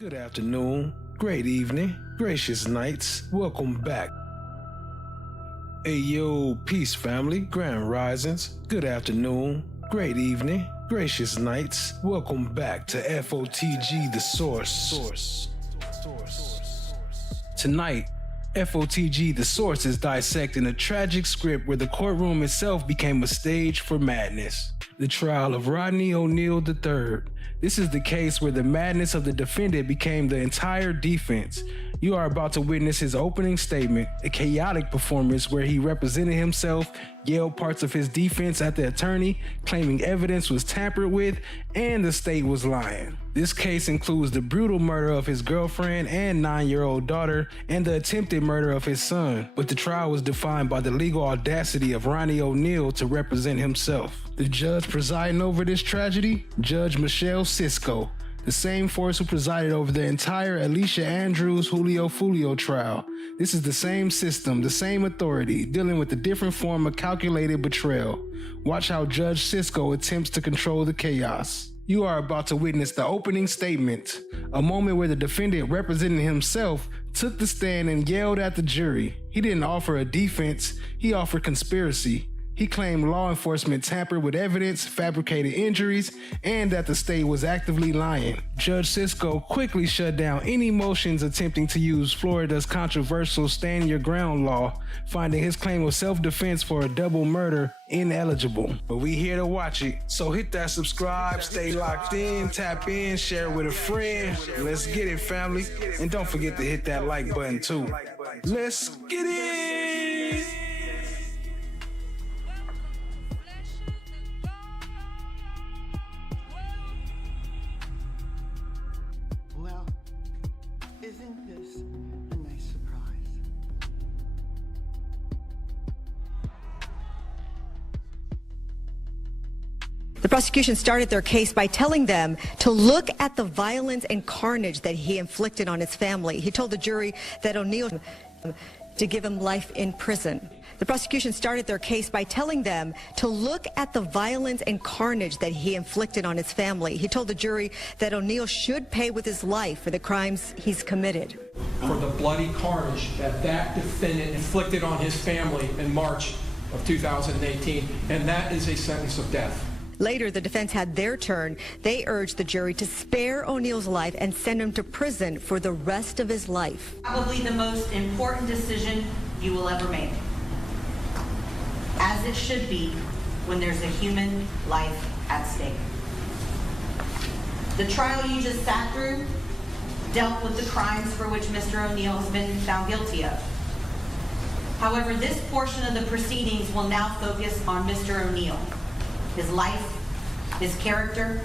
Good afternoon, great evening, gracious nights, welcome back. Hey yo, peace family, grand risings, good afternoon, great evening, gracious nights, welcome back to FOTG The Source. Tonight, FOTG The Source is dissecting a tragic script where the courtroom itself became a stage for madness. The trial of Ronnie O'Neal III. This is the case where the madness of the defendant became the entire defense. You are about to witness his opening statement, a chaotic performance where he represented himself, yelled parts of his defense at the attorney, claiming evidence was tampered with, and the state was lying. This case includes the brutal murder of his girlfriend and 9-year-old daughter, and the attempted murder of his son, but the trial was defined by the legal audacity of Ronnie O'Neal to represent himself. The judge presiding over this tragedy, Judge Michelle Sisco, the same force who presided over the entire Alicia Andrews Julio Foolio trial. This is the same system, the same authority, dealing with a different form of calculated betrayal. Watch how Judge Sisco attempts to control the chaos. You are about to witness the opening statement, a moment where the defendant representing himself took the stand and yelled at the jury. He didn't offer a defense, he offered conspiracy. He claimed law enforcement tampered with evidence, fabricated injuries, and that the state was actively lying. Judge Sisco quickly shut down any motions attempting to use Florida's controversial stand your ground law, finding his claim of self-defense for a double murder ineligible. But we here to watch it, so hit that subscribe, stay locked in, tap in, share with a friend. Let's get it, family. And don't forget to hit that like button too. Let's get it! Isn't this a nice surprise? The prosecution started their case by telling them to look at the violence and carnage that he inflicted on his family. He told the jury that O'Neal to give him life in prison. The prosecution started their case by telling them to look at the violence and carnage that he inflicted on his family. He told the jury that O'Neal should pay with his life for the crimes he's committed. For the bloody carnage that defendant inflicted on his family in March of 2018, and that is a sentence of death. Later, the defense had their turn. They urged the jury to spare O'Neal's life and send him to prison for the rest of his life. Probably the most important decision you will ever make, as it should be when there's a human life at stake. The trial you just sat through dealt with the crimes for which Mr. O'Neal has been found guilty of. However, this portion of the proceedings will now focus on Mr. O'Neal, his life, his character,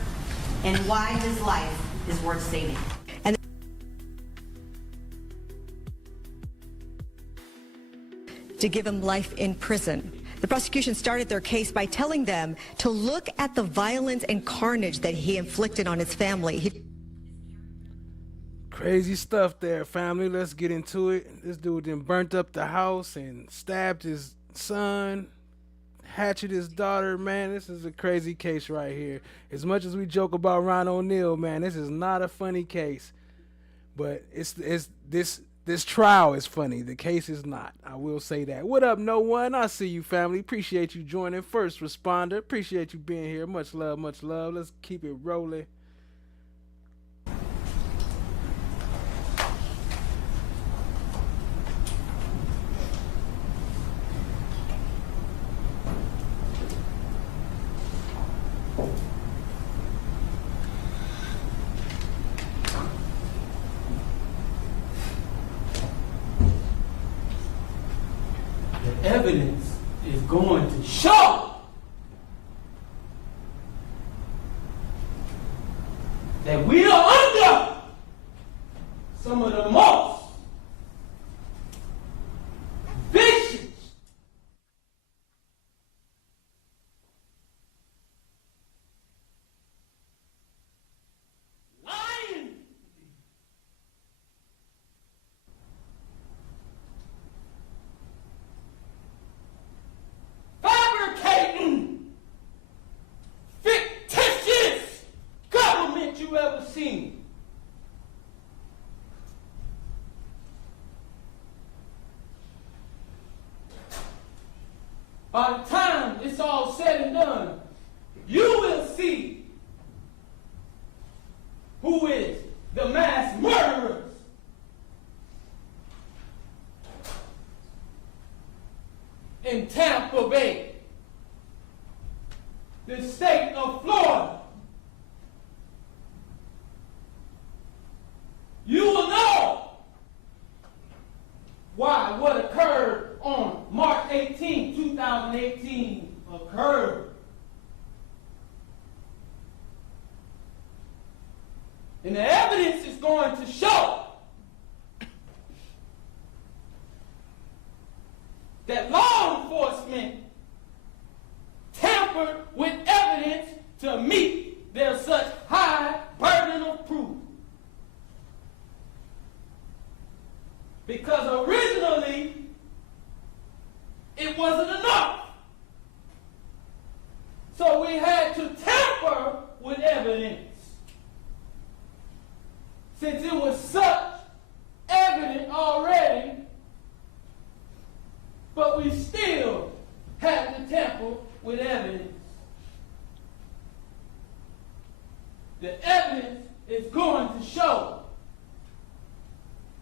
and why his life is worth saving. And to give him life in prison. The prosecution started their case by telling them to look at the violence and carnage that he inflicted on his family. Crazy stuff there, family. Let's get into it. This dude then burnt up the house and stabbed his son, hatchet his daughter. Man, this is a crazy case right here. As much as we joke about Ron O'Neal, man, this is not a funny case. But this trial is funny. The case is not. I will say that. What up, no one? I see you, family. Appreciate you joining. First responder. Appreciate you being here. Much love, much love. Let's keep it rolling. Evidence is going to show that we are under some of the most vicious, lying, fabricating, fictitious government you ever seen. by the time it's all said and done, you will see who is the mass murderers. In Tampa Bay, the state of Florida. You will know why what occurred on March 18, 2018 occurred. And the evidence is going to show that law enforcement tampered with evidence to meet their such high burden of proof. Because originally, it wasn't enough. So we had to tamper with evidence. Since it was such evident already, but we still had to tamper with evidence. The evidence is going to show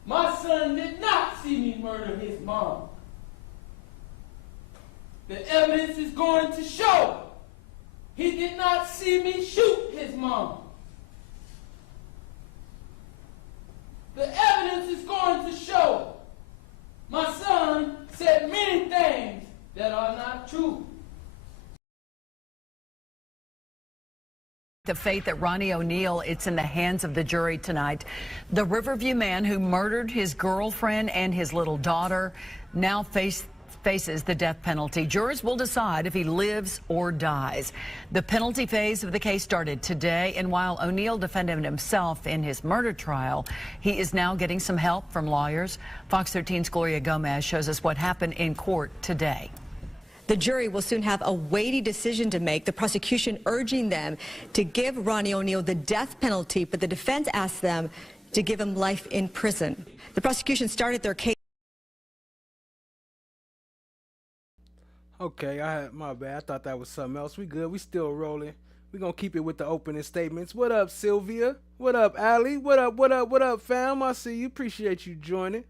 my son did not see me murder his mom. The evidence is going to show he did not see me shoot his mom. The evidence is going to show my son said many things that are not true. The fate that Ronnie O'Neal, it's in the hands of the jury tonight. The Riverview man who murdered his girlfriend and his little daughter now faces the death penalty. Jurors will decide if he lives or dies. The penalty phase of the case started today, and while O'Neal defended himself in his murder trial, he is now getting some help from lawyers. Fox 13's Gloria Gomez shows us what happened in court today. The jury will soon have a weighty decision to make, the prosecution urging them to give Ronnie O'Neal the death penalty, but the defense asked them to give him life in prison. The prosecution started their case. Okay, my bad. I thought that was something else. We good. We still rolling. We gonna keep it with the opening statements. What up, Sylvia? What up, Allie? What up, fam? I see you. Appreciate you joining.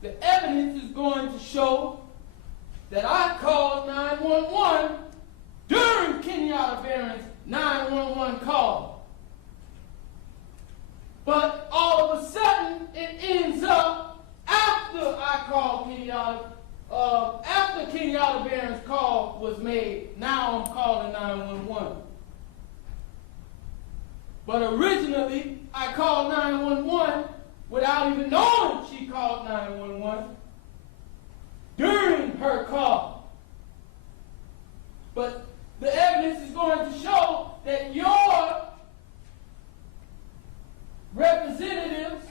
The evidence is going to show that I called 911 during Kenyatta Barron's 911 call. But all of a sudden, it ends up after I called Kenyatta, after Kenyatta Barron's call was made. Now I'm calling 911. But originally, I called 911 without even knowing she called 911 during her call. But the evidence is going to show that your representatives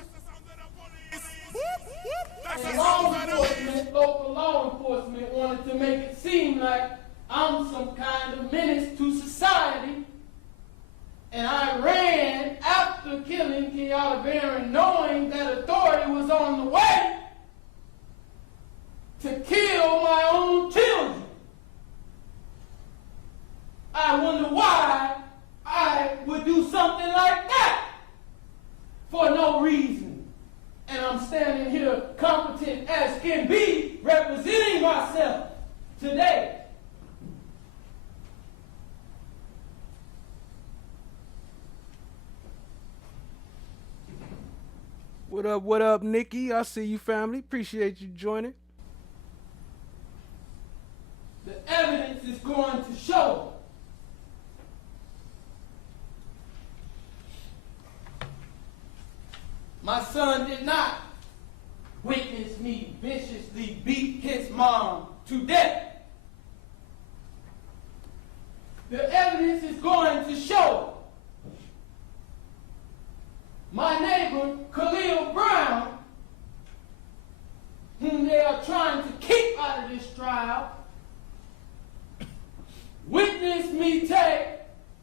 and law enforcement, local law enforcement, wanted to make it seem like I'm some kind of menace to society. And I ran after killing Kenyatta Barron, knowing that authority was on the way to kill my own children. I wonder why I would do something like that for no reason. And I'm standing here competent as can be, representing myself today. What up, Nikki? I see you, family. Appreciate you joining. The evidence is going to show my son did not witness me viciously beat his mom to death. The evidence is going to show my neighbor, Khalil Brown, whom they are trying to keep out of this trial, witnessed me take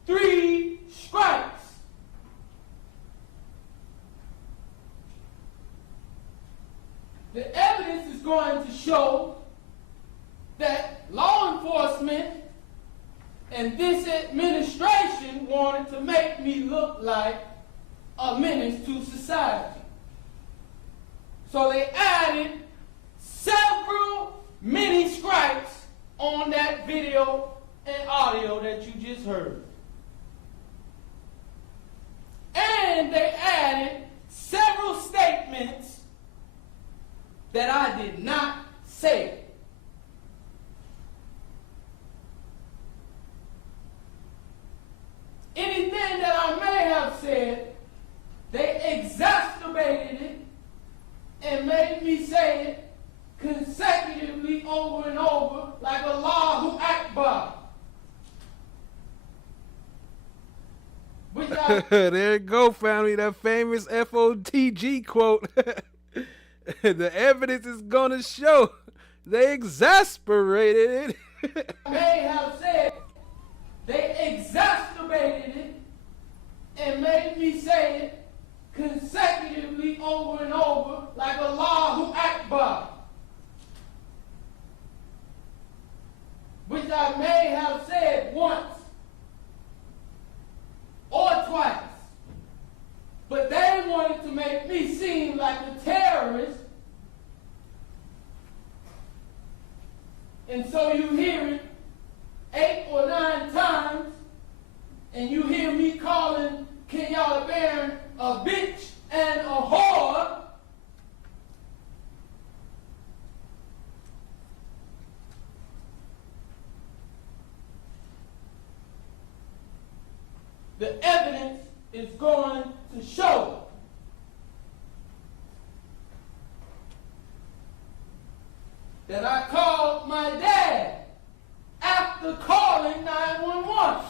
3 strikes show that law enforcement and this administration wanted to make me look like a menace to society. So they added several mini strikes on that video and audio that you just heard. And they added several statements that I did not say. Anything that I may have said, they exacerbated it and made me say it consecutively over and over like Allahu Akbar. There you go, family. That famous FOTG quote. The evidence is gonna show they exasperated it. May have said they exacerbated it and made me say it consecutively over and over like Allahu Akbar. Which I may have said once or twice. But they wanted to make me seem like a terrorist. And so you hear it 8 or 9 times, and you hear me calling Kenyatta Barron a bitch and a whore. The evidence is going to show that I called my dad after calling 911.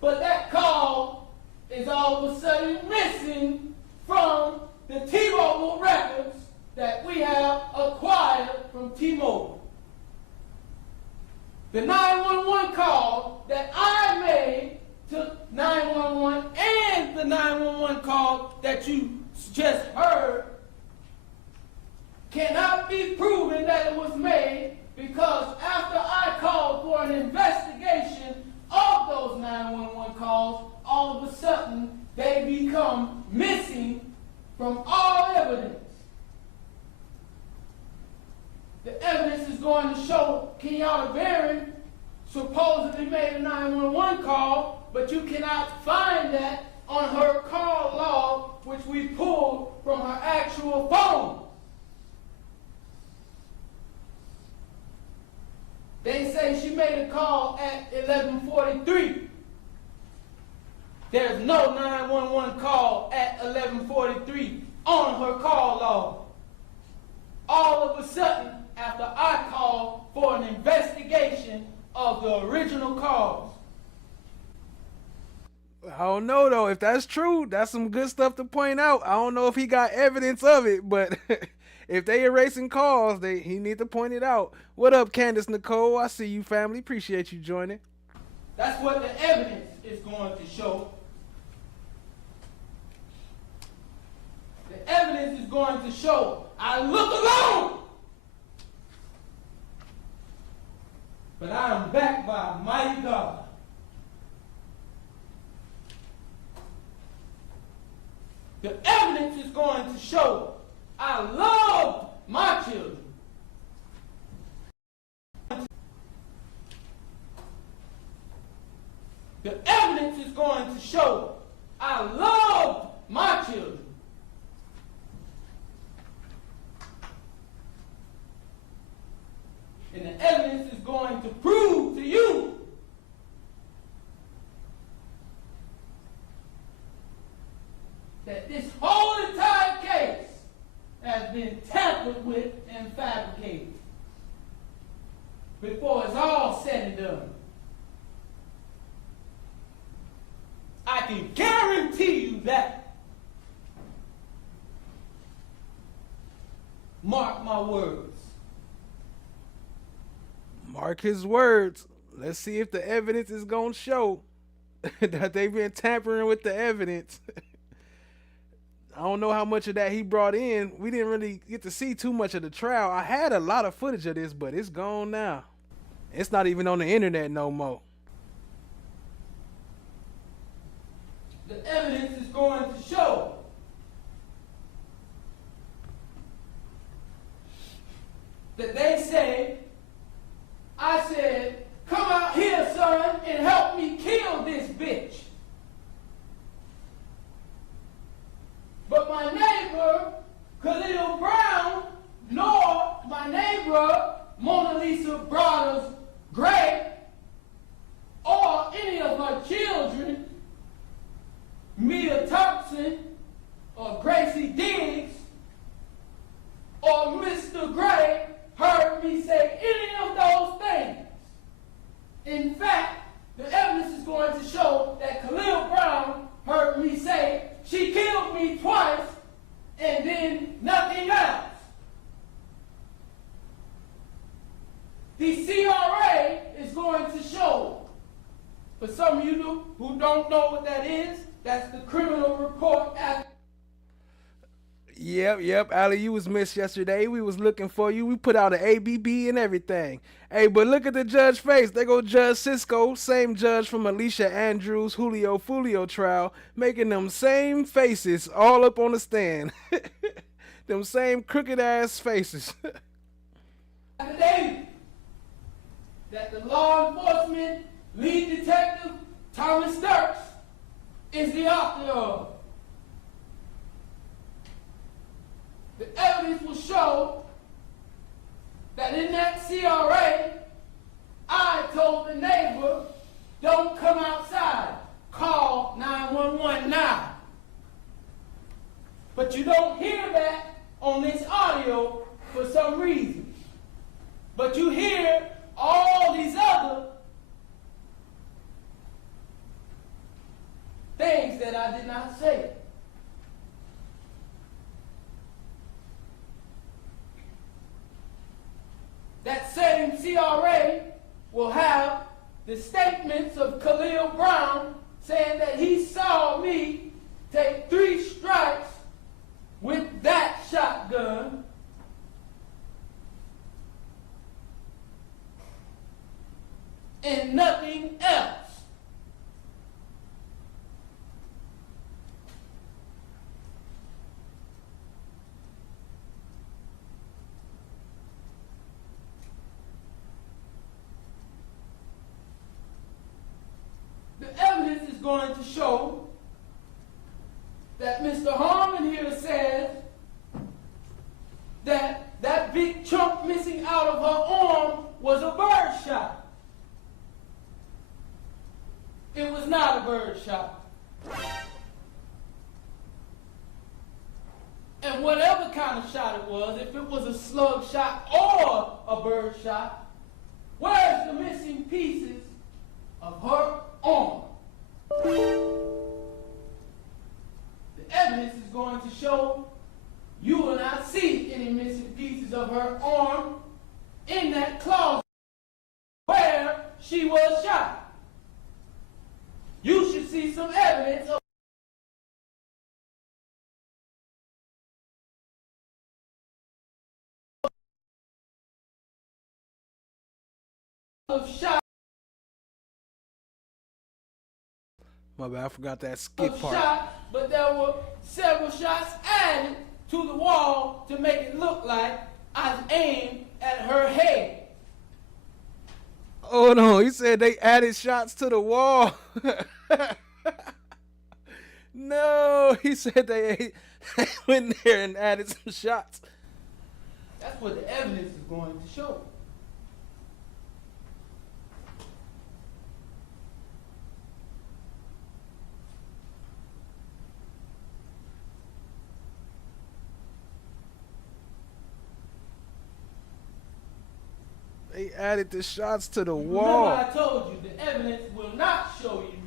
But that call is all of a sudden missing from the T-Mobile records that we have acquired from T-Mobile. The 911 call that I made to 911 and the 911 call that you just heard cannot be proven that it was made, because after I called for an investigation of those 911 calls, all of a sudden they become missing from all evidence. The evidence is going to show Kenyatta Barron supposedly made a 911 call, but you cannot find that on her call log, which we pulled from her actual phone. They say she made a call at 11:43. There's no 911 call at 11:43 on her call log. All of a sudden, after I called for an investigation of the original cause. I don't know though. If that's true, that's some good stuff to point out. I don't know if he got evidence of it, but if they erasing calls, he need to point it out. What up, Candace Nicole? I see you, family. Appreciate you joining. That's what the evidence is going to show. The evidence is going to show I look alone, but I am backed by a mighty God. The evidence is going to show I love my children. The evidence is going to show I love my children. And the evidence is going to prove to you that this whole entire case has been tampered with and fabricated before it's all said and done. I can guarantee you that. Mark my words. Mark his words. Let's see if the evidence is going to show that they've been tampering with the evidence. I don't know how much of that he brought in. We didn't really get to see too much of the trial. I had a lot of footage of this, but it's gone now. It's not even on the internet no more. The evidence is going to show that they say, I said, come out here, son, and help me kill this bitch. But my neighbor, Khalil Brown, nor my neighbor, Mona Lisa Brothers Gray, or any of her children, Mia Thompson, or Gracie Diggs, or Mr. Gray, heard me say any of those things. In fact, the evidence is going to show that Khalil Brown heard me say, she killed me twice, and then nothing else. The CRA is going to show, for some of you who don't know what that is, that's the criminal report act. Yep, Ali, you was missed yesterday. We was looking for you. We put out an ABB and everything. Hey, but look at the judge face. They go Judge Sisco, same judge from Alicia Andrews, Julio Foolio trial, making them same faces all up on the stand. Them same crooked ass faces. Affidavit that the law enforcement lead detective Thomas Sturks is the author of. The evidence will show that in that CRA, I told the neighbor, don't come outside, call 911 now. But you don't hear that on this audio for some reason. But you hear all these other things that I did not say. That same CRA will have the statements of Khalil Brown saying that he saw me take 3 strikes with that shotgun and nothing else. The evidence is going to show that Mr. Harmon here says that that big chunk missing out of her arm was a bird shot. It was not a bird shot. And whatever kind of shot it was, if it was a slug shot or a bird shot, where's the missing pieces of her arm? The evidence is going to show you will not see any missing pieces of her arm in that closet where she was shot. You should see some evidence of shot. My bad, I forgot that skip part. Shots, but there were several shots added to the wall to make it look like I aimed at her head. Oh no, he said they added shots to the wall. No, he said they went there and added some shots. That's what the evidence is going to show. They added the shots to the wall. Remember I told you the evidence will not show you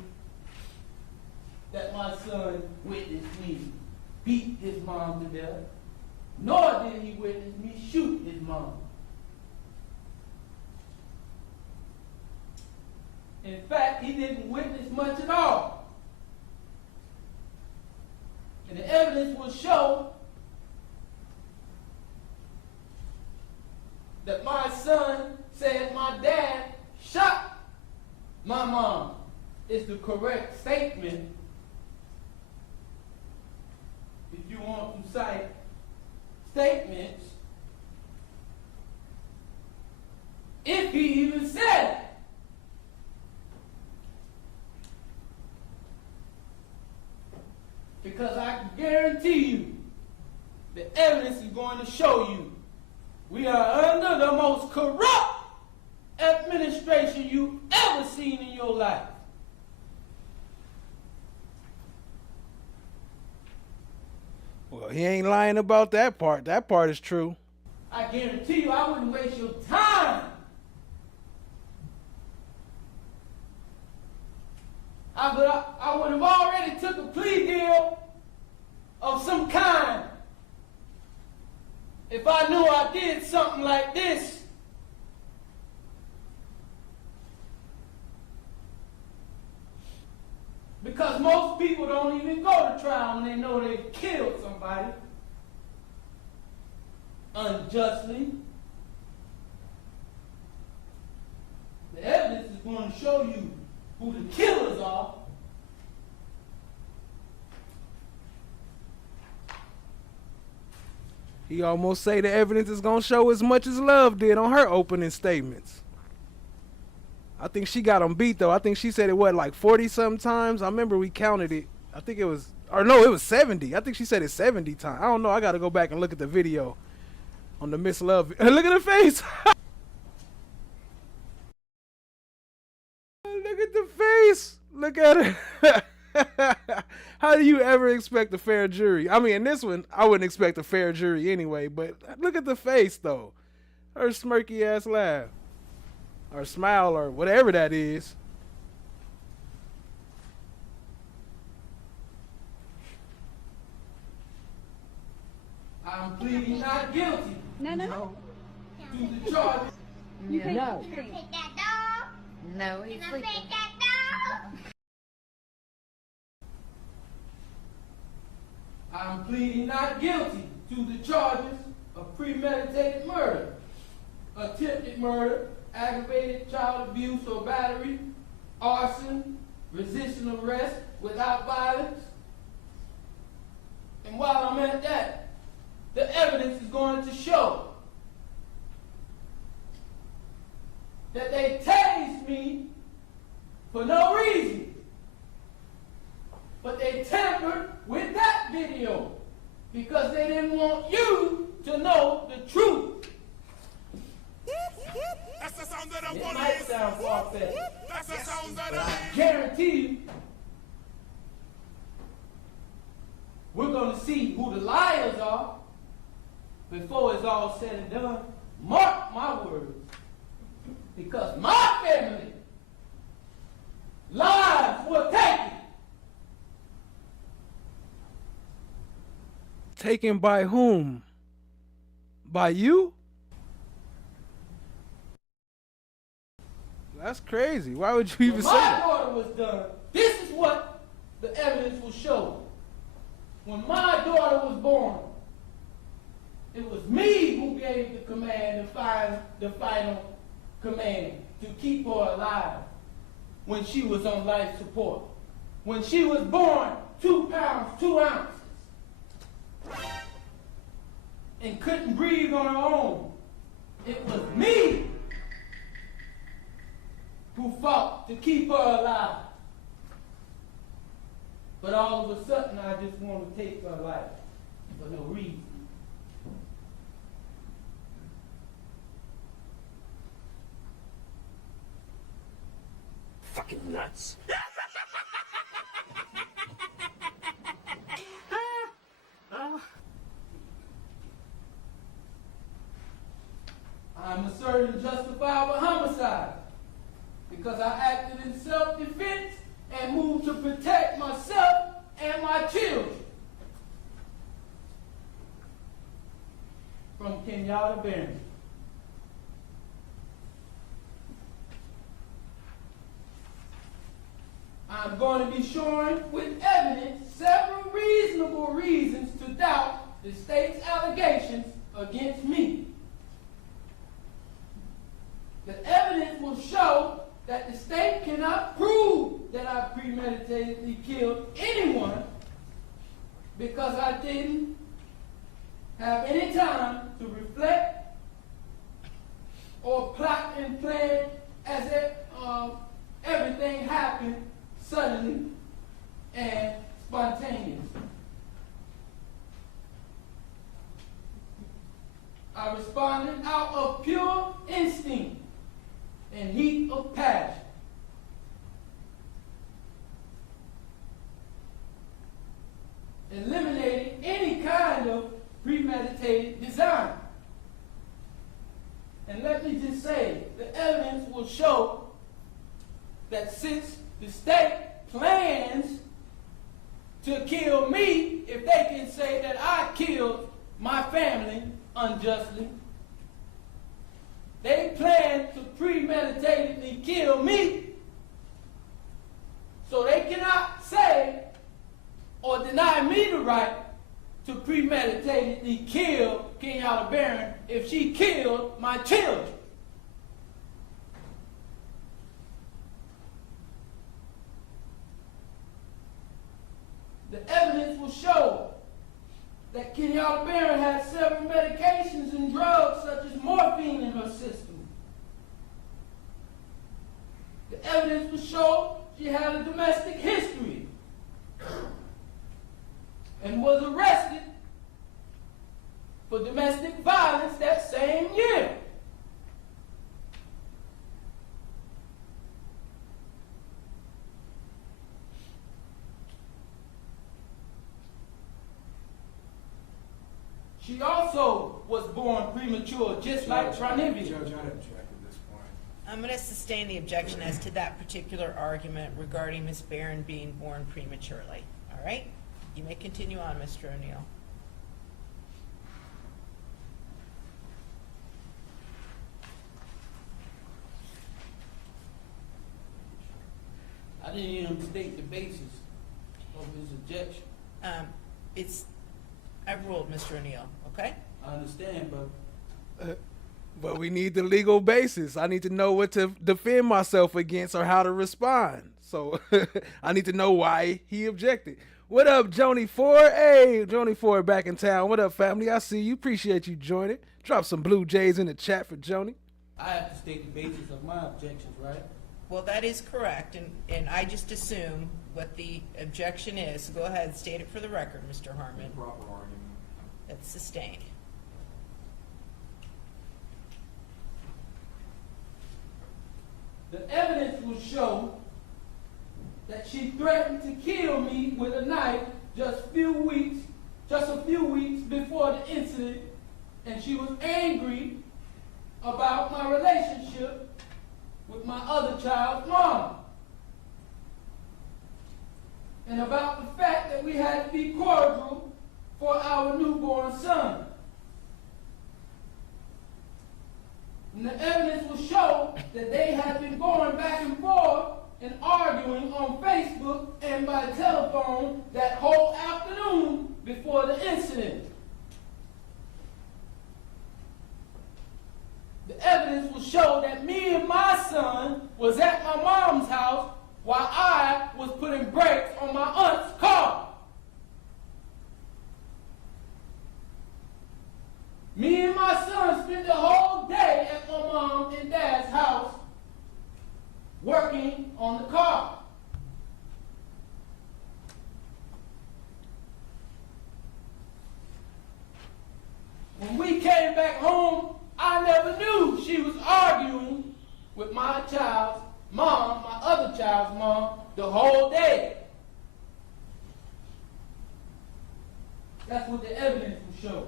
that my son witnessed me beat his mom to death, nor did he witness me shoot his mom. In fact, he didn't witness much at all. And the evidence will show is the correct statement if you want to cite statements, if he even said it. Because I can guarantee you the evidence is going to show you we are under the most corrupt administration you've ever seen in your life. Well, he ain't lying about that part. That part is true. I guarantee you I wouldn't waste your time. I would have already took a plea deal of some kind if I knew I did something like this. Because most people don't even go to trial when they know they killed somebody unjustly. The evidence is going to show you who the killers are. He almost say the evidence is gonna show as much as Love did on her opening statements. I think she got him beat though. I think she said it like 40 something times. I remember we counted it. I think it was, or no, it was 70. I think she said it 70 times. I don't know. I gotta go back and look at the video on the Miss Love. Look at her face. Look at the face. Look at her. How do you ever expect a fair jury? I mean, in this one, I wouldn't expect a fair jury anyway, but look at the face, though. Her smirky ass laugh. Or smile, or whatever that is. I'm pleading not guilty. No. To the charges. No. Take that dog. No, he's Can I sleeping. take that dog? I'm pleading not guilty to the charges of premeditated murder, attempted murder, aggravated child abuse or battery, arson, resisting arrest without violence. And while I'm at that, the evidence is going to show that they tased me for no reason. But they tampered with that video because they didn't want you to know the truth. That's the sound of the It police. might sound far-fetched, That's the sound of but the I guarantee you, we're going to see who the liars are before it's all said and done. Mark my words. Because my family lives were taken. Taken by whom? By you? That's crazy. Why would you even When say my that? daughter was done, this is what the evidence will show. When my daughter was born, it was me who gave the command, the final command to keep her alive when she was on life support. When she was born, 2 pounds, 2 ounces, and couldn't breathe on her own, it was me who fought to keep her alive. But all of a sudden, I just want to take her life for no reason. fucking nuts. I'm asserting justifiable homicide because I acted in self-defense and moved to protect myself and my children from Kenyatta Barron. I'm going to be showing with evidence several reasonable reasons to doubt the state's allegations against me. The evidence will show that the state cannot prove that that I premeditatedly killed anyone because I didn't have any time to reflect or plot and plan as if everything happened suddenly and spontaneous. I responded out of pure instinct and heat of passion. Eliminating any kind of premeditated design. And let me just say, the evidence will show that since the state plans to kill me, if they can say that I killed my family unjustly, they plan to premeditatedly kill me, so they cannot say or deny me the right to premeditatedly kill Kenyatta Barron if she killed my children. The evidence will show that Kenyatta Barron had several medications and drugs such as morphine in her system. The evidence will show she had a domestic history and was arrested for domestic violence that same year. She also was born premature, just like Trinivia. Judge, I object at this point. I'm going to sustain the objection as to that particular argument regarding Ms. Barron being born prematurely. All right? You may continue on, Mr. O'Neal. I didn't even state the basis of his objection. I ruled, Mr. O'Neal, okay? I understand, but But we need the legal basis. I need to know what to defend myself against or how to respond. So I need to know why he objected. What up, Joni Ford? Hey, Joni Ford back in town. What up, family? I see you. Appreciate you joining. Drop some Blue Jays in the chat for Joni. I have to state the basis of my objections, right? Well, that is correct, and I just assume what the objection is. So go ahead and state it for the record, Mr. Harmon. Proper argument. That's sustained. The evidence will show that she threatened to kill me with a knife just a few weeks before the incident, and she was angry about my relationship with my other child's mom, and about the fact that we had to be cordial for our newborn son. And the evidence will show that they had been going back and forth and arguing on Facebook and by telephone that whole afternoon before the incident. The evidence will show that me and my son was at my mom's house while I was putting brakes on my aunt's car. Me and my son spent the whole day at my mom and dad's house working on the car. When we came back home, I never knew she was arguing with my child's mom, my other child's mom, the whole day. That's what the evidence will show.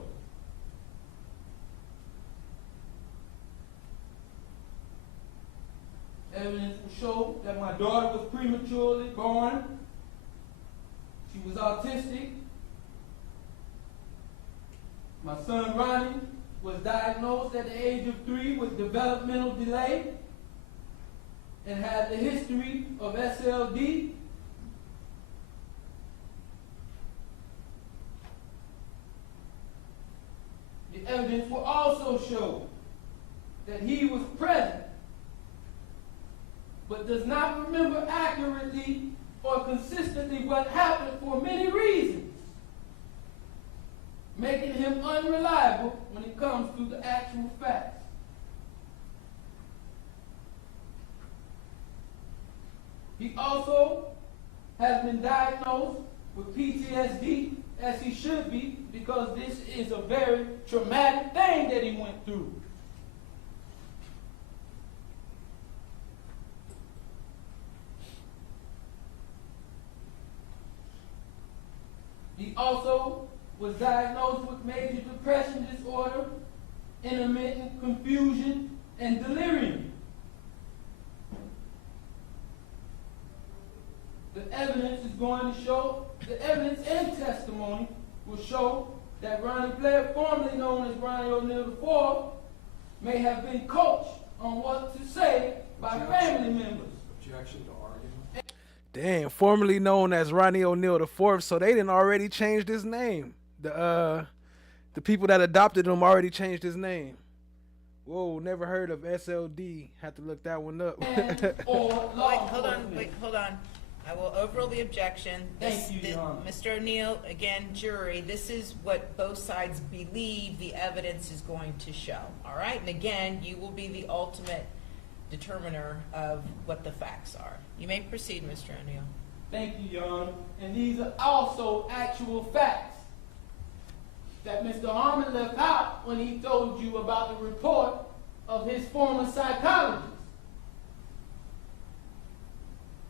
Evidence will show that my daughter was prematurely born. She was autistic. My son Ronnie was diagnosed at the age of 3 with developmental delay and had the history of SLD. The evidence will also show that he was present but does not remember accurately or consistently what happened for many reasons, making him unreliable when it comes to the actual facts. He also has been diagnosed with PTSD, as he should be, because this is a very traumatic thing that he went through. He also was diagnosed with major depression disorder, intermittent confusion, and delirium. The evidence is going to show, the evidence and testimony will show that Ronnie Blair, formerly known as Ronnie O'Neal IV, may have been coached on what to say by family members. Objection to argument. Damn, formerly known as Ronnie O'Neal IV, so they didn't already changed his name. The people that adopted him already changed his name. Whoa, never heard of SLD. Had to look that one up. Wait, hold on. I will overrule the objection. Mr. O'Neal, again, jury, this is what both sides believe the evidence is going to show. All right? And again, you will be the ultimate determiner of what the facts are. You may proceed, Mr. O'Neal. Thank you, Your Honor. And these are also actual facts that Mr. Harmon left out when he told you about the report of his former psychologist.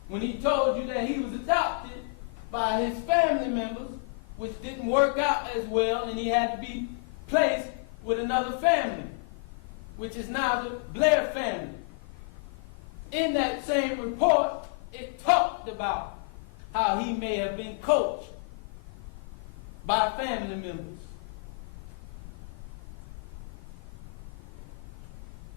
When he told you that he was adopted by his family members, which didn't work out as well, and he had to be placed with another family, which is now the Blair family. In that same report, it talked about how he may have been coached by family members.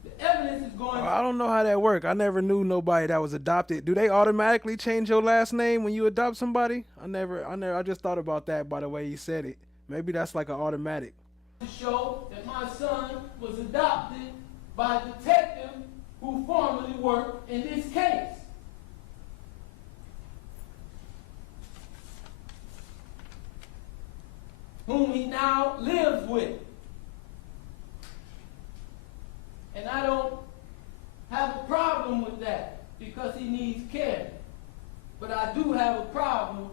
The evidence is going I don't know how that works. I never knew nobody that was adopted. Do they automatically change your last name when you adopt somebody? I just thought about that by the way you said it. Maybe that's like an automatic. to show that my son was adopted by a detective who formerly worked in this case. Whom he now lives with. And I don't have a problem with that because he needs care. But I do have a problem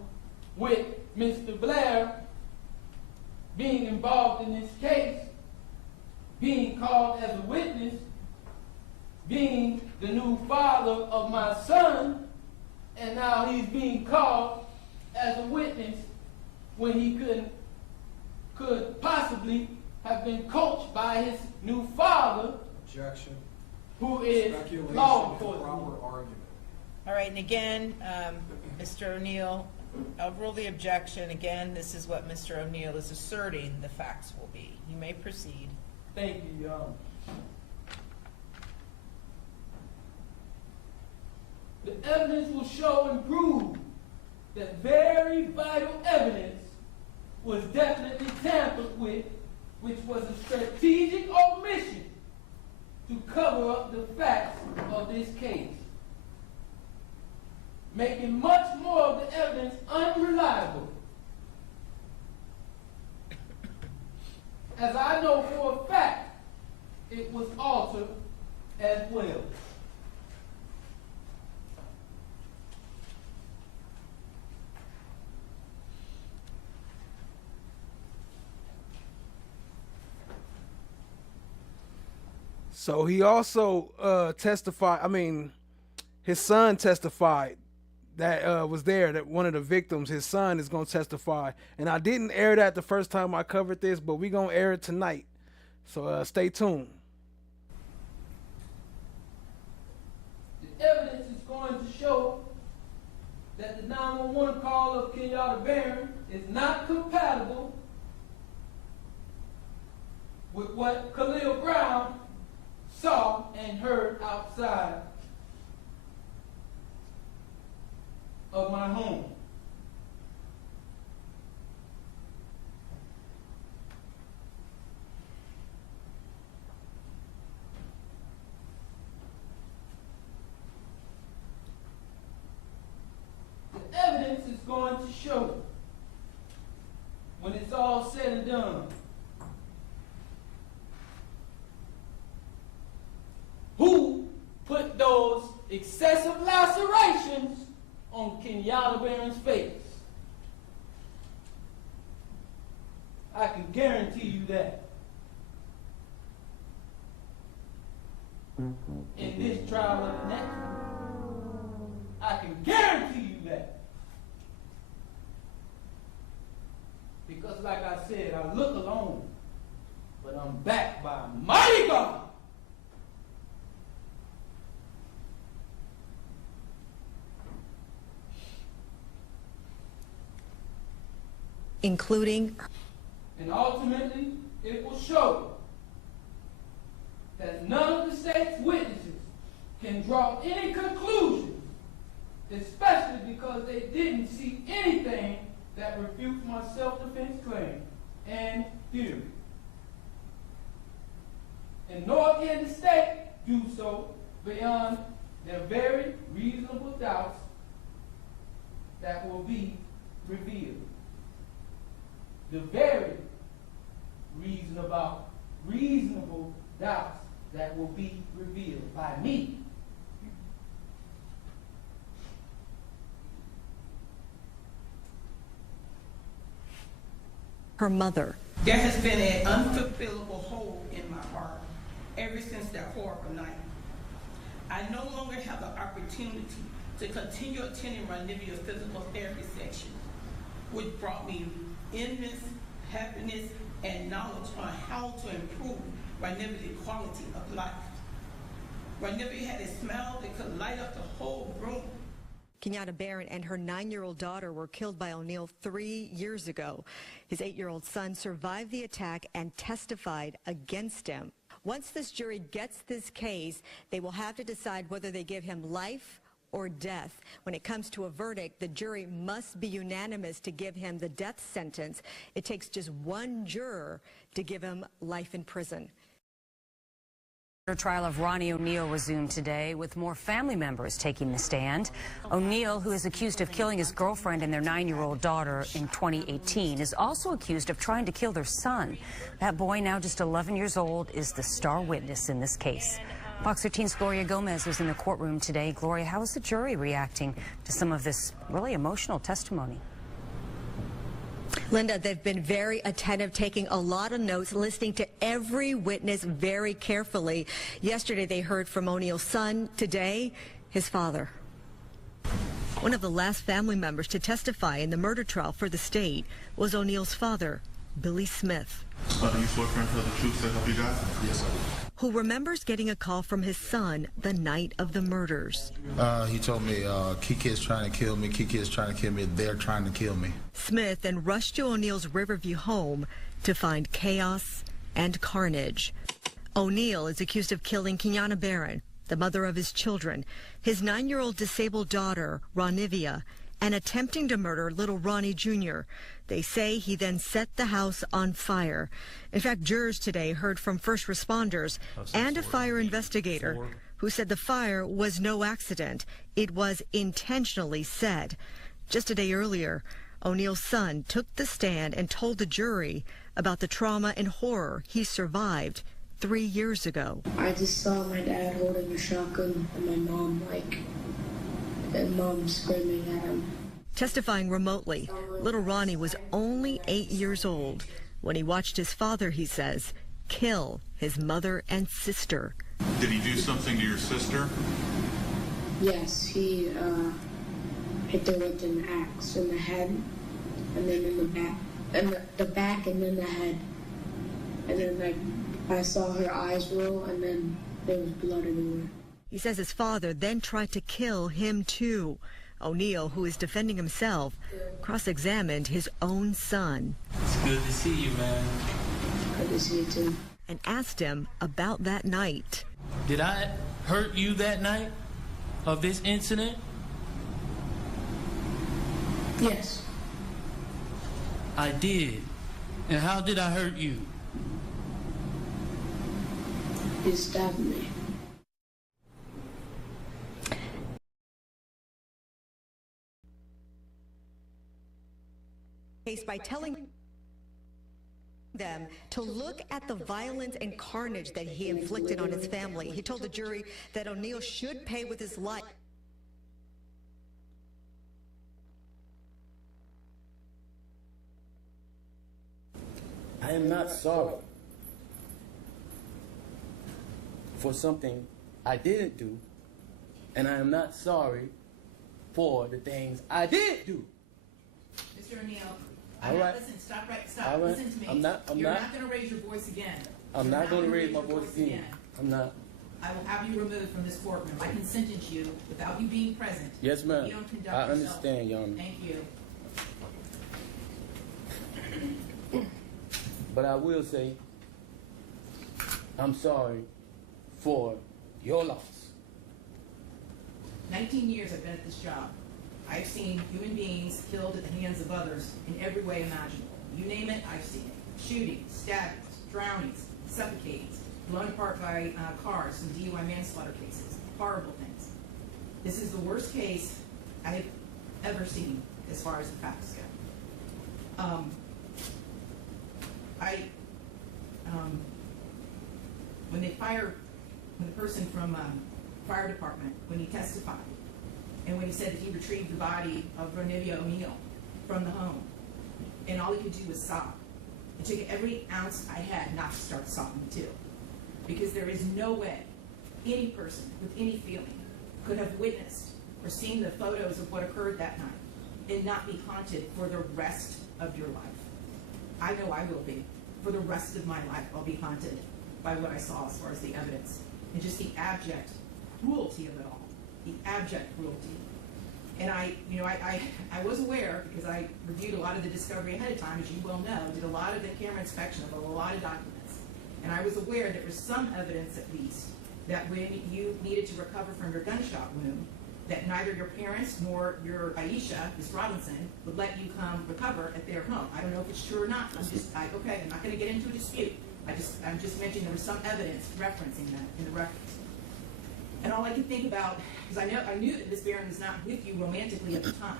with Mr. Blair being involved in this case, being called as a witness, being the new father of my son, and now he's being called as a witness when he could possibly have been coached by his new father. Objection. Who is Speculation law and enforcement. proper argument. All right, and again, Mr. O'Neal, I'll rule the objection. Again, this is what Mr. O'Neal is asserting the facts will be. You may proceed. Thank you, Your Honor. The evidence will show and prove that very vital evidence was definitely tampered with, which was a strategic omission to cover up the facts of this case, making much more of the evidence unreliable. As I know for a fact, it was altered as well. So he also testified, his son testified that was there, that one of the victims, his son, is going to testify. And I didn't air that the first time I covered this, but we're going to air it tonight. So stay tuned. The evidence is going to show that the 911 call of Kenyatta Barron is not compatible with what Khalil Brown saw and heard outside of my home. lacerations on Kenyatta Barron's face. I can guarantee you that. In this trial of the next one, I can guarantee you that. Because like I said, I look alone, but I'm backed by a mighty God. Including. And ultimately, it will show that none of the state's witnesses can draw any conclusions, especially because they didn't see anything that refutes my self-defense claim and theory. And nor can the state do so beyond their very reasonable doubts that will be revealed. The very reasonable doubts that will be revealed by me. Her mother. There has been an unfulfillable hole in my heart ever since that horrible night. I no longer have the opportunity to continue attending Ronivia's physical therapy section, which brought me endless happiness and knowledge on how to improve Ronivia's quality of life. Ronivia had a smile that could light up the whole room. Kenyatta Barron and her 9-year-old daughter were killed by O'Neal 3 years ago. His 8-year-old son survived the attack and testified against him. Once this jury gets this case, they will have to decide whether they give him life or death. When it comes to a verdict, the jury must be unanimous to give him the death sentence. It takes just one juror to give him life in prison. The trial of Ronnie O'Neal resumed today, with more family members taking the stand. O'Neal, who is accused of killing his girlfriend and their 9-year-old daughter in 2018, is also accused of trying to kill their son. That boy, now just 11 years old, is the star witness in this case. Fox 13's Gloria Gomez was in the courtroom today. Gloria, how is the jury reacting to some of this really emotional testimony? Linda, they've been very attentive, taking a lot of notes, listening to every witness very carefully. Yesterday, they heard from O'Neal's son. Today, his father. One of the last family members to testify in the murder trial for the state was O'Neal's father, Billy Smith. You swear to tell the truth to help you guys? Yes, sir. Who remembers getting a call from his son the night of the murders. He told me, Kiki is trying to kill me, Kiki is trying to kill me, they're trying to kill me. Smith then rushed to O'Neal's Riverview home to find chaos and carnage. O'Neal is accused of killing Kenyatta Barron, the mother of his children, his 9-year-old disabled daughter, Ronivia, and attempting to murder little Ronnie Jr. They say he then set the house on fire. In fact, jurors today heard from first responders and a fire investigator who said the fire was no accident. It was intentionally set. Just a day earlier, O'Neal's son took the stand and told the jury about the trauma and horror he survived 3 years ago. I just saw my dad holding a shotgun and my mom and mom screaming at him. Testifying remotely, little Ronnie was only 8 years old when he watched his father, he says, kill his mother and sister. Did he do something to your sister? Yes, he hit her with an axe in the head, and then in the back, and the back, and then the head. And then I saw her eyes roll, and then there was blood everywhere. He says his father then tried to kill him too. O'Neal, who is defending himself, cross-examined his own son. It's good to see you, man. Good to see you too. And asked him about that night. Did I hurt you that night of this incident? Yes. I did. And how did I hurt you? You stabbed me. By telling them to look at the violence and carnage that he inflicted on his family. He told the jury that O'Neal should pay with his life. am not sorry for something I didn't do, and I am not sorry for the things I did do. Mr. O'Neal, All right. listen, stop, stop, All right. listen to me. You're not going to raise your voice again. I'm not going to raise my voice again. I'm not. I will have you removed from this courtroom. I can sentence you without you being present. Yes, ma'am. You don't conduct I yourself. understand, Your Honor. Thank you. But I will say, I'm sorry for your loss. 19 years I've been at this job. I've seen human beings killed at the hands of others in every way imaginable. You name it, I've seen it. Shootings, stabbings, drownings, suffocatings, blown apart by cars in DUI manslaughter cases. Horrible things. This is the worst case I have ever seen as far as the facts go. When the person from fire department, when he testified, and when he said that he retrieved the body of Ronnie O'Neal from the home, and all he could do was sob. It took every ounce I had not to start sobbing too. Because there is no way any person with any feeling could have witnessed or seen the photos of what occurred that night and not be haunted for the rest of your life. I know I will be. For the rest of my life, I'll be haunted by what I saw as far as the evidence and just the abject cruelty of it all. The abject cruelty. And I was aware, because I reviewed a lot of the discovery ahead of time, as you well know, did a lot of the camera inspection of a lot of documents. And I was aware there was some evidence, at least, that when you needed to recover from your gunshot wound, that neither your parents nor your Aisha, Ms. Robinson, would let you come recover at their home. I don't know if it's true or not. I'm not going to get into a dispute. I'm just mentioning there was some evidence referencing that in the records. And all I could think about, because I knew that Ms. Barron was not with you romantically at the time.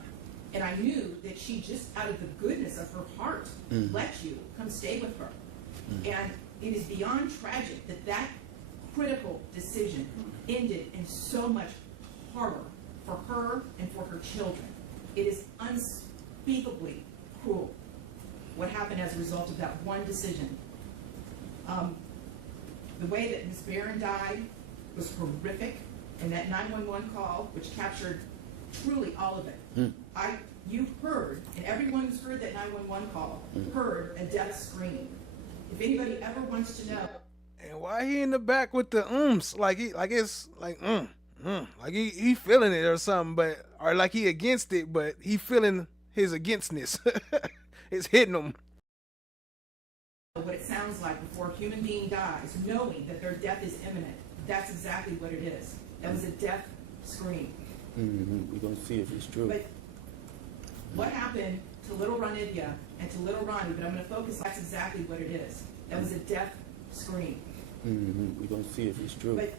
And I knew that she just, out of the goodness of her heart, let you come stay with her. And it is beyond tragic that that critical decision ended in so much horror for her and for her children. It is unspeakably cruel what happened as a result of that one decision. The way that Ms. Barron died was horrific, and that 911 call, which captured truly all of it. You heard, and everyone who's heard that 911 call heard a death scream. If anybody ever wants to know. And why he in the back with the like he feeling it or something, but or like he against it, but he feeling his againstness. It's hitting him. What it sounds like before a human being dies, knowing that their death is imminent. That's exactly what it is. That was a death scream. We're going to see if it's true. But what happened to little Ronivia and to little Ronnie, but I'm going to focus, that's exactly what it is. That was a death scream. We're going to see if it's true. But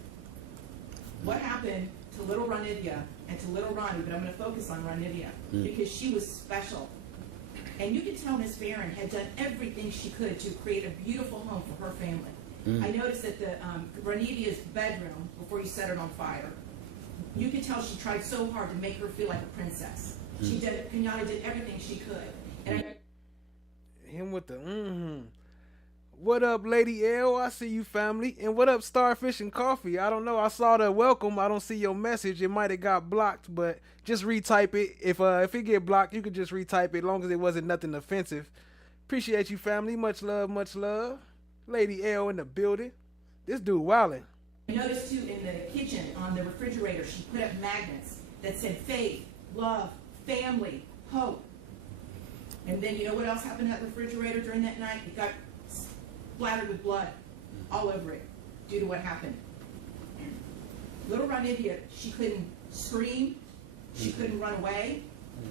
what happened to little Ronivia and to little Ronnie, but I'm going to focus on Ronivia, because she was special. And you could tell Miss Barron had done everything she could to create a beautiful home for her family. I noticed that the Ronivia's bedroom, before you set it on fire, you could tell she tried so hard to make her feel like a princess. Kenyatta did everything she could. And him with the What up, Lady L? I see you, family. And what up, Starfish and Coffee? I don't know. I saw the welcome. I don't see your message. It might have got blocked, but just retype it. If it get blocked, you could just retype it, as long as it wasn't nothing offensive. Appreciate you, family. Much love, much love. Lady L in the building. This dude wildin'. I noticed too in the kitchen on the refrigerator, she put up magnets that said faith, love, family, hope. And then you know what else happened to that refrigerator during that night? It got splattered with blood all over it due to what happened. Little Ronivia, she couldn't scream, she couldn't run away.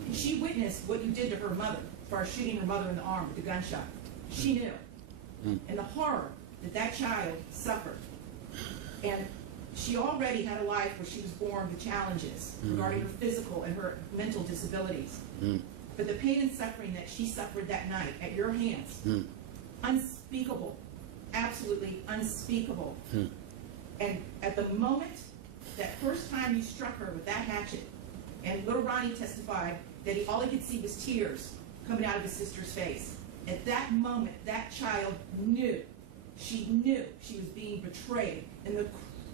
And she witnessed what you did to her mother as far as shooting her mother in the arm with a gunshot. She knew. And the horror that that child suffered. And she already had a life where she was born with challenges regarding her physical and her mental disabilities. But the pain and suffering that she suffered that night at your hands, unspeakable, absolutely unspeakable. And at the moment, that first time you struck her with that hatchet, and little Ronnie testified that all he could see was tears coming out of his sister's face. At that moment, that child knew. She knew she was being betrayed in the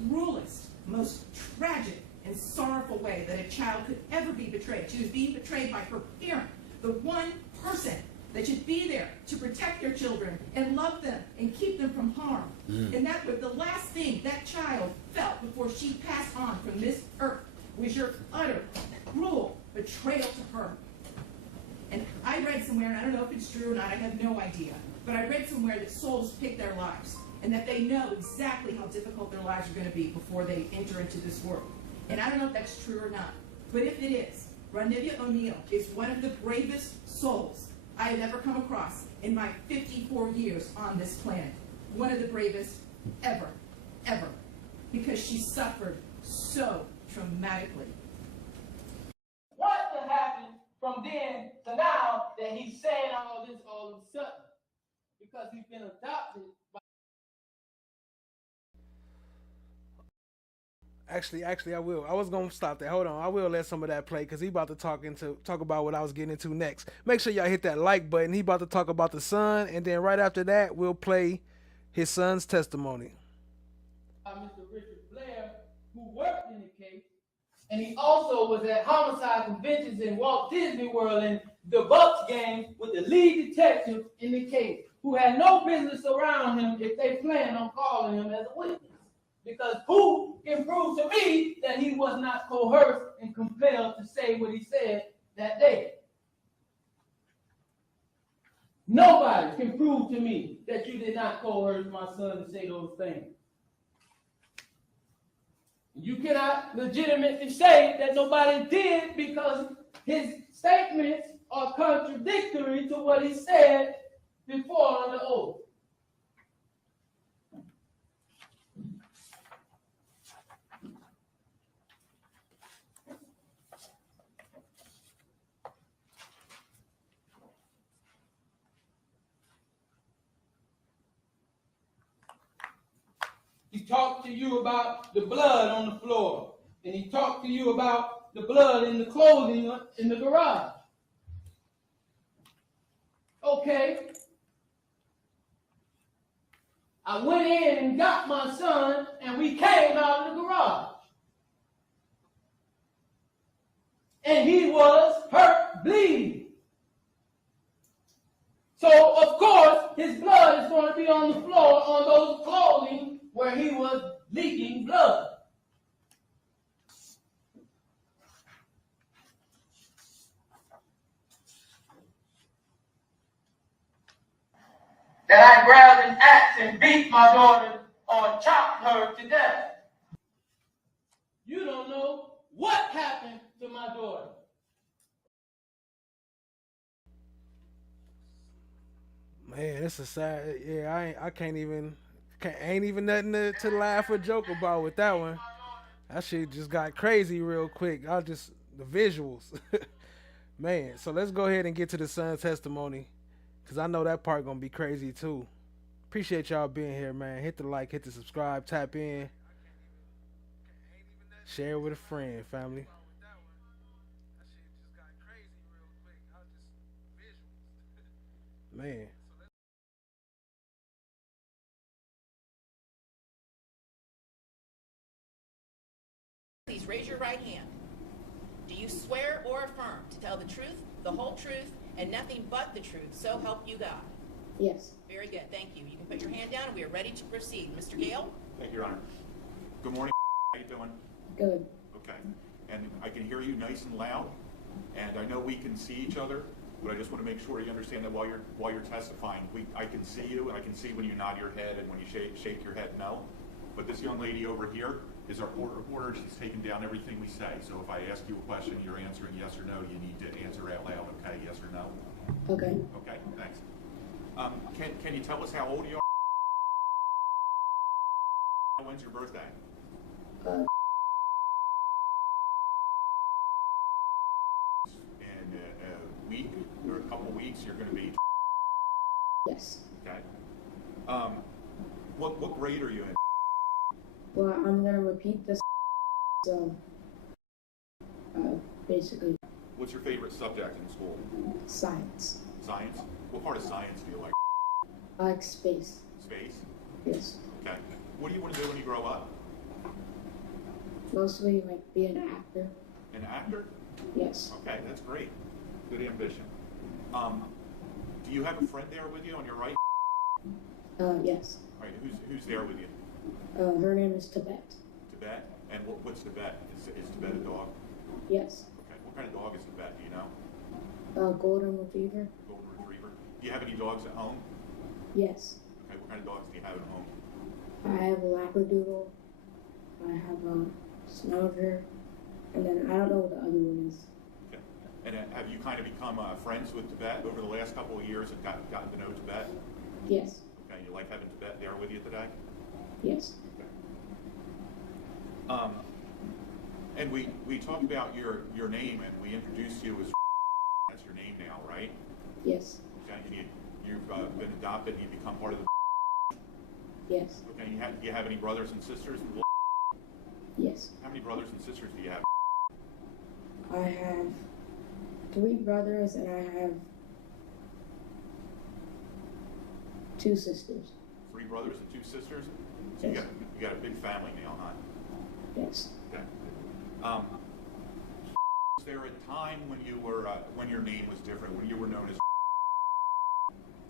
cruelest, most tragic and sorrowful way that a child could ever be betrayed. She was being betrayed by her parent, the one person that should be there to protect your children and love them and keep them from harm. And that was the last thing that child felt before she passed on from this earth was your utter, cruel betrayal to her. And I read somewhere, and I don't know if it's true or not, I have no idea, but I read somewhere that souls pick their lives and that they know exactly how difficult their lives are going to be before they enter into this world. And I don't know if that's true or not, but if it is, Ronnie O'Neal is one of the bravest souls I have ever come across in my 54 years on this planet. One of the bravest ever, ever, because she suffered so traumatically. What has happened from then to now that he's saying all this all of a sudden? Because he's been adopted by... Actually, I will. I was gonna stop there. Hold on. I will let some of that play because he about to talk about what I was getting into next. Make sure y'all hit that like button. He about to talk about the son, and then right after that, we'll play his son's testimony. Mr. Richard Blair, who worked in the case, and he also was at homicide conventions in Walt Disney World and the Bucks game with the lead detective in the case, who had no business around him if they planned on calling him as a witness. Because who can prove to me that he was not coerced and compelled to say what he said that day? Nobody can prove to me that you did not coerce my son to say those things. You cannot legitimately say that nobody did because his statements are contradictory to what he said before on the oath. He talked to you about the blood on the floor, and he talked to you about the blood in the clothing in the garage. Okay. I went in and got my son, and we came out of the garage. And he was hurt, bleeding. So, of course, his blood is going to be on the floor on those clothing where he was leaking blood. That I grabbed an axe and beat my daughter or chopped her to death. You don't know what happened to my daughter. Man, it's a sad. Yeah, ain't even nothing to laugh or joke about with that one. That shit just got crazy real quick. The visuals. Man, so let's go ahead and get to the son's testimony, because I know that part gonna be crazy too. Appreciate y'all being here, man. Hit the like, hit the subscribe, tap in, share with a friend, family. Man. Please raise your right hand. Do you swear or affirm to tell the truth, the whole truth, and nothing but the truth, so help you God? Yes. Very good, thank you. You can put your hand down and we are ready to proceed. Mr. Gale? Thank you, Your Honor. Good morning. How you doing? Good. Okay. And I can hear you nice and loud, and I know we can see each other, but I just want to make sure you understand that while you're testifying, I can see you, and I can see when you nod your head and when you shake your head no. But this young lady over here is our court reporter. She's taking down everything we say. So if I ask you a question, you're answering yes or no, you need to answer out loud, okay? Yes or no? Okay. Okay, thanks. Can you tell us how old you are? When's your birthday? In a week or a couple weeks, you're going to be. Yes. Okay. What grade are you in? Well, I'm gonna repeat this. Basically. What's your favorite subject in school? Science. Science. What part of science do you like? I like space. Space? Yes. Okay. What do you want to do when you grow up? Mostly like be an actor. An actor? Yes. Okay, that's great. Good ambition. Do you have a friend there with you on your right? Yes. All right, who's there with you? Her name is Tibet. Tibet? And what's Tibet? Is Tibet a dog? Yes. Okay. What kind of dog is Tibet? Do you know? Golden Retriever. Golden Retriever. Do you have any dogs at home? Yes. Okay. What kind of dogs do you have at home? I have a Labradoodle. I have a Schnauzer. And then I don't know what the other one is. Okay. And have you kind of become friends with Tibet over the last couple of years and gotten to know Tibet? Yes. Okay. You like having Tibet there with you today? Yes. Okay. And we talked about your name, and we introduced you as that's your name now, right? Yes. Okay. And you've been adopted. And you become part of the. Yes. Okay. Do you have any brothers and sisters? Yes. How many brothers and sisters do you have? I have 3 brothers and I have 2 sisters. 3 brothers and 2 sisters? So Yes. you got a big family now, huh? Yes. Okay. Was there a time when you were when your name was different, when you were known as?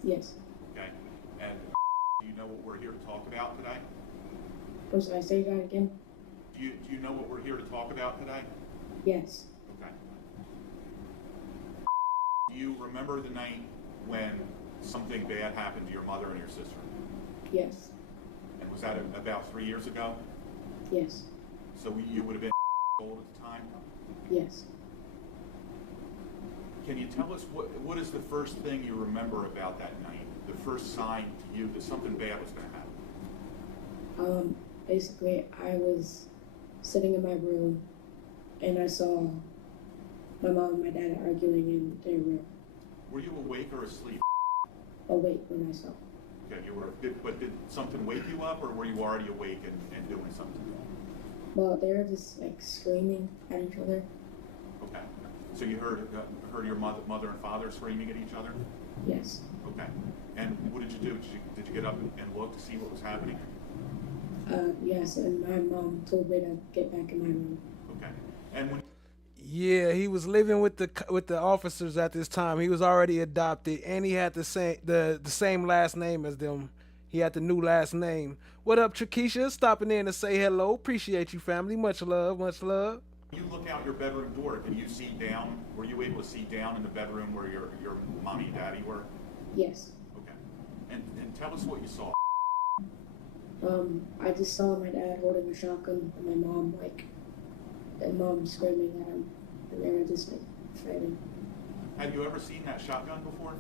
Yes. Okay. And do you know what we're here to talk about today? Or should I say that again? Do you know what we're here to talk about today? Yes. Okay. Do you remember the night when something bad happened to your mother and your sister? Yes. And was that about 3 years ago? Yes. So you would have been old at the time? Yes. Can you tell us what is the first thing you remember about that night? The first sign to you that something bad was going to happen? Basically, I was sitting in my room and I saw my mom and my dad arguing in their room. Were you awake or asleep? Awake when I saw. Okay, you were. But did something wake you up, or were you already awake and doing something? Well, they were just like screaming at each other. Okay. So you heard your mother and father screaming at each other? Yes. Okay. And what did you do? Did you get up and look to see what was happening? Yes, and my mom told me to get back in my room. Okay. And when Yeah, he was living with the officers at this time. He was already adopted, and he had the same last name as them. He had the new last name. What up, Trakisha? Stopping in to say hello. Appreciate you, family. Much love, much love. you look out your bedroom door, can you see down? Were you able to see down in the bedroom where your mommy and daddy were? Yes. Okay. And tell us what you saw. I just saw my dad holding a shotgun and my mom screaming at him, and they were just like fighting. Have you ever seen that shotgun before?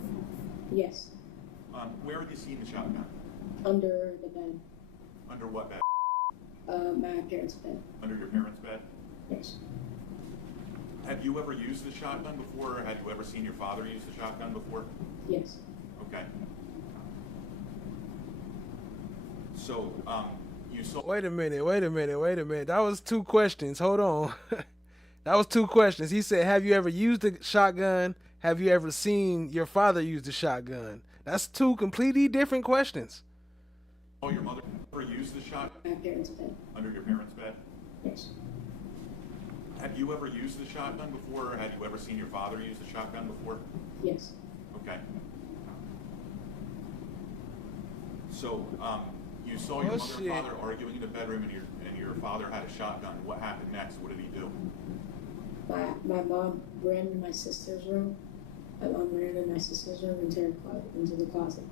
Yes. Where have you seen the shotgun? Under the bed. Under what bed? My parents' bed. Under your parents' bed? Yes. Have you ever used the shotgun before, or had you ever seen your father use the shotgun before? Yes. Okay. So, you saw... Wait a minute. That was 2 questions. Hold on. That was 2 questions. He said, have you ever used a shotgun? Have you ever seen your father use the shotgun? That's 2 completely different questions. Oh, your mother ever used the shotgun? My parents' bed. Under your parents' bed? Yes. Have you ever used the shotgun before, or had you ever seen your father use the shotgun before? Yes. Okay. So, you saw your mother and father arguing in the bedroom, and your father had a shotgun. What happened next? What did he do? My mom ran in my sister's room. My mom ran in my sister's room into the closet.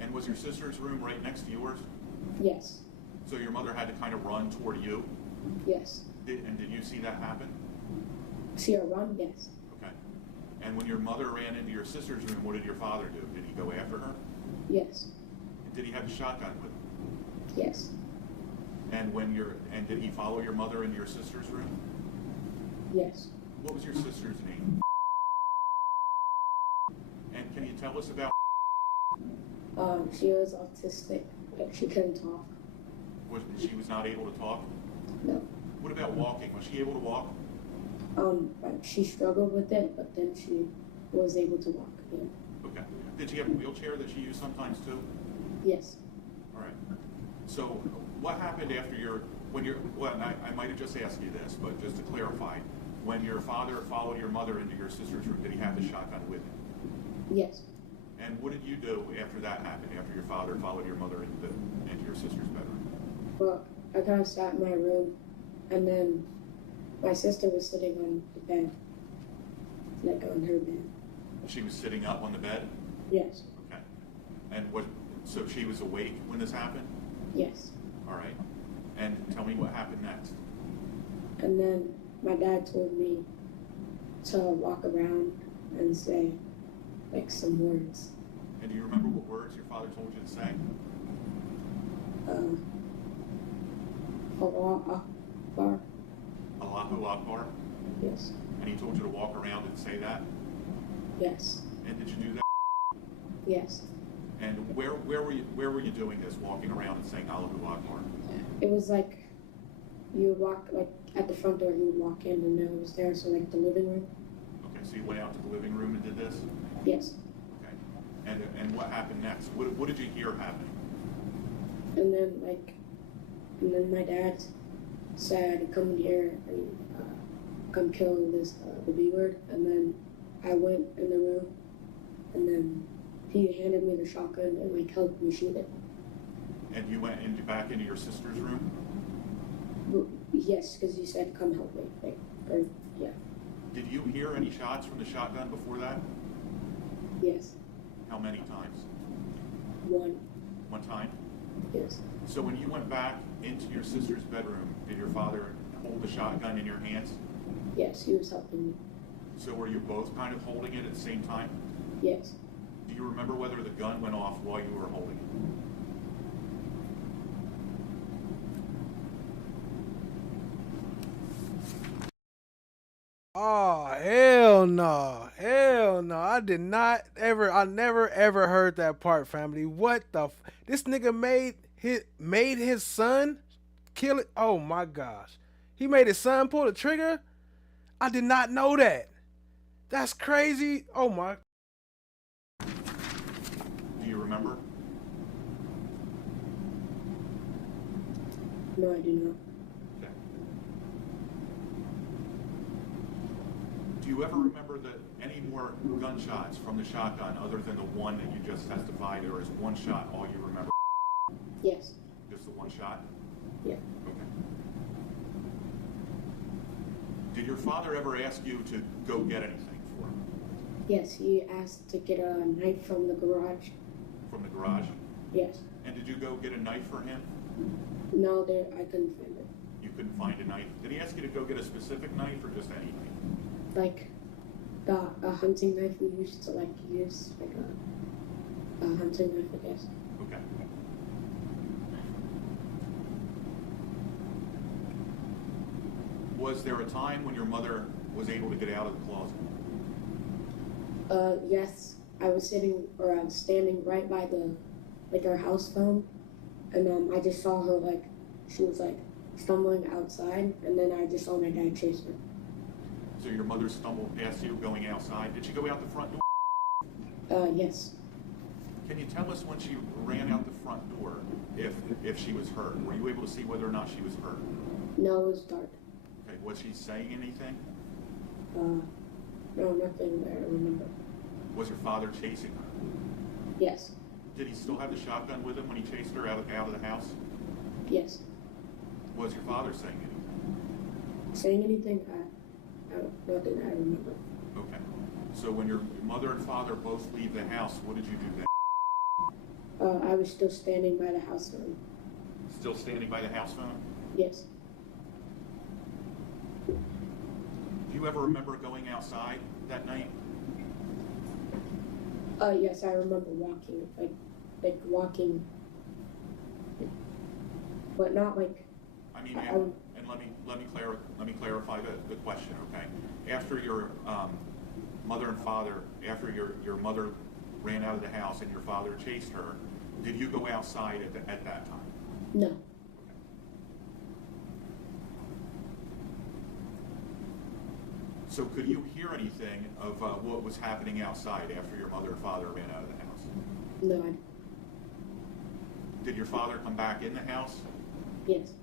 And was your sister's room right next to yours? Yes. So your mother had to kind of run toward you? Yes. Did you see that happen? See her run? Yes. Okay. And when your mother ran into your sister's room, what did your father do? Did he go after her? Yes. Did he have a shotgun with him? Yes. And did he follow your mother into your sister's room? Yes. What was your sister's name? And can you tell us about? She was autistic. Like, she couldn't talk. She was not able to talk? No. What about walking? Was she able to walk? She struggled with it, but then she was able to walk again. Okay. Did she have a wheelchair that she used sometimes too? Yes. All right. So what happened after I might have just asked you this, but just to clarify, when your father followed your mother into your sister's room, did he have the shotgun with him? Yes. And what did you do after that happened, after your father followed your mother into your sister's bedroom? Well, I kind of sat in my room, and then my sister was sitting on the bed, like on her bed. She was sitting up on the bed? Yes. Okay. And so she was awake when this happened? Yes. All right. And tell me what happened next. And then my dad told me to walk around and say, like, some words. And do you remember what words your father told you to say? Allah Akbar. Allahu Akbar? Yes. And he told you to walk around and say that? Yes. And did you do that? Yes. And where were you doing this, walking around and saying Allahu Akbar? It was like you would walk, like at the front door, you would walk in and it was there, so like the living room. Okay, so you went out to the living room and did this? Yes. Okay. And what happened next? What did you hear happen? And then my dad said, "Come here and come kill this the B word." And then I went in the room, and then he handed me the shotgun and like helped me shoot it. And you went back into your sister's room? Yes, because he said, "Come help me." Yeah. Did you hear any shots from the shotgun before that? Yes. How many times? One. One time? Yes. So when you went back into your sister's bedroom, did your father hold the shotgun in your hands? Yes, he was helping me. So were you both kind of holding it at the same time? Yes. Do you remember whether the gun went off while you were holding it? Oh, hell no. Hell no. I never ever heard that part, family. What the this nigga made his son kill it. Oh my gosh. He made his son pull the trigger? I did not know that. That's crazy. Oh my. Do you remember? No, I do not. Okay. Do you ever remember any more gunshots from the shotgun other than the one that you just testified, or is one shot all you remember? Yes. Just the one shot? Yeah. Okay. Did your father ever ask you to go get anything for him? Yes, he asked to get a knife from the garage. From the garage? Yes. And did you go get a knife for him? No, I couldn't find it. You couldn't find a knife? Did he ask you to go get a specific knife or just anything? Like a hunting knife we used to use, like a hunting knife, I guess. Okay. Was there a time when your mother was able to get out of the closet? Yes. I was standing right by our house phone, and I just saw her she was stumbling outside, and then I just saw my dad chase her. So your mother stumbled past you going outside. Did she go out the front door? Yes. Can you tell us when she ran out the front door, if she was hurt? Were you able to see whether or not she was hurt? No, it was dark. Okay, was she saying anything? No, nothing that I remember. Was your father chasing her? Yes. Did he still have the shotgun with him when he chased her out of the house? Yes. Was your father saying anything? Saying anything? Nothing I remember. Okay. So when your mother and father both leave the house, what did you do then? I was still standing by the house phone. Still standing by the house phone? Yes. Do you ever remember going outside that night? Yes, I remember walking, walking, but not like. I mean, and let me clarify the question, okay? After your mother and father, after your mother ran out of the house and your father chased her, did you go outside at that time? No. Okay. So could you hear anything of what was happening outside after your mother and father ran out of the house? No. Did your father come back in the house? Yes.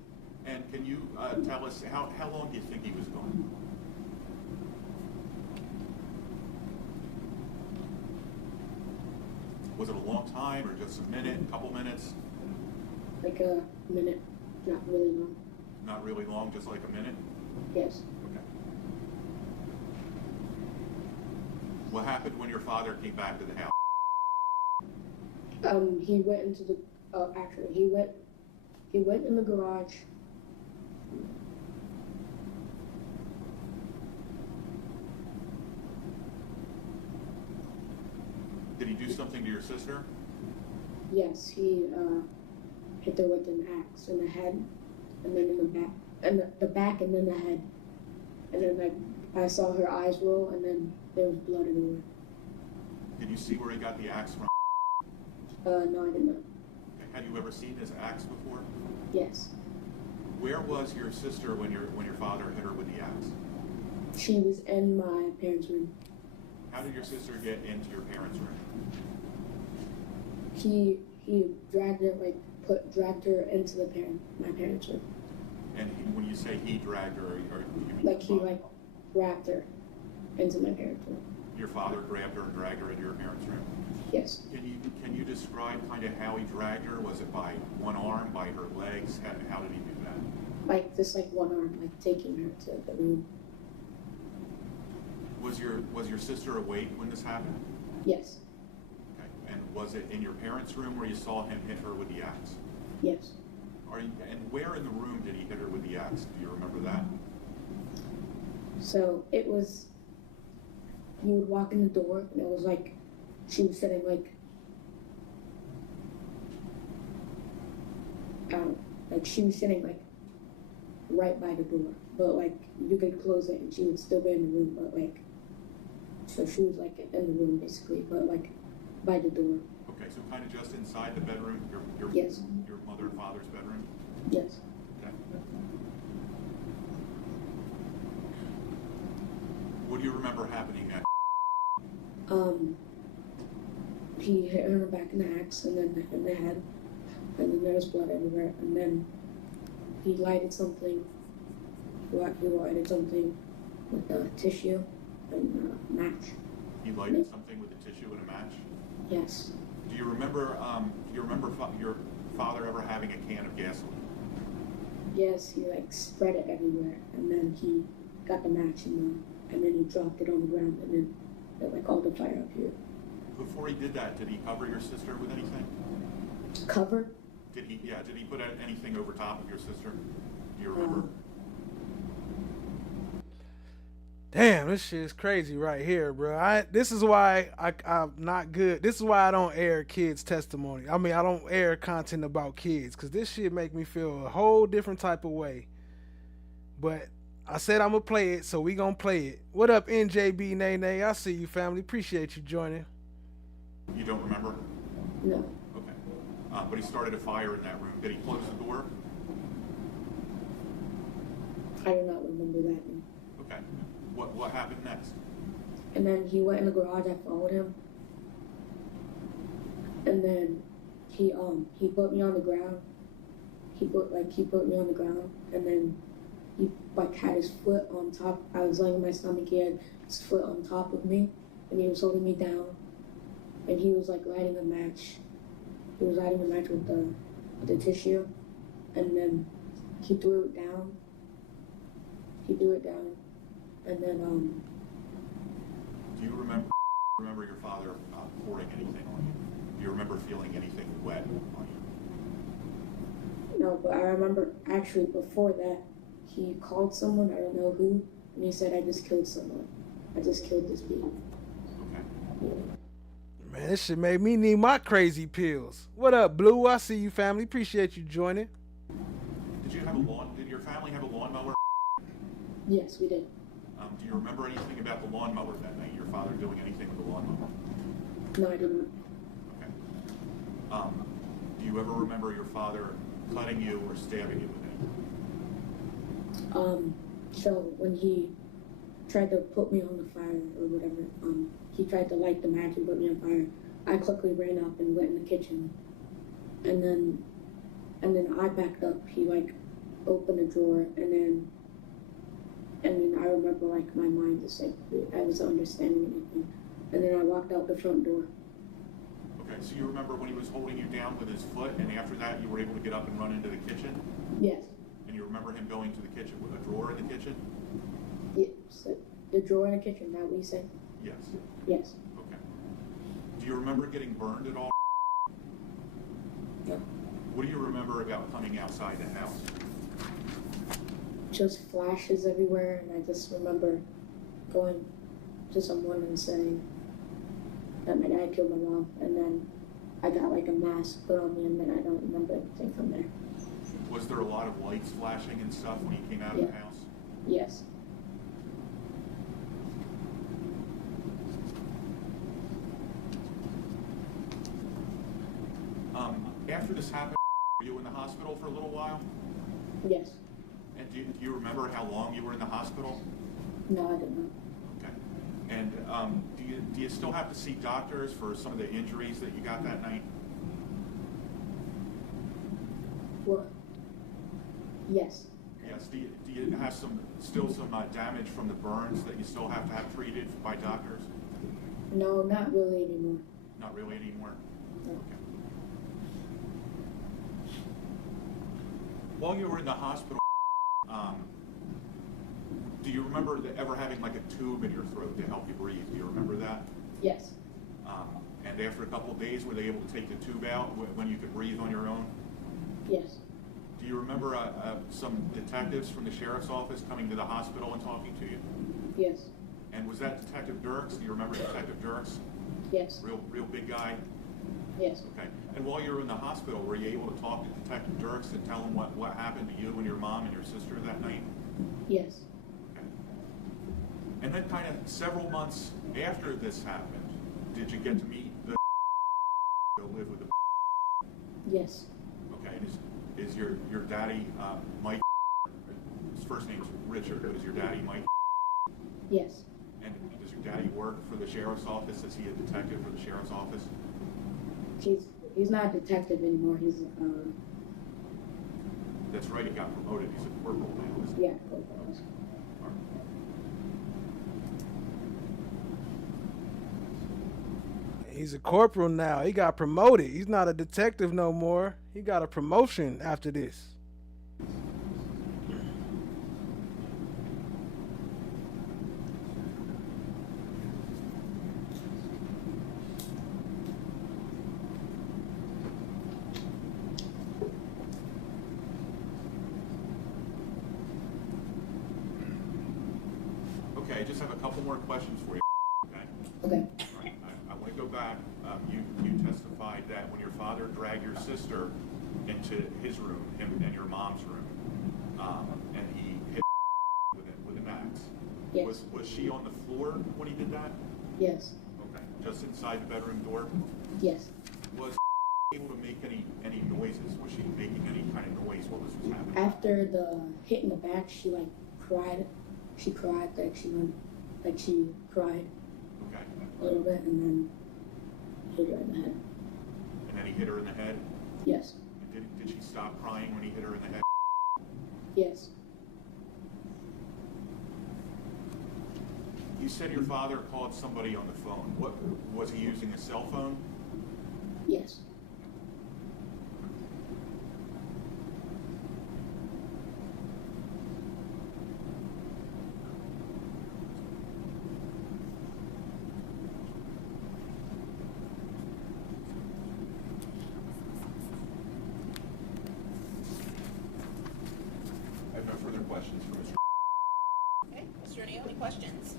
And can you tell us how long do you think he was gone? Was it a long time or just a minute, a couple minutes? Like a minute, not really long. Not really long, just like a minute? Yes. Okay. What happened when your father came back to the house? He went into the, actually, he went in the garage. Did he do something to your sister? Yes, he hit her with an axe in the head, and then in the back, and the back, and then the head, and then like I saw her eyes roll, and then there was blood everywhere. Did you see where he got the axe from? No, I did not. Okay. Had you ever seen his axe before? Yes. Where was your sister when your father hit her with the axe? She was in my parents' room. How did your sister get into your parents' room? He dragged her, like dragged her into my parents' room. And when you say he dragged her, you mean like he like grabbed her into my parents' room. Your father grabbed her and dragged her into your parents' room? Yes. Can you describe kind of how he dragged her? Was it by one arm, by her legs? How did he do that? Like just like one arm, like taking her to the room. Was your sister awake when this happened? Yes. Okay. And was it in your parents' room where you saw him hit her with the axe? Yes. And where in the room did he hit her with the axe? Do you remember that? So it was, you would walk in the door, and it was like, she was sitting like she was sitting like right by the door, but like you could close it and she would still be in the room, but like, so she was like in the room basically, but like by the door. Okay, so kind of just inside the bedroom, yes. Your mother and father's bedroom? Yes. Okay. What do you remember happening next? He hit her in the back in the axe, and then in the head, and then there was blood everywhere, and then he lighted something. He lighted something with a tissue and a match. He lighted something with a tissue and a match? Yes. Do you remember your father ever having a can of gasoline? Yes, he like spread it everywhere, and then he got the match and then he dropped it on the ground, and then it like all the fire up here. Before he did that, did he cover your sister with anything? Cover? Did he put anything over top of your sister? Do you remember? Damn, this shit is crazy right here, bro. This is why I'm not good. This is why I don't air kids' testimony. I mean, I don't air content about kids, because this shit make me feel a whole different type of way. But I said I'm going to play it, so we going to play it. What up, NJB Nene? I see you, family. Appreciate you joining. You don't remember? No. Okay. But he started a fire in that room. Did he close the door? I do not remember that. Okay. What happened next? And then he went in the garage. I followed him. And then he put me on the ground. He put me on the ground, and then he like had his foot on top. I was laying on my stomach. He had his foot on top of me, and he was holding me down. And he was like lighting a match. He was lighting a match with the tissue, and then he threw it down. And then Do you remember your father pouring anything on you? Do you remember feeling anything wet on you? No, but I remember actually before that he called someone, I don't know who, and he said, "I just killed someone. I just killed this being." Okay. Yeah. Man, this shit made me need my crazy pills. What up, Blue? I see you, family. Appreciate you joining. Did your family have a lawnmower? Yes, we did. Do you remember anything about the lawnmower that night? Your father doing anything with the lawnmower? No, I didn't. Okay. Do you ever remember your father cutting you or stabbing you with anything? So when he tried to put me on the fire or whatever. He tried to light the match and put me on fire. I quickly ran up and went in the kitchen, and then I backed up. He like opened a drawer, and then I remember like my mind just like I was understanding anything, and then I walked out the front door. Okay, so you remember when he was holding you down with his foot, and after that you were able to get up and run into the kitchen? Yes. And you remember him going to the kitchen with a drawer in the kitchen? Yes. The drawer in the kitchen. That what you said? Yes. Yes. Okay. Do you remember getting burned at all? No. What do you remember about coming outside the house? Just flashes everywhere, and I just remember going to someone and saying that my dad killed my mom, and then I got like a mask put on me, and then I don't remember anything from there. Was there a lot of lights flashing and stuff when you came out of the house? Yes. After this happened, were you in the hospital for a little while? Yes. And do you remember how long you were in the hospital? No, I don't know. Okay. And do you still have to see doctors for some of the injuries that you got that night? What? Yes. Yes. Do you have still some damage from the burns that you still have to have treated by doctors? No, not really anymore. Not really anymore? No. Okay. While you were in the hospital, do you remember ever having like a tube in your throat to help you breathe? Do you remember that? Yes. And after a couple of days, were they able to take the tube out when you could breathe on your own? Yes. Do you remember some detectives from the sheriff's office coming to the hospital and talking to you? Yes. And was that Detective Dirks? Do you remember Detective Dirks? Yes. Real big guy? Yes. Okay. And while you were in the hospital, were you able to talk to Detective Dirks and tell him what happened to you and your mom and your sister that night? Yes. Okay. And then kind of several months after this happened, did you get to meet the go live with the Yes. Okay. And is your daddy Mike? His first name's Richard, but is your daddy Mike? Yes. And does your daddy work for the sheriff's office? Is he a detective for the sheriff's office? He's not a detective anymore. He's That's right, he got promoted. He's a corporal now, isn't he? yeah. He's a corporal now. He got promoted. He's not a detective no more. He got a promotion after this. Okay, I just have a couple more questions for you. Okay. Okay. All right. I want to go back. You testified that when your father dragged your sister into his room, him and your mom's room, and he hit with an axe. Yes. Was she on the floor when he did that? Yes. Okay. Just inside the bedroom door? Yes. Was able to make any noises? Was she making any kind of noise while this was happening? After the hit in the back, she like cried. She cried she cried Okay. a little bit, and then hit her in the head. And then he hit her in the head? Yes. Did she stop crying when he hit her in the head? Yes. You said your father called somebody on the phone. What was he using, a cell phone? Yes. I have no further questions for Mr. Okay, Mr. O'Neal, any questions?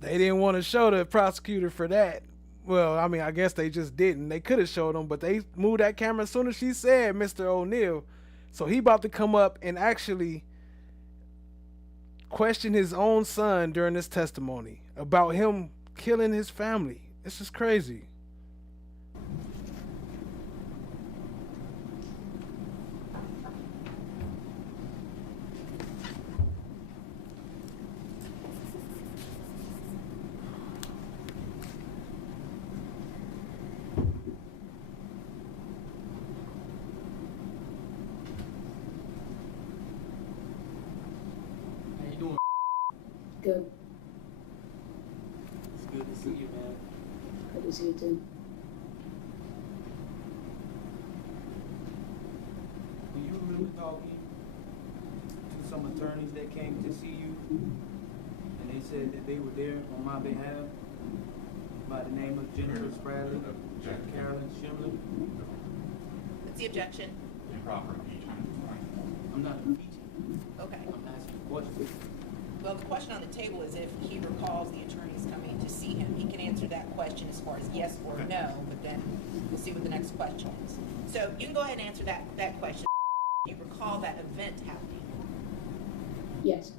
They didn't want to show the prosecutor for that. Well, I mean, I guess they just didn't. They could have showed him, but they moved that camera as soon as she said Mr. O'Neal. So he about to come up and actually question his own son during this testimony about him killing his family. This is crazy. Good. It's good to see you, man. Good to see you too. Do you remember talking to some attorneys that came to see you, and they said that they were there on my behalf by the name of Jennifer Spradley, Carolyn Schindler? What's the objection? Improper impeachment. I'm not impeaching. Okay. I'm asking a question. Well, the question on the table is if he recalls the attorneys coming to see him. He can answer that question as far as yes or no, but then we'll see what the next question is. So you can go ahead and answer that question. Do you recall that event happening? Yes.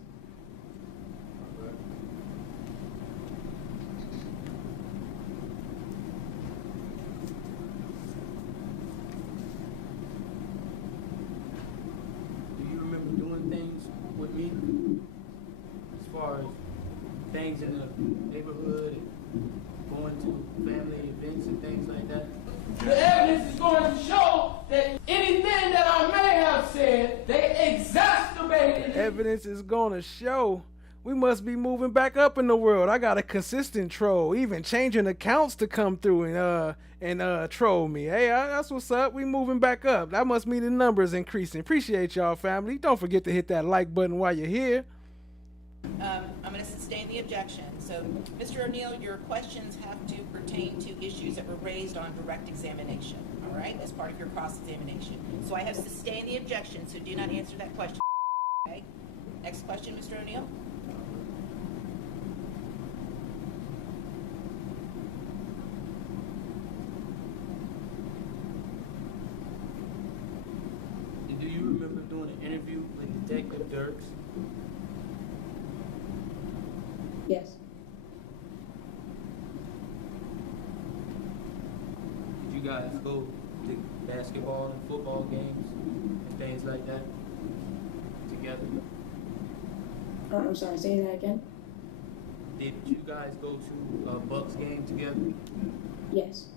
Do you remember doing things with me as far as things in the neighborhood and going to family events and things like that? The evidence is going to show that anything that I may have said, they exacerbated it. Evidence is gonna show. We must be moving back up in the world. I got a consistent troll, even changing accounts to come through and troll me. Hey, that's what's up. We moving back up. That must mean the numbers increasing. Appreciate y'all, family. Don't forget to hit that like button while you're here. I'm going to sustain the objection. So, Mr. O'Neal, your questions have to pertain to issues that were raised on direct examination, all right, as part of your cross-examination. So I have sustained the objection, so do not answer that question. Okay? Next question, Mr. O'Neal. Do you remember doing an interview with Detective Dirks? Yes. Did you guys go to basketball and football games and things like that together? I'm sorry, say that again? Did you guys go to a Bucks game together? Yes.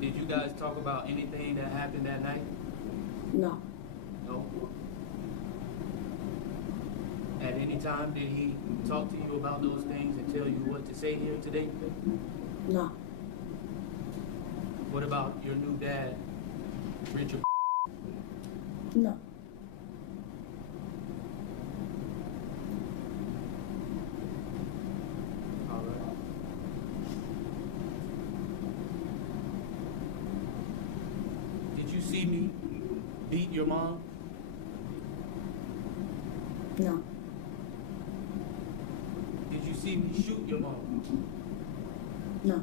Did you guys talk about anything that happened that night? No. No? At any time, did he talk to you about those things and tell you what to say here today? No. What about your new dad, Richard? No. All right. Did you see me beat your mom? No. Did you see me shoot your mom? No.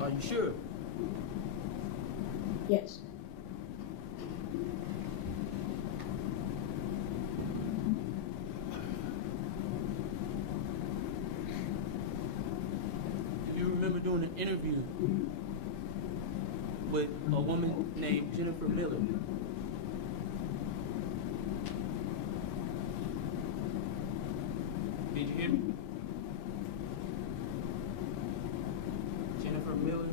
Are you sure? Yes. Do you remember doing an interview with a woman named Jennifer Miller? Did you hear me? Jennifer Miller?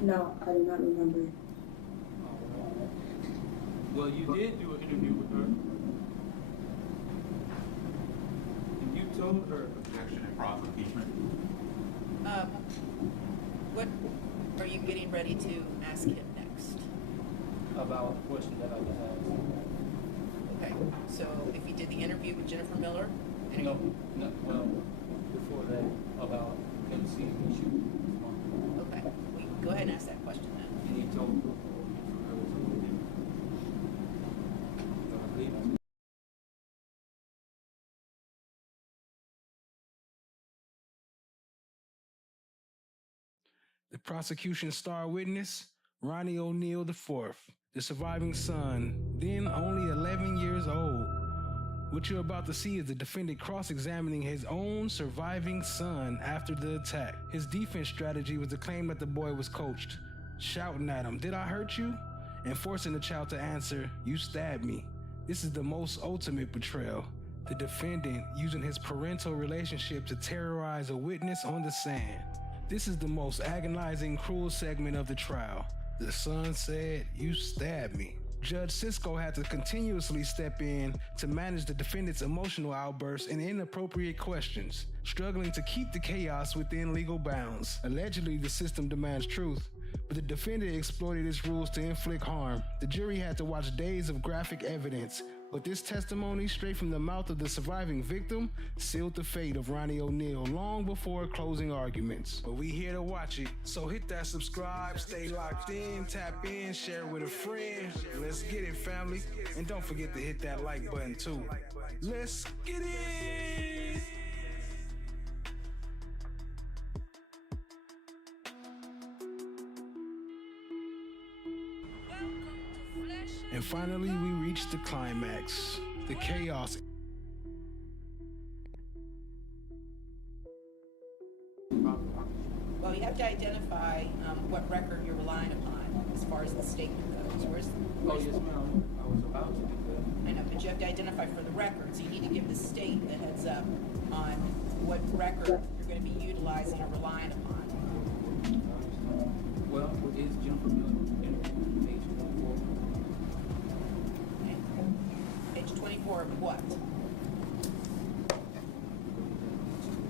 No, I do not remember. Well, you did do an interview with her. And you told her. Objection and cross impeachment. What are you getting ready to ask him next? About a question that I was asked. Okay, so if you did the interview with Jennifer Miller, and No, well, before that, about him seeing me shoot his mom. okay, we go ahead and ask that question then. And he told her I was over there. So I believe that's The prosecution's star witness, Ronnie O'Neal IV, the surviving son, then only 11 years old. What you're about to see is the defendant cross-examining his own surviving son after the attack. His defense strategy was to claim that the boy was coached, shouting at him, "Did I hurt you?" and forcing the child to answer, "You stabbed me." This is the most ultimate betrayal. The defendant using his parental relationship to terrorize a witness on the stand. This is the most agonizing, cruel segment of the trial. The son said, "You stabbed me." Judge Sisco had to continuously step in to manage the defendant's emotional outbursts and inappropriate questions, struggling to keep the chaos within legal bounds. Allegedly, the system demands truth, but the defendant exploited its rules to inflict harm. The jury had to watch days of graphic evidence, but this testimony, straight from the mouth of the surviving victim, sealed the fate of Ronnie O'Neal long before closing arguments. But we here to watch it, so hit that subscribe, stay locked in, tap in, share with a friend. Let's get it, family. And don't forget to hit that like button too. Let's get it! And finally, we reach the climax, the chaos. Well, you have to identify what record you're relying upon as far as the statement goes. Oh, yes, ma'am. I was about to do that. I know, but you have to identify for the record, so you need to give the state a heads up on what record you're going to be utilizing or relying upon. Well, it's Jennifer Miller, page 24. Okay. Page 24 of what?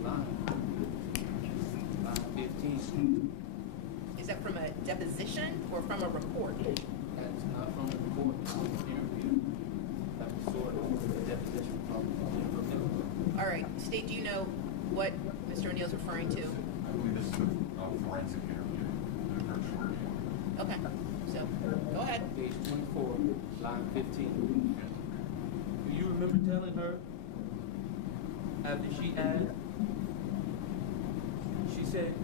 Line 15. Is that from a deposition or from a report? That's not from the report, it's from the interview. That was sort of a deposition from Jennifer Miller. All right, state, do you know what Mr. O'Neal's referring to? I believe this is a forensic interview. Okay, so go ahead. Page 24, line 15. Do you remember telling her after she asked? She said,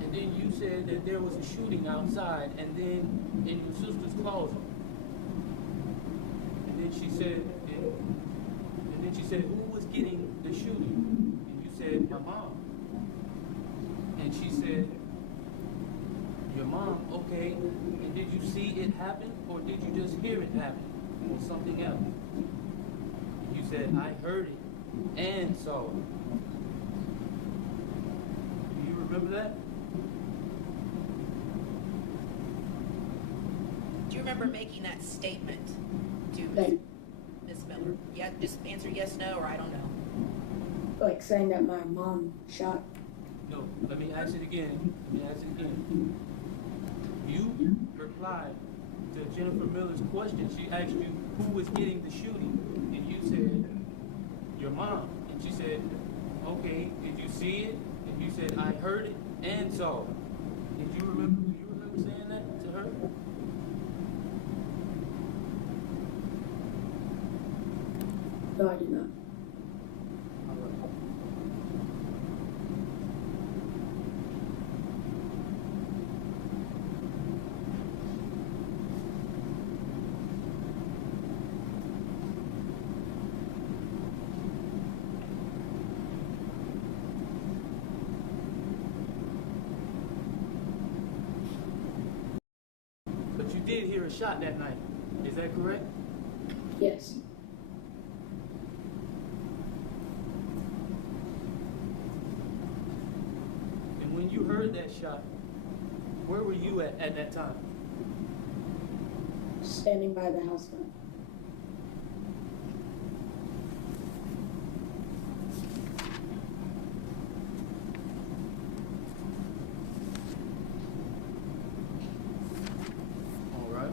and then you said that there was a shooting outside, and then in your sister's closet. And then she said, who was getting the shooting? And you said, my mom. And she said, your mom, okay. And did you see it happen, or did you just hear it happen, or something else? And you said, I heard it and saw it. Do you remember that? Do you remember making that statement to Ms. Miller? Yeah, just answer yes, no, or I don't know. Like saying that my mom shot. No, let me ask it again. You replied to Jennifer Miller's question. She asked you who was getting the shooting, and you said, your mom. And she said, okay, did you see it? And you said, I heard it and saw it. Do you remember saying that to her? No, I did not. But you did hear a shot that night. Is that correct? Yes. And when you heard that shot, where were you at that time? Standing by the house front. All right.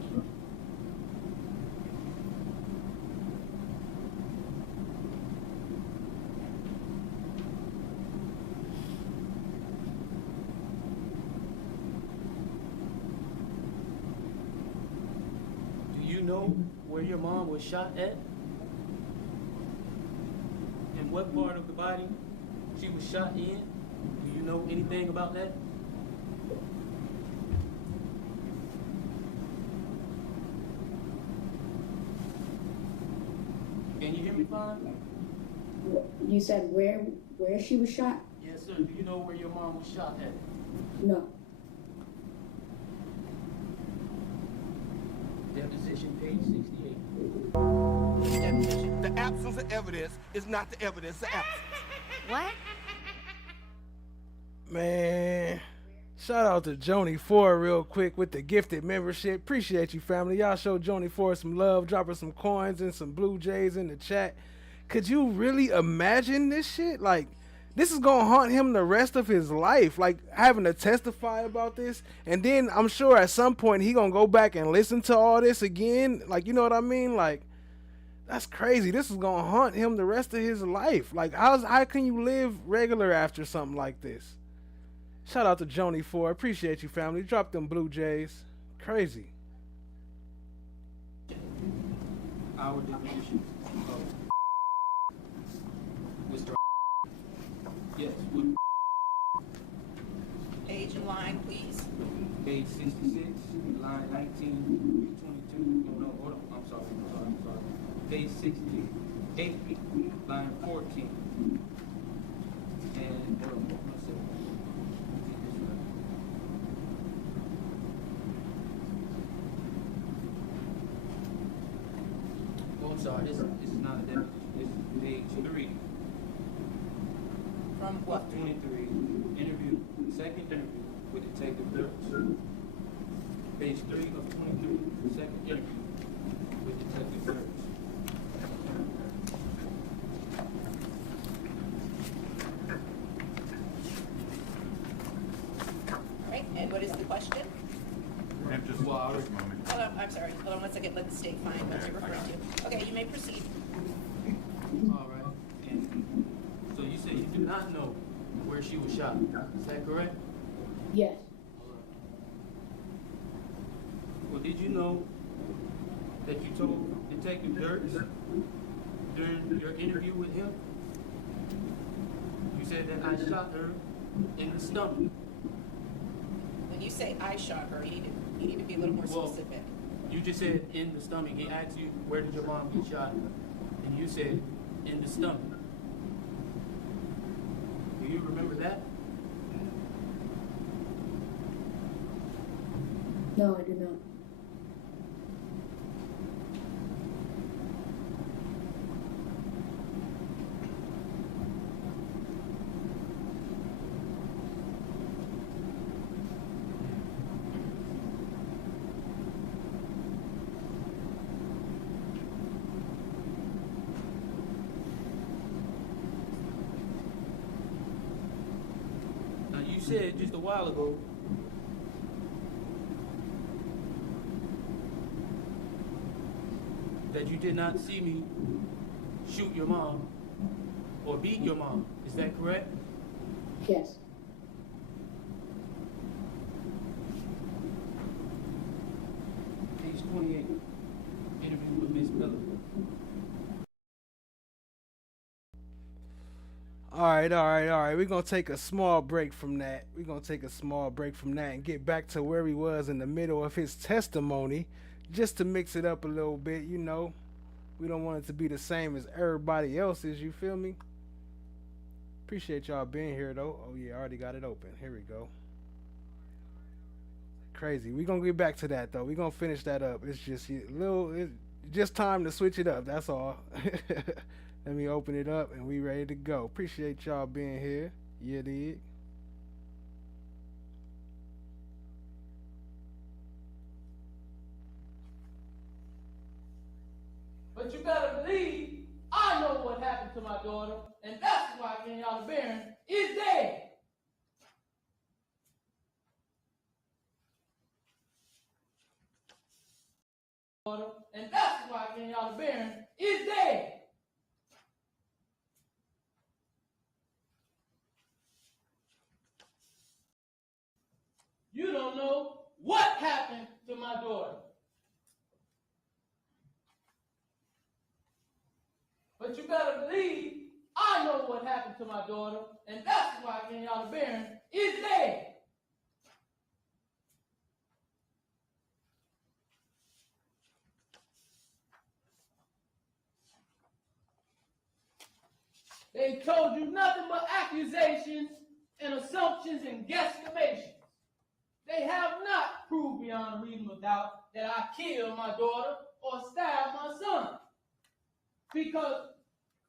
Do you know where your mom was shot at? And what part of the body she was shot in? Do you know anything about that? Can you hear me fine? You said where she was shot? Yes, sir. Do you know where your mom was shot at? No. Deposition page 68. volumes of evidence is not the evidence of absence. What? Man, shout out to Joni IV real quick with the gifted membership. Appreciate you, family. Y'all show Joni IV some love, drop her some coins and some Blue Jays in the chat. Could you really imagine this shit? Like, this is gonna haunt him the rest of his life, like having to testify about this. And then I'm sure at some point he gonna go back and listen to all this again. Like, you know what I mean? Like, that's crazy. This is gonna haunt him the rest of his life. Like, how can you live regular after something like this? Shout out to Joni IV. Appreciate you, family. Drop them Blue Jays. Crazy. Our definition of Mr. Yes, what? Page and line, please. Page 66, line 19, 22. Oh, no, hold on. I'm sorry. Page 68, line 14. And hold on, one second. Oh, I'm sorry. This is not a definition. This is page 3. From what? 23. Interview. Second interview with Detective Dirks. Page 3 of 23. Second interview with Detective Dirks. Right, and what is the question? Just a moment. Hold on, I'm sorry. Hold on one second. Let the state find what you're referring to. Okay, you may proceed. All right. And so you say you do not know where she was shot. Is that correct? Yes. Well, did you know that you told Detective Dirks during your interview with him? You said that I shot her in the stomach. When you say I shot her, you need to be a little more specific. You just said in the stomach. He asked you, where did your mom get shot? And you said, in the stomach. Do you remember that? No, I do not. Now you said just a while ago that you did not see me shoot your mom or beat your mom. Is that correct? Yes. Page 28, interview with Miss Miller. All right. We're going to take a small break from that. And get back to where he was in the middle of his testimony, just to mix it up a little bit, you know. We don't want it to be the same as everybody else's, you feel me? Appreciate y'all being here, though. Oh, yeah, I already got it open. Here we go. Crazy. We're going to get back to that, though. We're going to finish that up. It's just time to switch it up. That's all. Let me open it up, and we ready to go. Appreciate y'all being here. Yeah, dig. But you better believe I know what happened to my daughter, and that's why Kenyatta Barron is dead. And that's why Kenyatta Barron is dead. You don't know what happened to my daughter. But you better believe I know what happened to my daughter, and that's why Kenyatta Barron is dead. They told you nothing but accusations and assumptions and guesstimations. They have not proved beyond a reasonable doubt that I killed my daughter or stabbed my son. Because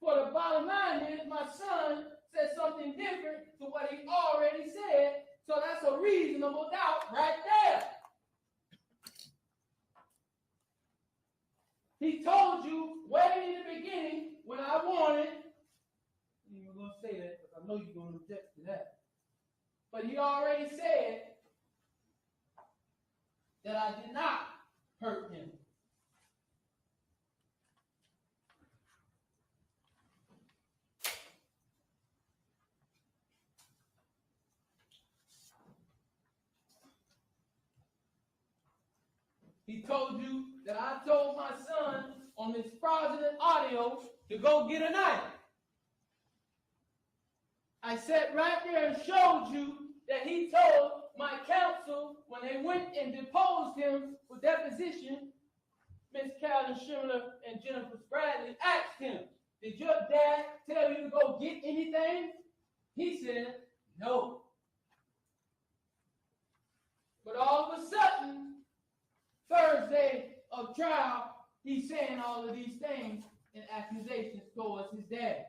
For the bottom line is my son said something different to what he already said, so that's a reasonable doubt right there. He told you way in the beginning when I wanted, you were going to say that because I know you're going to object to that, but he already said that I did not hurt him. He told you that I told my son on this fraudulent audio to go get a knife. I sat right there and showed you that he told my counsel when they went and deposed him for deposition, Miss Carolyn Schindler and Jennifer Bradley asked him, did your dad tell you to go get anything? He said, no. But all of a sudden, Thursday of trial, he's saying all of these things and accusations towards his dad.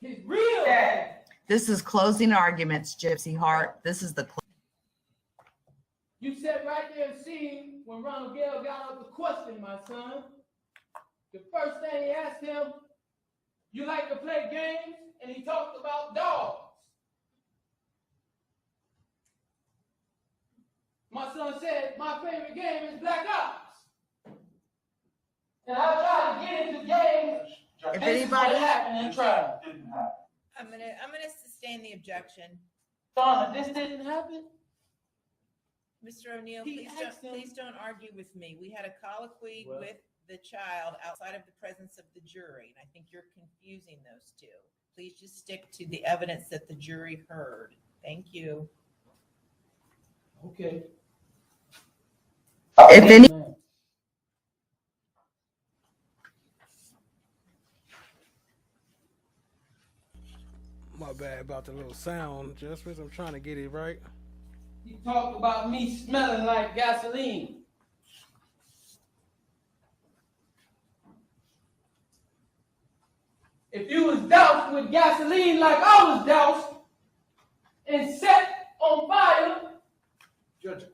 His real dad. This is closing arguments, Gypsy Hart. This is the. You sat right there and seen when Ronald Gale got up to question my son. The first thing he asked him, you like to play games? And he talked about dogs. My son said, my favorite game is Black Ops. And I tried to get into games. If anybody happened in trial. I'm gonna sustain the objection. Donna, this didn't happen? Mr. O'Neal, please don't argue with me. We had a colloquy with the child outside of the presence of the jury, and I think you're confusing those two. Please just stick to the evidence that the jury heard. Thank you. Okay. If any. My bad about the little sound adjustments. I'm trying to get it right. He talked about me smelling like gasoline. If you was doused with gasoline like I was doused and set on fire, Judge,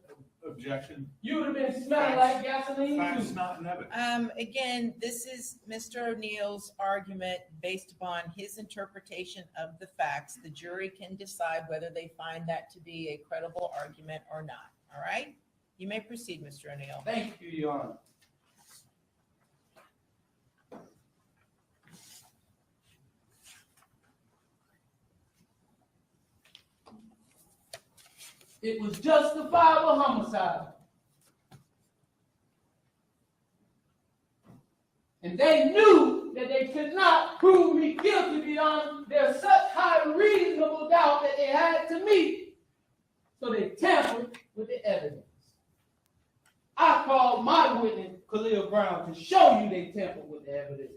objection. You would have been smelling like gasoline Facts too. not in evidence. Again, this is Mr. O'Neal's argument based upon his interpretation of the facts. The jury can decide whether they find that to be a credible argument or not. All right? You may proceed, Mr. O'Neal. Thank you, Your Honor. It was justifiable homicide. And they knew that they could not prove me guilty beyond their such high reasonable doubt that they had to meet. So they tampered with the evidence. I called my witness, Khalil Brown, to show you they tampered with the evidence.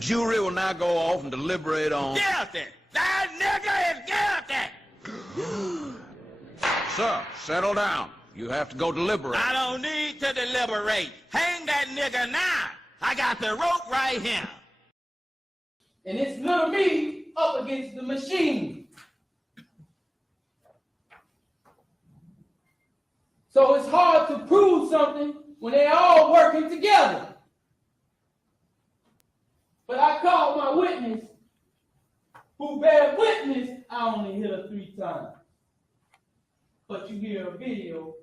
Jury will now go off and deliberate on. Guilty! That nigga is guilty! Sir, settle down. You have to go deliberate. I don't need to deliberate. Hang that nigga now. I got the rope right here. And it's little me up against the machine. So it's hard to prove something when they're all working together. But I called my witness, who bear witness, I only hit her 3 times. But you hear a video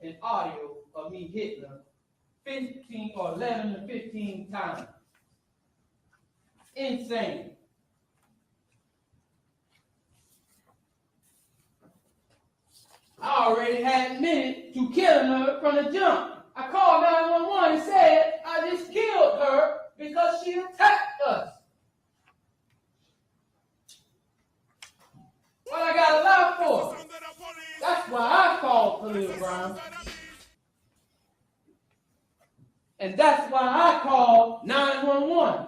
and audio of me hitting her 15 or 11 to 15 times. Insane. I already had admitted to killing her from the jump. I called 911 and said I just killed her because she attacked us. What I got a lot for? That's why I called Khalil Brown. And that's why I called 911.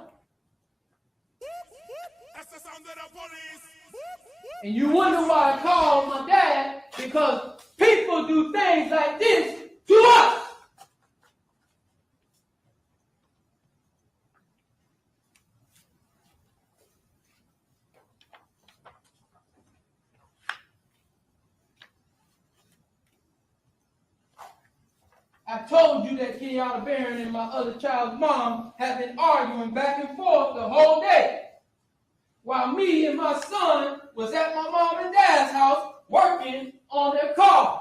And you wonder why I called my dad, because people do things like this to us. I told you that Kenyatta Barron and my other child's mom have been arguing back and forth the whole day, while me and my son was at my mom and dad's house working on their cars.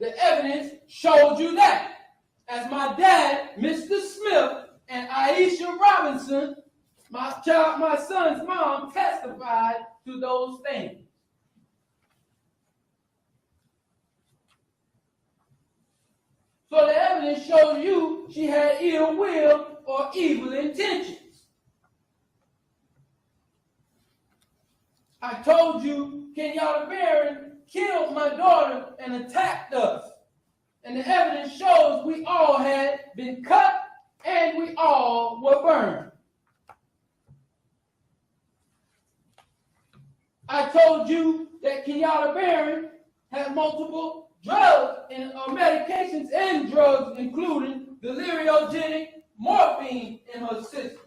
The evidence showed you that, as my dad, Mr. Smith, and Aisha Robinson, my son's mom, testified to those things. So the evidence showed you she had ill will or evil intentions. I told you Kenyatta Barron killed my daughter and attacked us. And the evidence shows we all had been cut and we all were burned. I told you that Kenyatta Barron had multiple drugs and medications and drugs, including deliriogenic morphine in her system.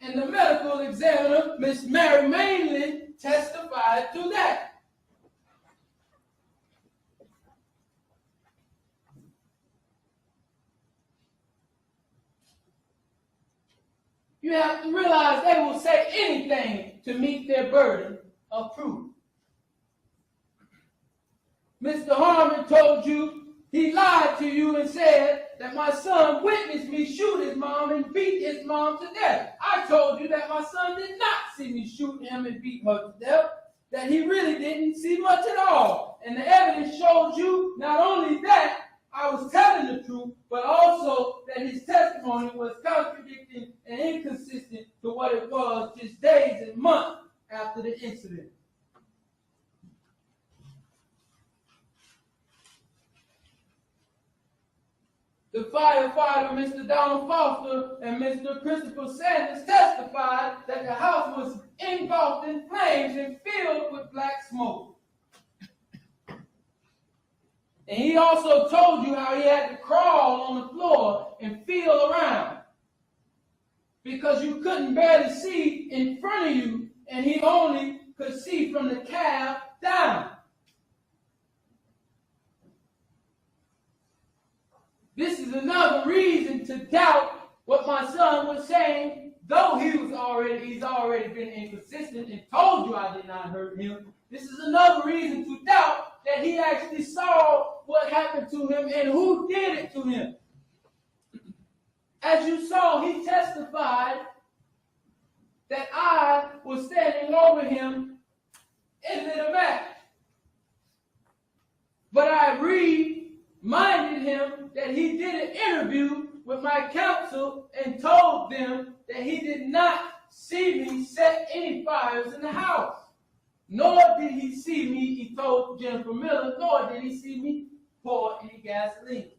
And the medical examiner, Miss Mary Mainland, testified to that. You have to realize they will say anything to meet their burden of proof. Mr. Harmon told you he lied to you and said that my son witnessed me shoot his mom and beat his mom to death. I told you that my son did not see me shoot him and beat her to death, that he really didn't see much at all. And the evidence showed you not only that I was telling the truth, but also that his testimony was contradicting and inconsistent to what it was just days and months after the incident. The firefighter, Mr. Donald Foster, and Mr. Christopher Sanders testified that the house was engulfed in flames and filled with black smoke. And he also told you how he had to crawl on the floor and feel around because you couldn't barely see in front of you, and he only could see from the cab down. This is another reason to doubt what my son was saying, though he's already been inconsistent and told you I did not hurt him. This is another reason to doubt that he actually saw what happened to him and who did it to him. As you saw, he testified that I was standing over him in the match. But I reminded him that he did an interview with my counsel and told them that he did not see me set any fires in the house. Nor did he see me, he told Jennifer Miller, nor did he see me pour any gasoline.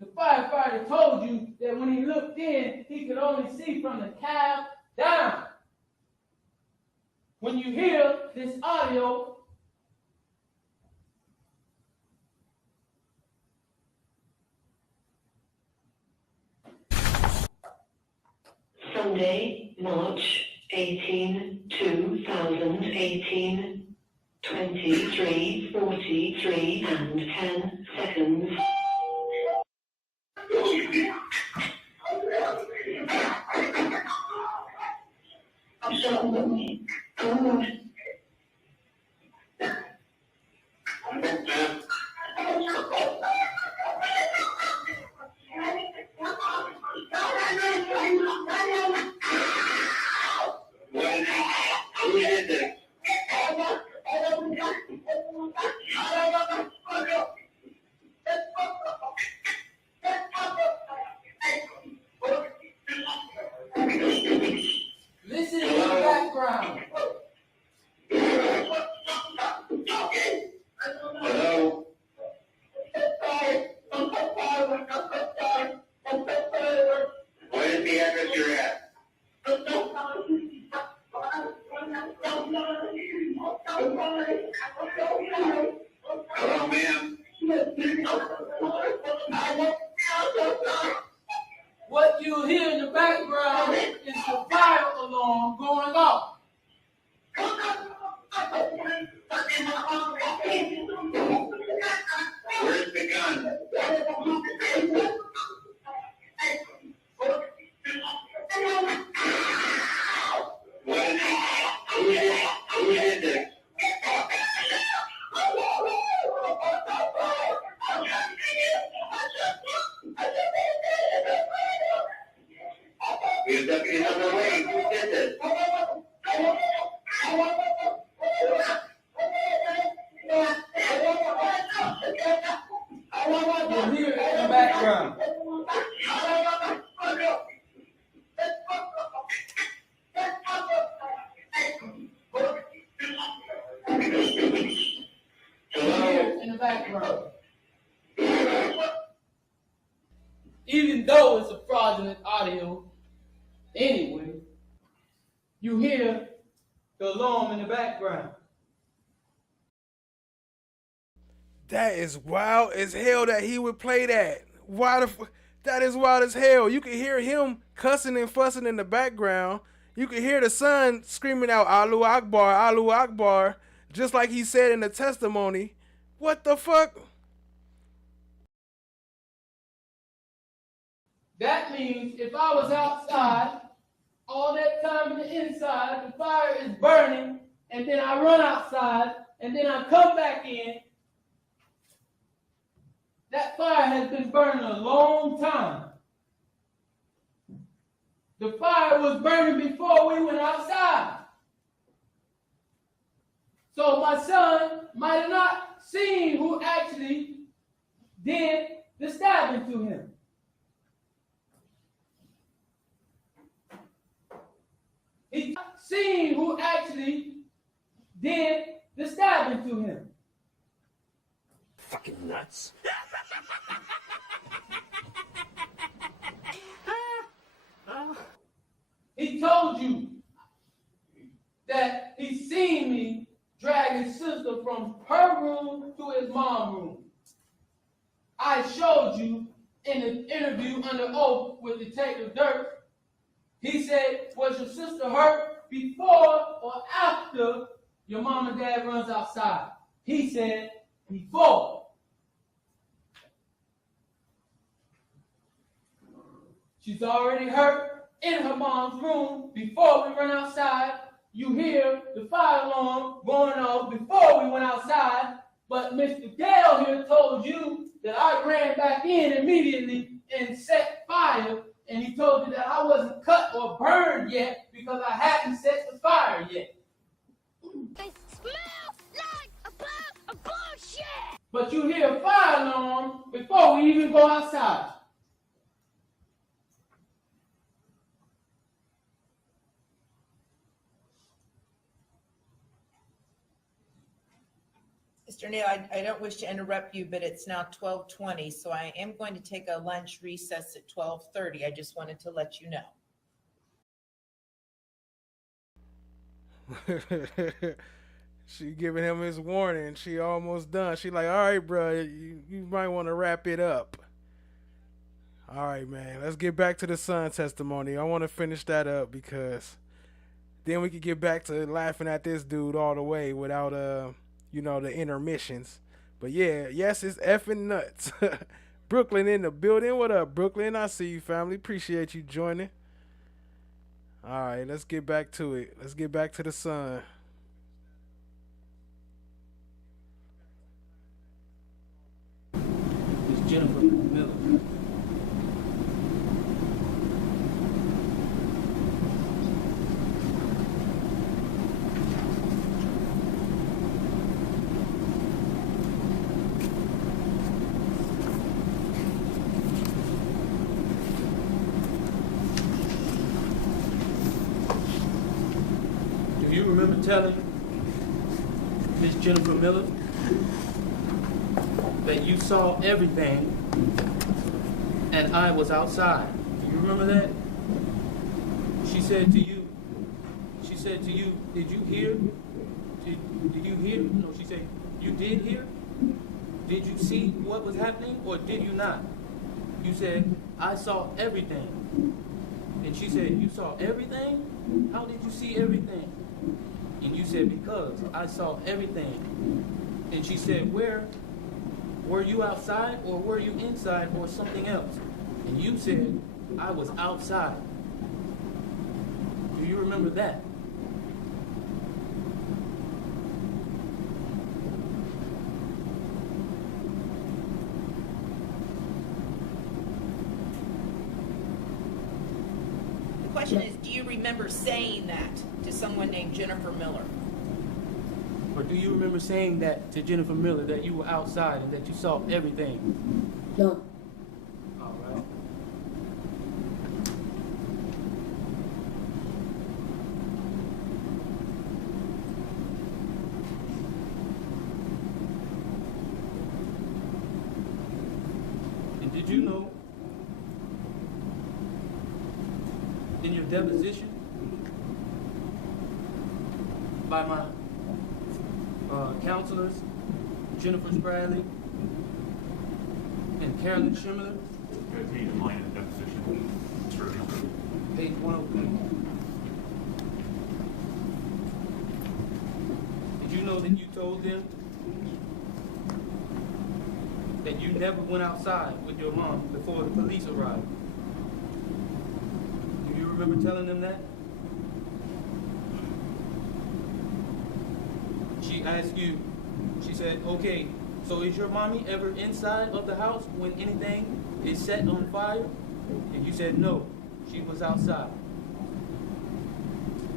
The firefighter told you that when he looked in, he could only see from the cab down. When you hear this audio, Sunday, March 18, 2018, 23:43 and 10 seconds. I'm sorry, Mommy. God. Who did this? listen to the background. Hello? What is the address you're at? Hello, ma'am. What you hear in the background is the fire alarm going off. background. Even though it's a fraudulent audio, anyway, you hear the alarm in the background. That is wild as hell that he would play that. That is wild as hell. You can hear him cussing and fussing in the background. You can hear the son screaming out Allahu Akbar, Allahu Akbar, just like he said in the testimony. What the fuck? That means if I was outside, all that time in the inside, the fire is burning, and then I run outside, and then I come back in, that fire has been burning a long time. The fire was burning before we went outside. So my son might have not seen who actually did the stabbing to him. He's not seen who actually did the stabbing to him. Fucking nuts. He told you that he seen me drag his sister from her room to his mom's room. I showed you in an interview under oath with Detective Dirk. He said, was your sister hurt before or after your mom and dad runs outside? He said, before. She's already hurt in her mom's room before we run outside. You hear the fire alarm going off before we went outside. But Mr. Gale here told you that I ran back in immediately and set fire. And he told you that I wasn't cut or burned yet because I hadn't set the fire yet. They smell like a bullshit! But you hear a fire alarm before we even go outside. Mr. O'Neal, I don't wish to interrupt you, but it's now 12:20, so I am going to take a lunch recess at 12:30. I just wanted to let you know. She giving him his warning. She almost done. She like, all right, bro, you might want to wrap it up. All right, man. Let's get back to the son testimony. I want to finish that up because then we can get back to laughing at this dude all the way without the intermissions. But yeah, yes, it's effing nuts. Brooklyn in the building. What up, Brooklyn? I see you, family. Appreciate you joining. All right, let's get back to it. Let's get back to the sun. It's Jennifer Miller. Do you remember telling Miss Jennifer Miller that you saw everything and I was outside? Do you remember that? She said to you, did you hear? Did you hear? No, she said, you did hear? Did you see what was happening or did you not? You said, I saw everything. And she said, you saw everything? How did you see everything? And you said, because I saw everything. And she said, where? Were you outside or were you inside or something else? And you said, I was outside. Do you remember that? The question is, do you remember saying that to someone named Jennifer Miller? Or do you remember saying that to Jennifer Miller, that you were outside and that you saw everything? No. All right. Did you know in your deposition by my counselors, Jennifer Spradley and Carolyn Schimler? Page in line in the deposition. Page 103. Did you know that you told them that you never went outside with your mom before the police arrived? Do you remember telling them that? She asked you, she said, okay, so is your mommy ever inside of the house when anything is set on fire? And you said no, she was outside.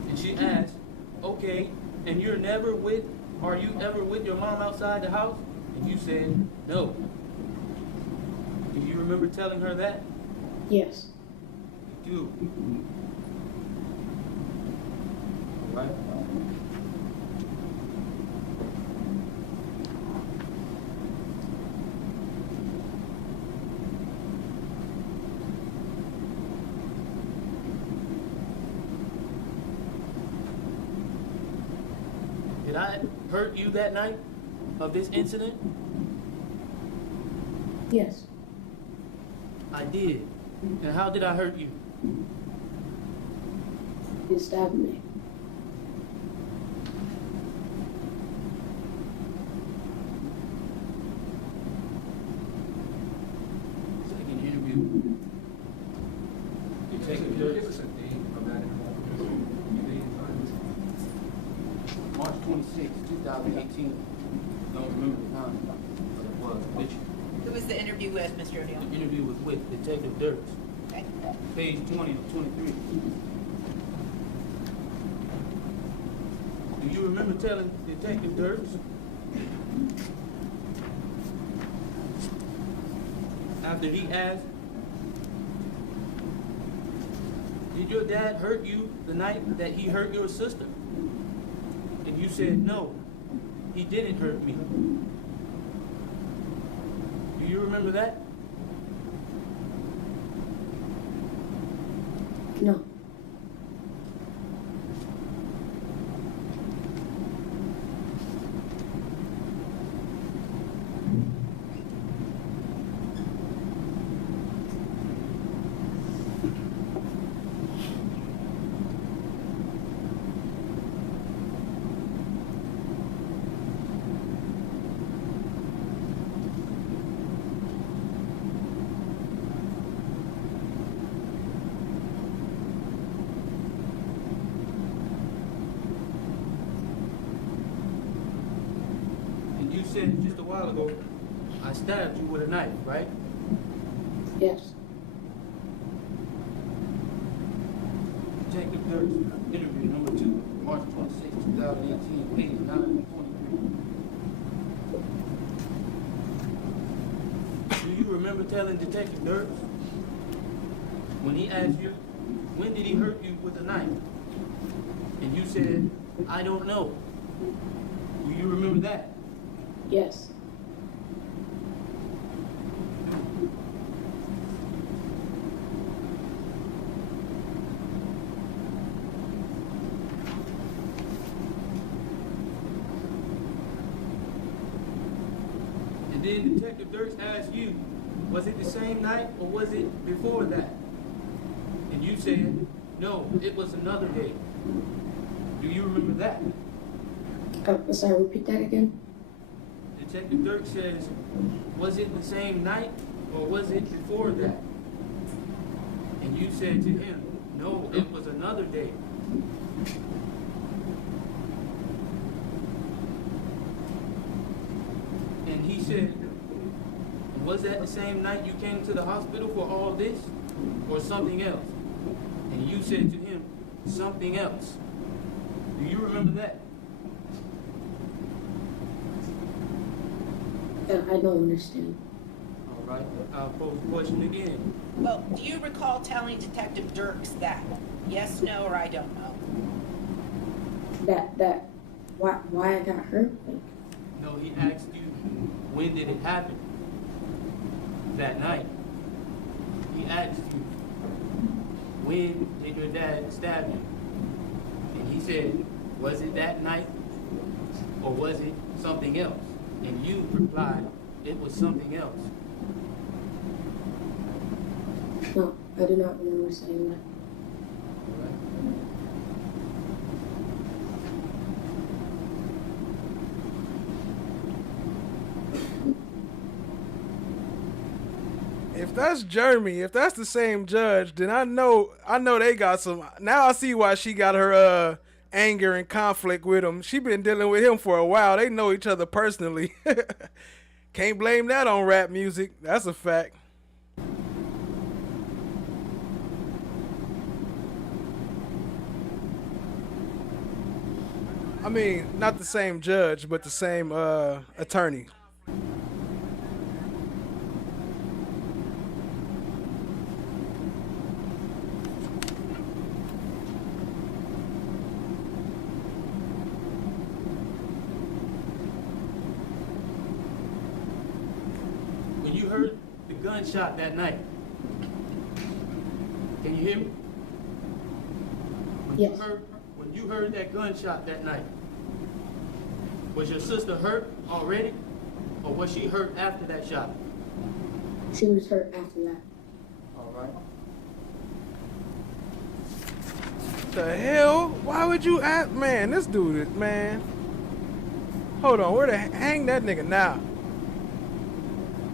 And she asked, okay, and are you ever with your mom outside the house? And you said no. Do you remember telling her that? Yes. You do. All right. Did I hurt you that night of this incident? Yes. I did. And how did I hurt you? You stabbed me. Second interview. March 26, 2018. Don't remember the time, but it was. Which? Who was the interview with, Mr. O'Neal? The interview was with Detective Dirks. Okay. Page 20 of 23. Do you remember telling Detective Dirks after he asked, did your dad hurt you the night that he hurt your sister? And you said, no, he didn't hurt me. Do you remember that? No. Just a while ago, I stabbed you with a knife, right? Yes. Detective Dirks, interview number 2, March 26, 2018, page 9 and 23. Do you remember telling Detective Dirks when he asked you, when did he hurt you with a knife? And you said, I don't know. Do you remember that? Yes. And then Detective Dirks asked you, was it the same night or was it before that? And you said, no, it was another day. Do you remember that? Sorry, repeat that again? Detective Dirks says, was it the same night or was it before that? And you said to him, no, it was another day. And he said, was that the same night you came to the hospital for all this or something else? And you said to him, something else. Do you remember that? I don't understand. All right, I'll pose the question again. Well, do you recall telling Detective Dirks that? Yes, no, or I don't know? Why I got hurt? No, he asked you, when did it happen? That night. when did your dad stab you? And he said, was it that night or was it something else? And you replied, it was something else. No, I do not remember saying that. If that's Jeremy, if that's the same judge, then I know they got some. Now I see why she got her anger and conflict with him. She been dealing with him for a while. They know each other personally. Can't blame that on rap music. That's a fact. I mean, not the same judge, but the same attorney. When you heard the gunshot that night, can you hear me? When Yes. When you heard that gunshot that night, was your sister hurt already, or was she hurt after that shot? She was hurt after that. All right. The hell? Why would you ask? Man, this dude is, man. Hold on, where the hang that nigga now?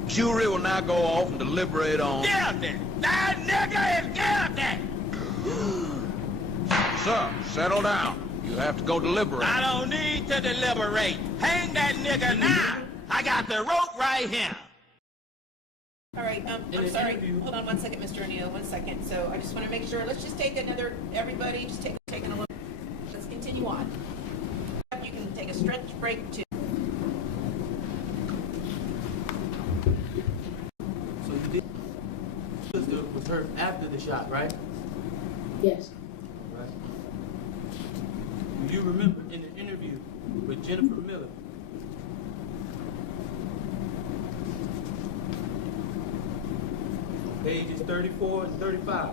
Jury will now go off and deliberate on... Guilty! That nigga is guilty! Sir, settle down. You have to go deliberate. I don't need to deliberate. Hang that nigga now! I got the rope right here! All right, I'm sorry. Hold on one second, Mr. O'Neal, 1 second. So I just want to make sure, let's just take another, everybody, just taking a look. Let's continue on. You can take a stretch break too. So you did... sister was hurt after the shot, right? Yes. Right. Do you remember in the interview with Jennifer Miller, pages 34 and 35.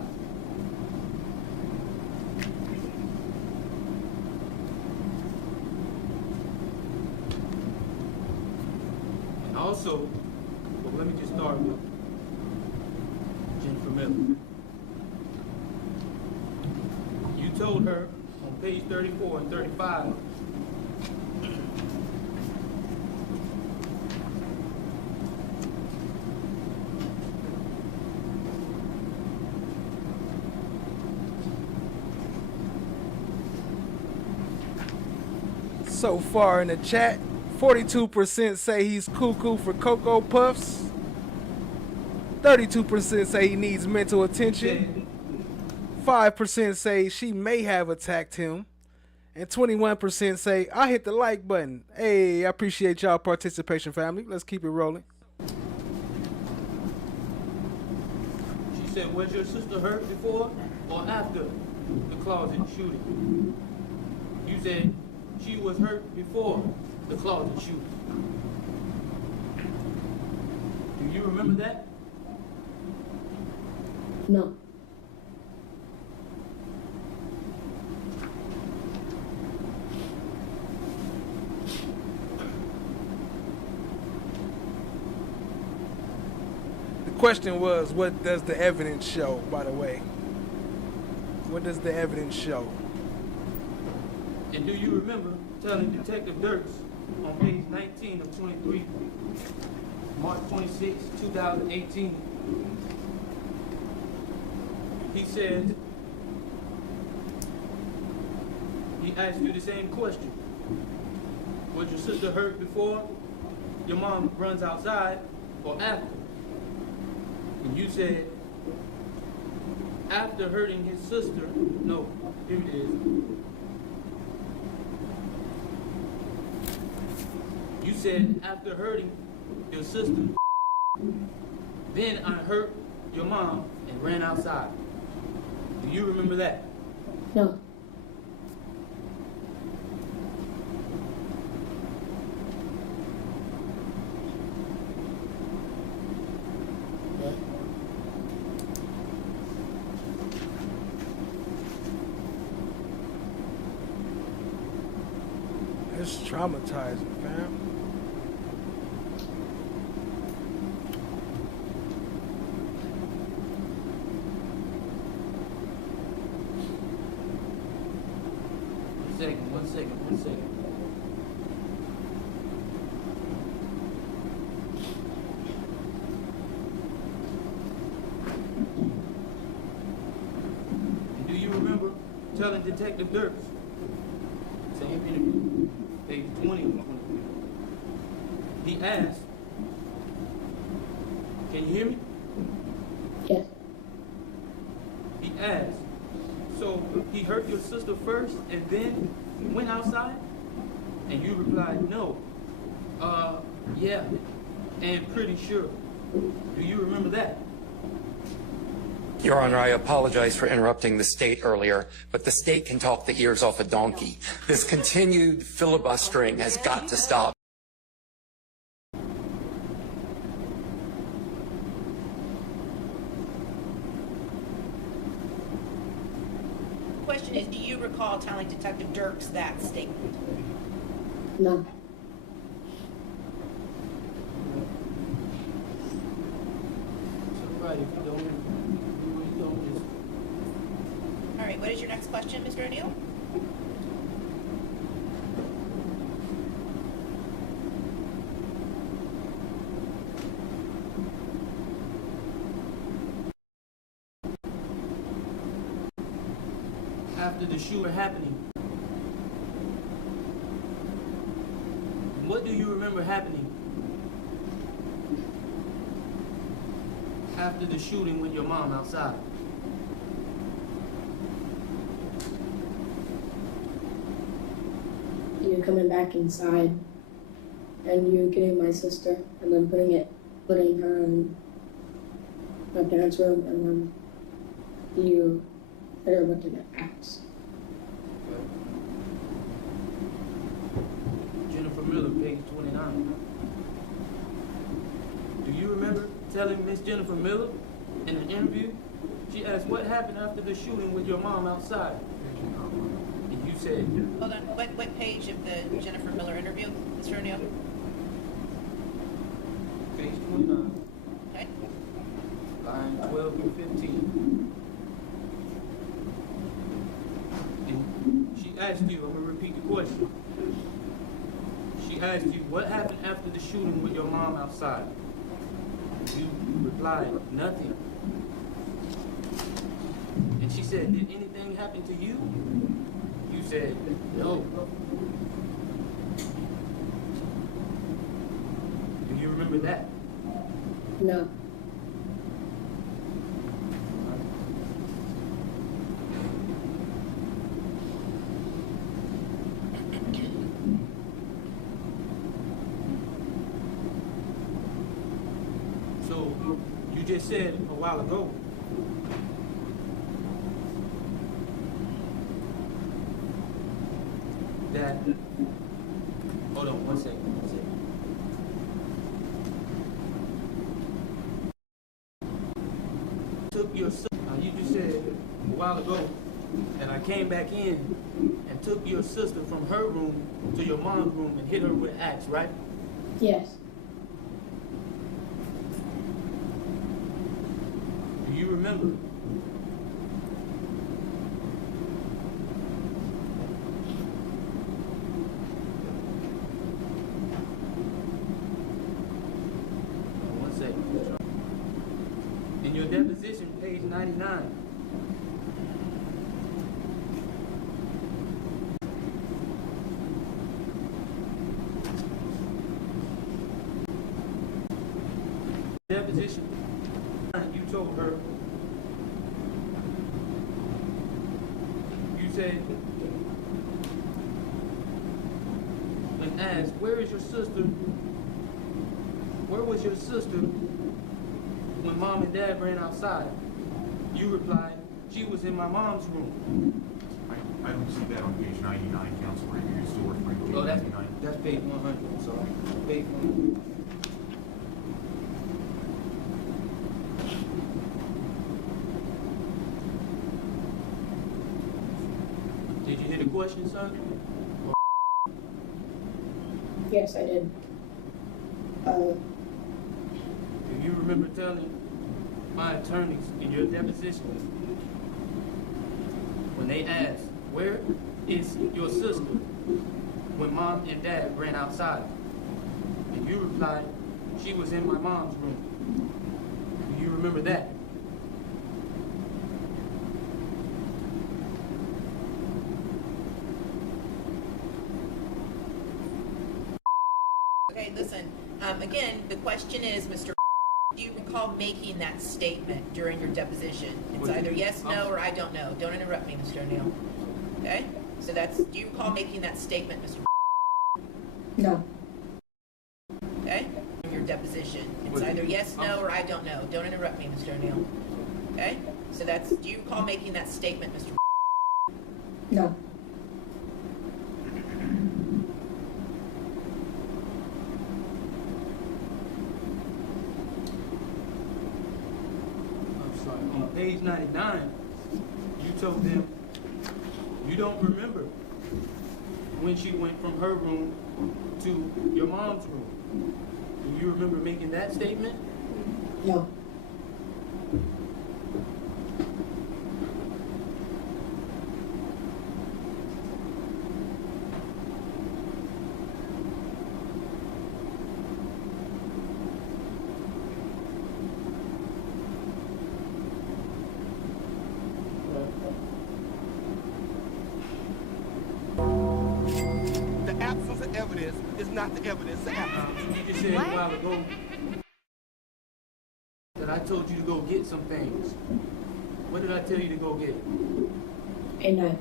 And also, well, let me just start with Jennifer Miller. You told her on page 34 and 35 So far in the chat, 42% say he's cuckoo for Cocoa Puffs. 32% say he needs mental attention. 5% say she may have attacked him. And 21% say, I hit the like button. Hey, I appreciate y'all participation, family. Let's keep it rolling. She said, was your sister hurt before or after the closet shooting? You said she was hurt before the closet shooting. Do you remember that? No. The question was, what does the evidence show, by the way? What does the evidence show? And do you remember telling Detective Dirks on page 19 of 23, March 26, 2018, he said, he asked you the same question. Was your sister hurt before your mom runs outside or after? And you said, after hurting his sister, no, here it is. You said, after hurting your sister, then I hurt your mom and ran outside. Do you remember that? No. traumatizing, fam. One second. And do you remember telling Detective Dirks, same interview, page 20 and 23, he asked, can you hear me? Yes. He asked, so he hurt your sister first and then went outside? And you replied, no. Yeah, and pretty sure. Do you remember that? Your Honor, I apologize for interrupting the state earlier, but the state can talk the ears off a donkey. This continued filibustering has got to stop. The question is, do you recall telling Detective Dirks that statement? No. Right, if you don't, just... All right, what is your next question, Mr. O'Neal? After the shooting happening, what do you remember happening after the shooting with your mom outside? You coming back inside and you getting my sister and then putting her in my parents' room, and then you hit her with an axe. Jennifer Miller, page 29. Do you remember telling Miss Jennifer Miller in an interview? She asked what happened after the shooting with your mom outside. And you said... Hold on, what page of the Jennifer Miller interview, Mr. O'Neal? Page 29. Okay. Line 12 through 15. And she asked you, I'm going to repeat the question. She asked you, what happened after the shooting with your mom outside? You replied, nothing. And she said, did anything happen to you? You said, no. Do you remember that? No. So, you just said a while ago that, hold on one second. Took your sister, you just said a while ago that I came back in and took your sister from her room to your mom's room and hit her with an axe, right? Yes. Do you remember? One second. In your deposition, page 99. Deposition, you told her, you said, when asked, where is your sister? Where was your sister when mom and dad ran outside? You replied, she was in my mom's room. I don't see that on page 99, counsel, right here. You're still referring to page 99. That's page 100, I'm sorry. Page 100. Did you hear the question, son? Yes, I did. Do you remember telling my attorneys in your deposition when they asked, where is your sister when mom and dad ran outside? And you replied, she was in my mom's room. Do you remember that? Okay, listen, again, the question is, Mr. Do you recall making that statement during your deposition? It's either yes, no, or I don't know. Don't interrupt me, Mr. O'Neal. Okay? So that's, do you recall making that statement, Mr. No. Okay? In your deposition. It's either yes, no, or I don't know. Don't interrupt me, Mr. O'Neal. Okay? So that's, do you recall making that statement, Mr. No. On page 99, you told them you don't remember when she went from her room to your mom's room. Do you remember making that statement? No. Evidence is not the evidence. You just said a while ago that I told you to go get some things. What did I tell you to go get? A knife.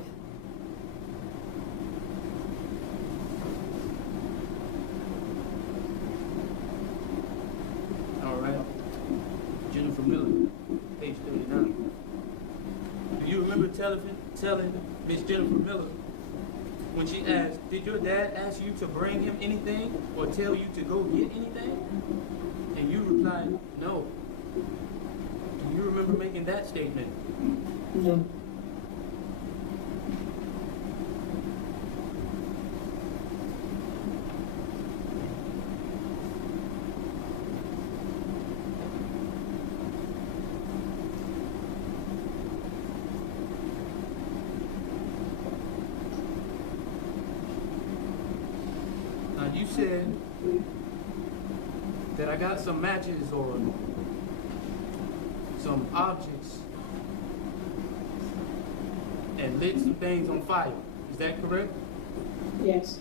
All right. Jennifer Miller, page 39. Do you remember telling Miss Jennifer Miller when she asked, did your dad ask you to bring him anything or tell you to go get anything? And you replied, no. Do you remember making that statement? No. You said that I got some matches or some objects and lit some things on fire. Is that correct? Yes.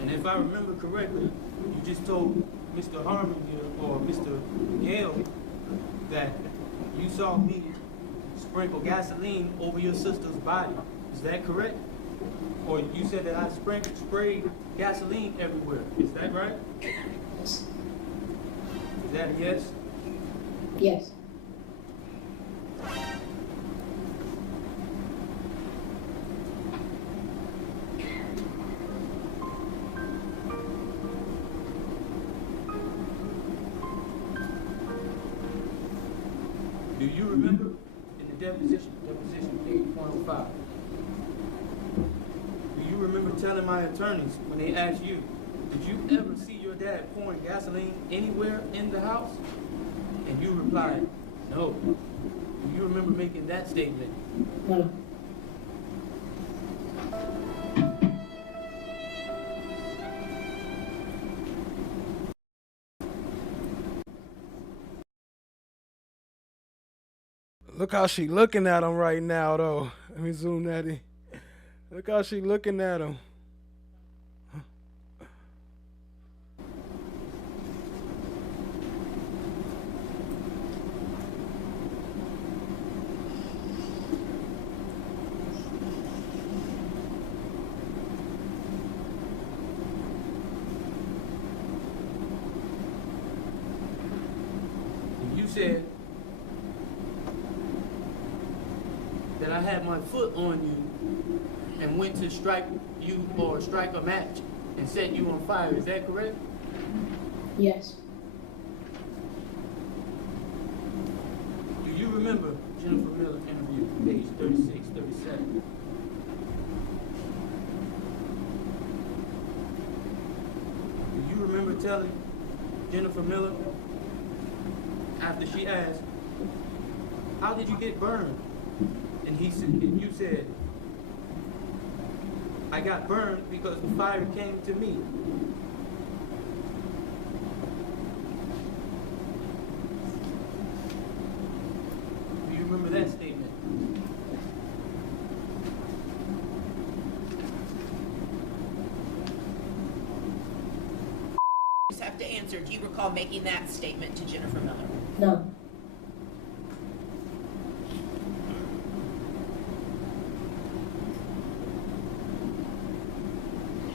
And if I remember correctly, you just told Mr. Harmon here, or Mr. Yale, that you saw me sprinkle gasoline over your sister's body. Is that correct? Or you said that I sprayed gasoline everywhere. Is that right? Yes. Is that a yes? Yes. Do you remember in the deposition page 105? Do you remember telling my attorneys when they asked you, did you ever see your dad pouring gasoline anywhere in the house? And you replied, no. Do you remember making that statement? No. Look how she looking at him right now, though. Let me zoom that in. Look how she looking at him. You said that I had my foot on you and went to strike you or strike a match and set you on fire. Is that correct? Yes. Do you remember Jennifer Miller interview, page 36, 37? telling Jennifer Miller, after she asked, how did you get burned? And you said, I got burned because the fire came to me. Do you remember that statement? You just have to answer. Do you recall making that statement to Jennifer Miller? No.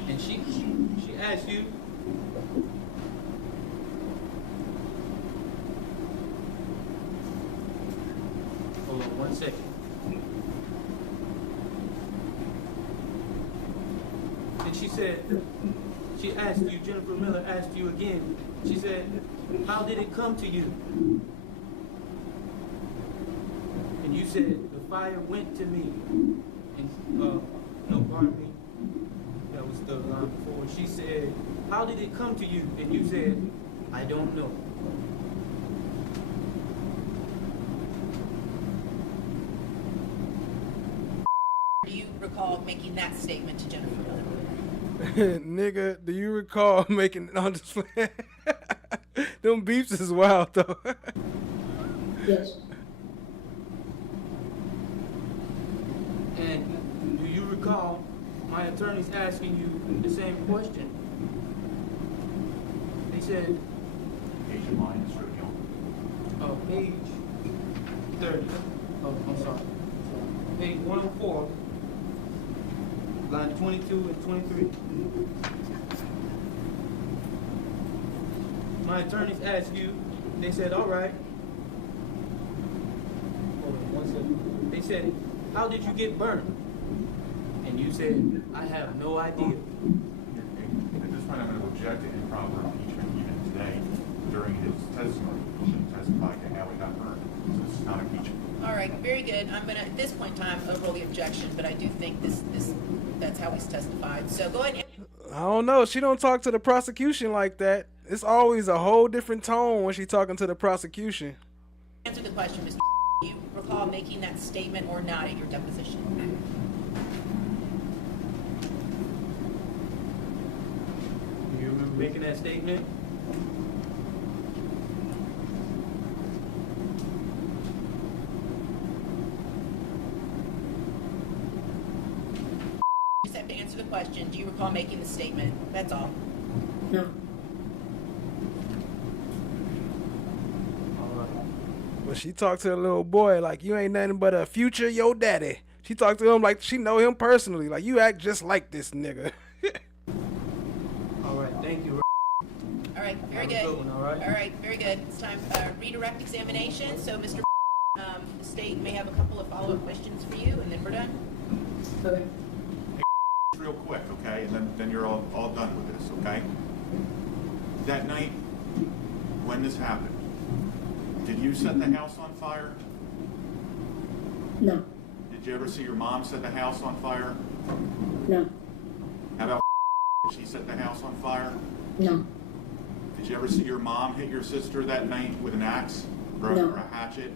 And she asked you, hold on 1 second. And she said, she asked you, Jennifer Miller asked you again, she said, how did it come to you? And you said, the fire went to me. And, no, pardon me. That was the line before. She said, how did it come to you? And you said, I don't know. Do you recall making that statement to Jennifer Miller? Nigga, do you recall making it on display? Them beeps is wild though. Yes. And do you recall my attorneys asking you the same question? They said, Asian line is revealed. Page 30. Oh, I'm sorry. Page 104, line 22 and 23. My attorneys asked you, they said, all right. Hold on 1 second. They said, how did you get burned? And you said, I have no idea. At this point, I'm going to object to improper impeachment even today during his testimony. He shouldn't testify to how he got burned. So this is not impeachment. All right, very good. I'm going to, at this point in time, overrule the objection, but I do think that's how he's testified. So go ahead and... I don't know. She don't talk to the prosecution like that. It's always a whole different tone when she's talking to the prosecution. Answer the question, Mr. Do you recall making that statement or not at your deposition? Do you remember making that statement? You just have to answer the question. Do you recall making the statement? That's all. No. But she talked to the little boy like you ain't nothing but a future your daddy. She talked to him like she know him personally. Like you act just like this nigga. All right, thank you. All right, very good. All right, very good. It's time for redirect examination. So, Mr. The state may have a couple of follow-up questions for you, and then we're done. Okay. Real quick, okay, and then you're all done with this, okay? That night, when this happened, did you set the house on fire? No. Did you ever see your mom set the house on fire? No. How about did she set the house on fire? No. Did you ever see your mom hit your sister that night with an axe or a hatchet?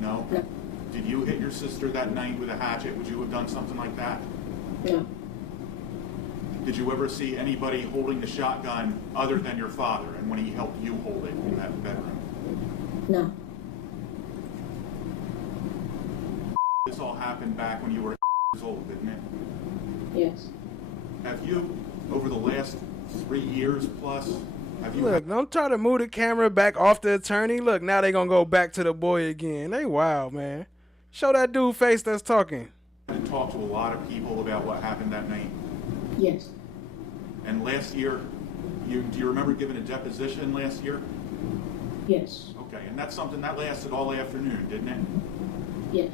No? No. Did you hit your sister that night with a hatchet? Would you have done something like that? No. Did you ever see anybody holding the shotgun other than your father and when he helped you hold it in that bedroom? No. This all happened back when you were years old, didn't it? Yes. Have you, over the last 3 years plus, have you... Look, don't try to move the camera back off the attorney. Look, now they gonna go back to the boy again. They wild, man. Show that dude face that's talking. And talked to a lot of people about what happened that night? Yes. And last year, do you remember giving a deposition last year? Yes. Okay, and that's something that lasted all afternoon, didn't it? Yes.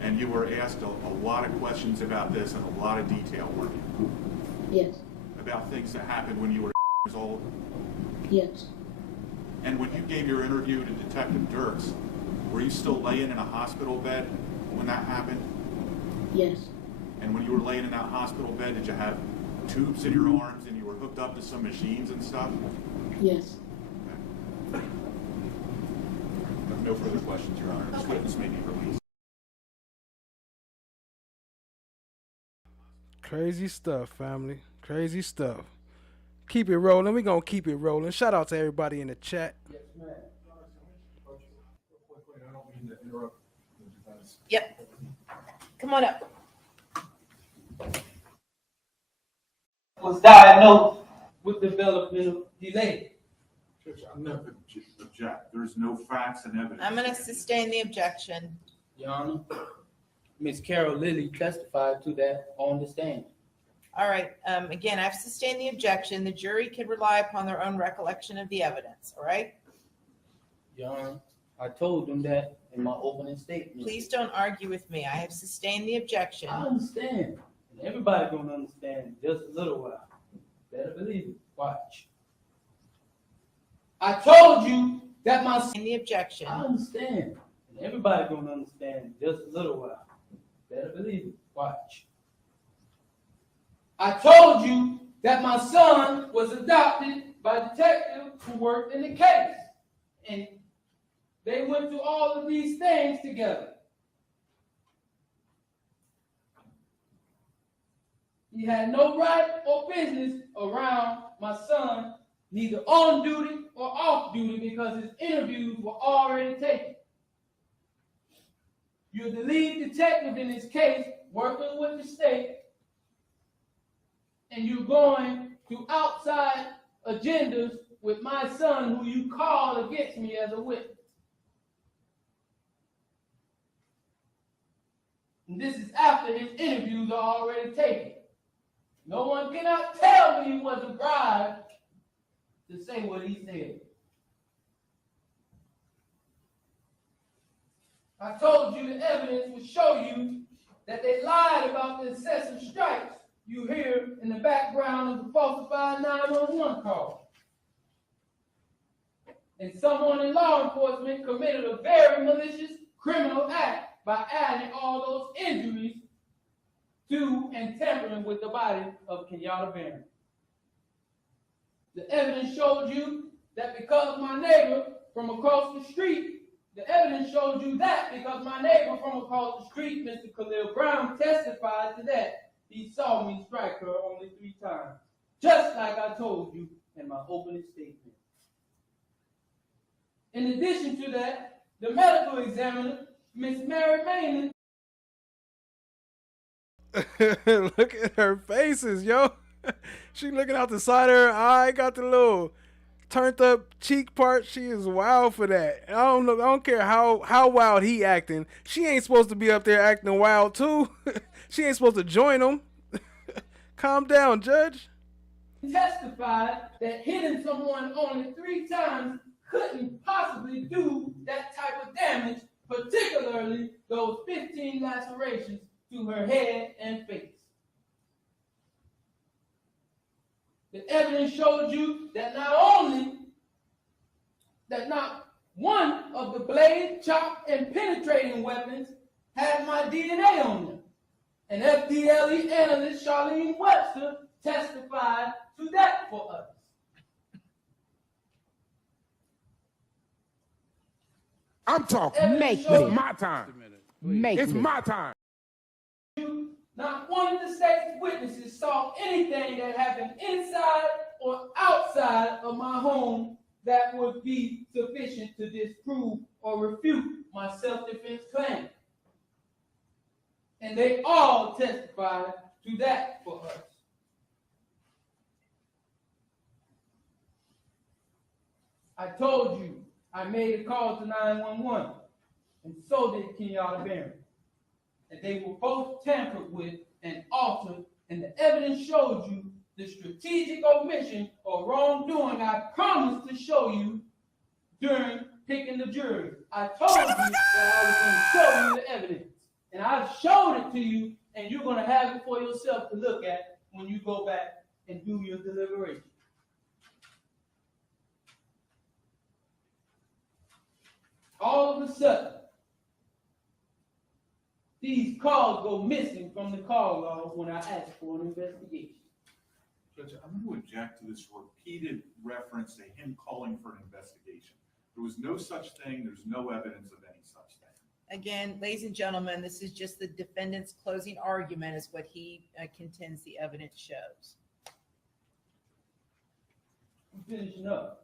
And you were asked a lot of questions about this in a lot of detail, weren't you? Yes. About things that happened when you were years old? Yes. And when you gave your interview to Detective Dirks, were you still laying in a hospital bed when that happened? Yes. And when you were laying in that hospital bed, did you have tubes in your arms and you were hooked up to some machines and stuff? Yes. I have no further questions, Your Honor. This witness may be released. Crazy stuff, family. Crazy stuff. Keep it rolling. We're going to keep it rolling. Shout out to everybody in the chat. Yes, ma'am. Yep. Come on up. Was diagnosed with developmental delay. Judge, I'm going to object. There's no facts and evidence. I'm going to sustain the objection. Your Honor, Ms. Carol Lilly testified to that on the stand. All right. Again, I've sustained the objection. The jury can rely upon their own recollection of the evidence. All right. Your Honor, I told them that in my opening statement. Please don't argue with me. I have sustained the objection. I understand. And everybody gonna understand in just a little while. Better believe it. Watch. I told you that my the objection. I understand. And everybody gonna understand in just a little while. Better believe it. Watch. I told you that my son was adopted by detectives who worked in the case. And they went through all of these things together. He had no right or business around my son, neither on duty or off duty, because his interviews were already taken. You're the lead detective in this case, working with the state, and you're going to outside agendas with my son, who you called against me as a witness. And this is after his interviews are already taken. No one cannot tell me he wasn't bribed to say what he said. I told you the evidence would show you that they lied about the excessive strikes you hear in the background of the falsified 911 call. And someone in law enforcement committed a very malicious criminal act by adding all those injuries to and tampering with the body of Kenyatta Barron. The evidence showed you that because my neighbor from across the street, Mr. Khalil Brown, testified to that. He saw me strike her only 3 times, just like I told you in my opening statement. In addition to that, the medical examiner, Miss Mary Maynard. Look at her faces, yo. She looking out the side of her eye, got the little turned up cheek part. She is wild for that. I don't care how wild he acting. She ain't supposed to be up there acting wild too. She ain't supposed to join him. Calm down, Judge. Testified that hitting someone only 3 times couldn't possibly do that type of damage, particularly those 15 lacerations to her head and face. The evidence showed you that not one of the blade, chop, and penetrating weapons had my DNA on them. And FDLE analyst Charlene Webster testified to that for us. I'm talking. It's my time. It's my time. Not one of the state's witnesses saw anything that happened inside or outside of my home that would be sufficient to disprove or refute my self-defense claim. And they all testified to that for us. I told you I made a call to 911, and so did Kenyatta Barron. And they were both tampered with and altered, and the evidence showed you the strategic omission or wrongdoing I promised to show you during picking the jury. I told you that I was going to show you the evidence, and I've showed it to you, and you're going to have it for yourself to look at when you go back and do your deliberation. All of a sudden, these calls go missing from the call logs when I ask for an investigation. Judge, I'm going to object to this repeated reference to him calling for an investigation. There was no such thing. There's no evidence of any such thing. Again, ladies and gentlemen, this is just the defendant's closing argument is what he contends the evidence shows. I'm finishing up.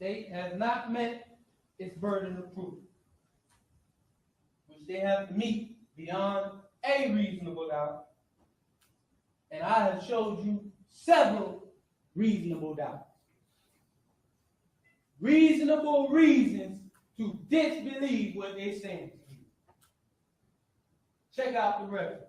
The state has not met its burden of proof, which they have to meet beyond a reasonable doubt. And I have showed you several reasonable doubts. Reasonable reasons to disbelieve what they're saying to you. Check out the reference.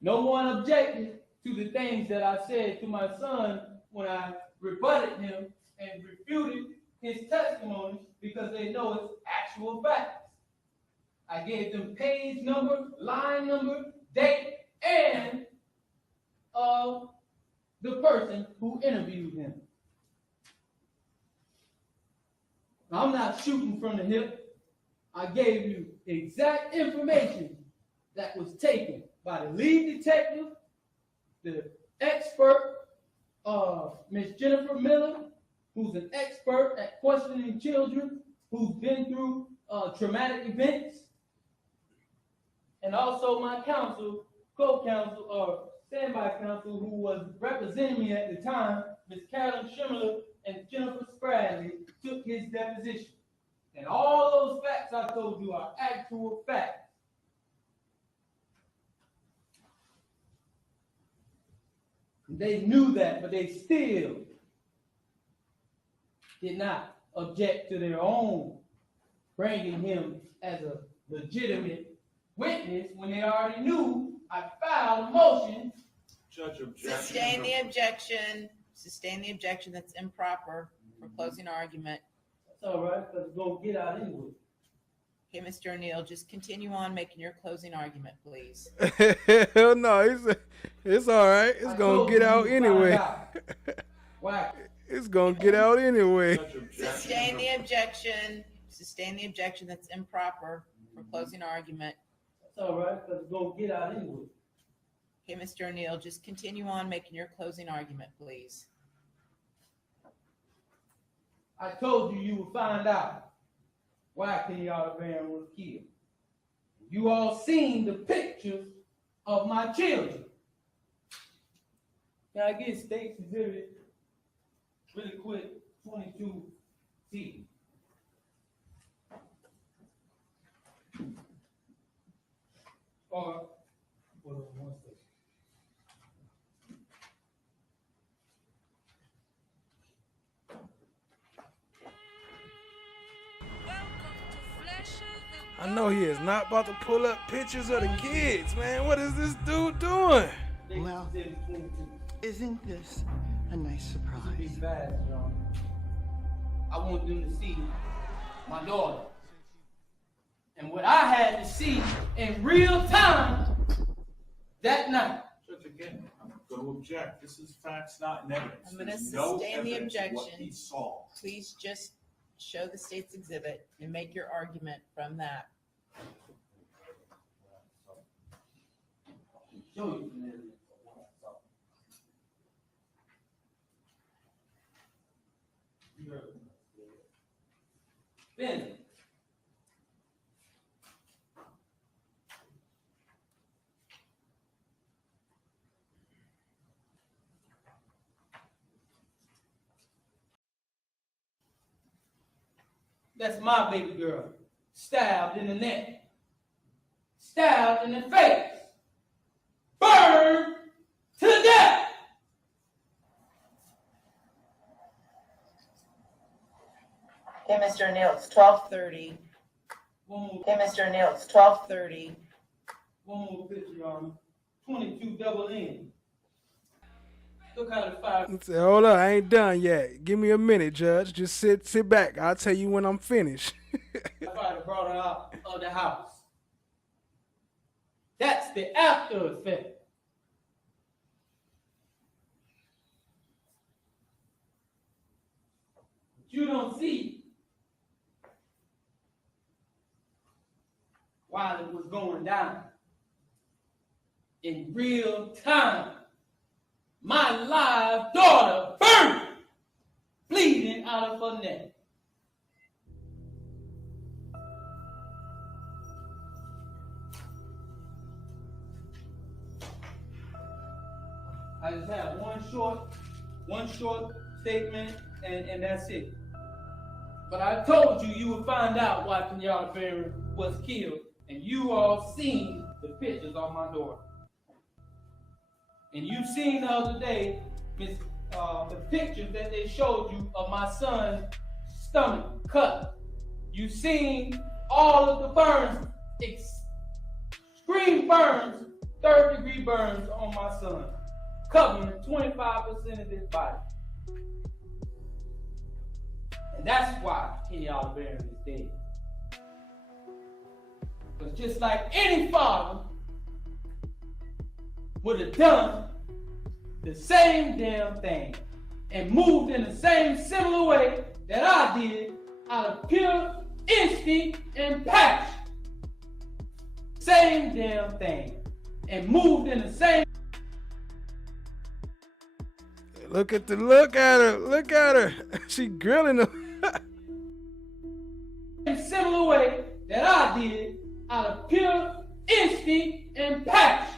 No one objected to the things that I said to my son when I rebutted him and refuted his testimony because they know it's actual facts. I gave them page number, line number, date, and the person who interviewed him. I'm not shooting from the hip. I gave you exact information that was taken by the lead detective, the expert, Miss Jennifer Miller, who's an expert at questioning children who's been through traumatic events, and also my counsel, co-counsel, or standby counsel who was representing me at the time, Miss Carolyn Schimmerler and Jennifer Spradley, took his deposition. And all those facts I told you are actual facts. They knew that, but they still did not object to their own bringing him as a legitimate witness when they already knew I filed a motion. Judge, objection. Sustain the objection. Sustain the objection. That's improper for closing argument. That's all right, because it's going to get out anyway. Okay, Mr. O'Neal, just continue on making your closing argument, please. Hell no, it's all right. It's going to get out anyway. Why? It's going to get out anyway. Sustain the objection. Sustain the objection. That's improper for closing argument. That's all right, because it's going to get out anyway. Okay, Mr. O'Neal, just continue on making your closing argument, please. I told you you would find out why Kenyatta Van was killed. You all seen the pictures of my children. Can I get State's Exhibit really quick? 22C. Or, hold on one second. I know he is not about to pull up pictures of the kids, man. What is this dude doing? Well, isn't this a nice surprise? I want them to see my daughter. And what I had to see in real time that night. Judge, again, I'm going to object. This is facts, not evidence. I'm going to There's no sustain the evidence of what objection. he saw. Please just show the State's Exhibit and make your argument from that. Show you some evidence of what I saw. You heard me. Ben. That's my baby girl, stabbed in the neck, stabbed in the face, burned to death. Okay, Mr. O'Neal, it's 12:30. Okay, Mr. O'Neal, it's 12:30. One more picture on 22 double N. Look how the fire. Say, hold up, I ain't done yet. Give me a minute, Judge. Just sit back. I'll tell you when I'm finished. Fire brought her out of the house. That's the after effect. You don't see while it was going down in real time. My live daughter burned, bleeding out of her neck. I just have one short statement, and that's it. But I told you you would find out why Kenyatta Berry was killed, and you all seen the pictures of my daughter. And you seen the other day, the pictures that they showed you of my son's stomach cut. You seen all of the burns, extreme burns, 3rd-degree burns on my son, covering 25% of his body. And that's why Kenyatta Berry is dead. Because just like any father would have done the same damn thing and moved in the same similar way that I did out of pure instinct and passion. Same damn thing. And moved in the same. Look at her. She grilling him. Similar way that I did out of pure instinct and passion.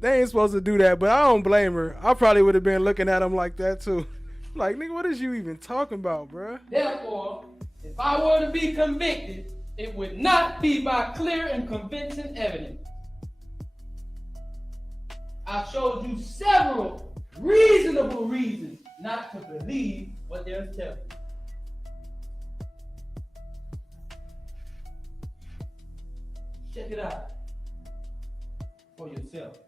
They ain't supposed to do that, but I don't blame her. I probably would have been looking at him like that too. Like, nigga, what is you even talking about, bruh? Therefore, if I were to be convicted, it would not be by clear and convincing evidence. I showed you several reasonable reasons not to believe what they're telling you. Check it out for yourself.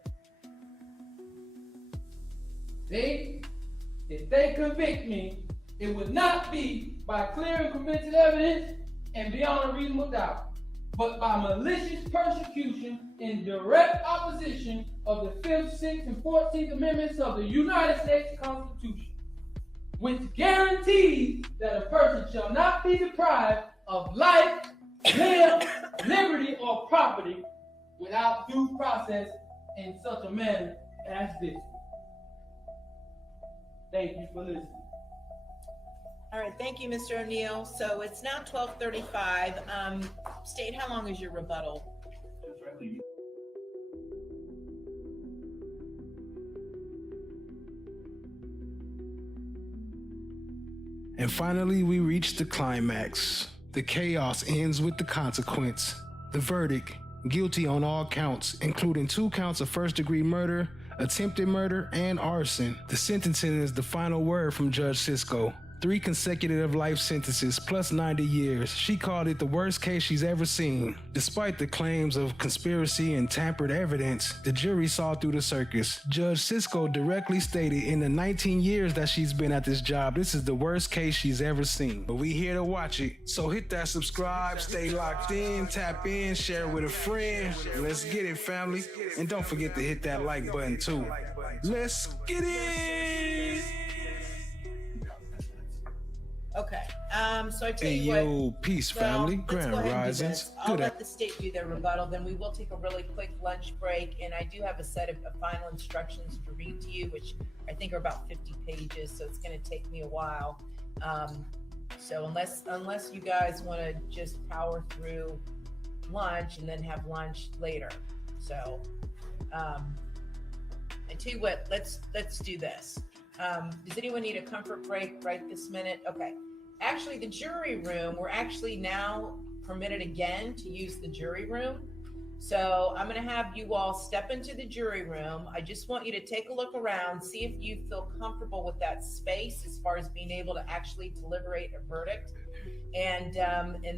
If they convict me, it would not be by clear and convincing evidence and beyond a reasonable doubt, but by malicious persecution in direct opposition of the 5th, 6th, and 14th Amendments of the United States Constitution, which guarantees that a person shall not be deprived of life, limb, liberty, or property without due process in such a manner as this. Thank you for listening. All right, thank you, Mr. O'Neal. So it's now 12:35. State, how long is your rebuttal? And finally, we reach the climax. The chaos ends with the consequence. The verdict, guilty on all counts, including 2 counts of first-degree murder, attempted murder, and arson. The sentencing is the final word from Judge Sisco. 3 consecutive life sentences plus 90 years. She called it the worst case she's ever seen. Despite the claims of conspiracy and tampered evidence, the jury saw through the circus. Judge Sisco directly stated in the 19 years that she's been at this job, this is the worst case she's ever seen. But we here to watch it. So hit that subscribe, stay locked in, tap in, share with a friend. Let's get it, family. And don't forget to hit that like button too. Let's get it! Okay, so I tell Hey, you what. yo, peace, family. Grand risings. I'll let the state do their rebuttal, then we will take a really quick lunch break, and I do have a set of final instructions to read to you, which I think are about 50 pages, so it's going to take me a while. So unless you guys want to just power through lunch and then have lunch later. So I tell you what, let's do this. Does anyone need a comfort break right this minute? Okay. Actually, the jury room, we're actually now permitted again to use the jury room. So I'm going to have you all step into the jury room. I just want you to take a look around, see if you feel comfortable with that space as far as being able to actually deliberate a verdict. And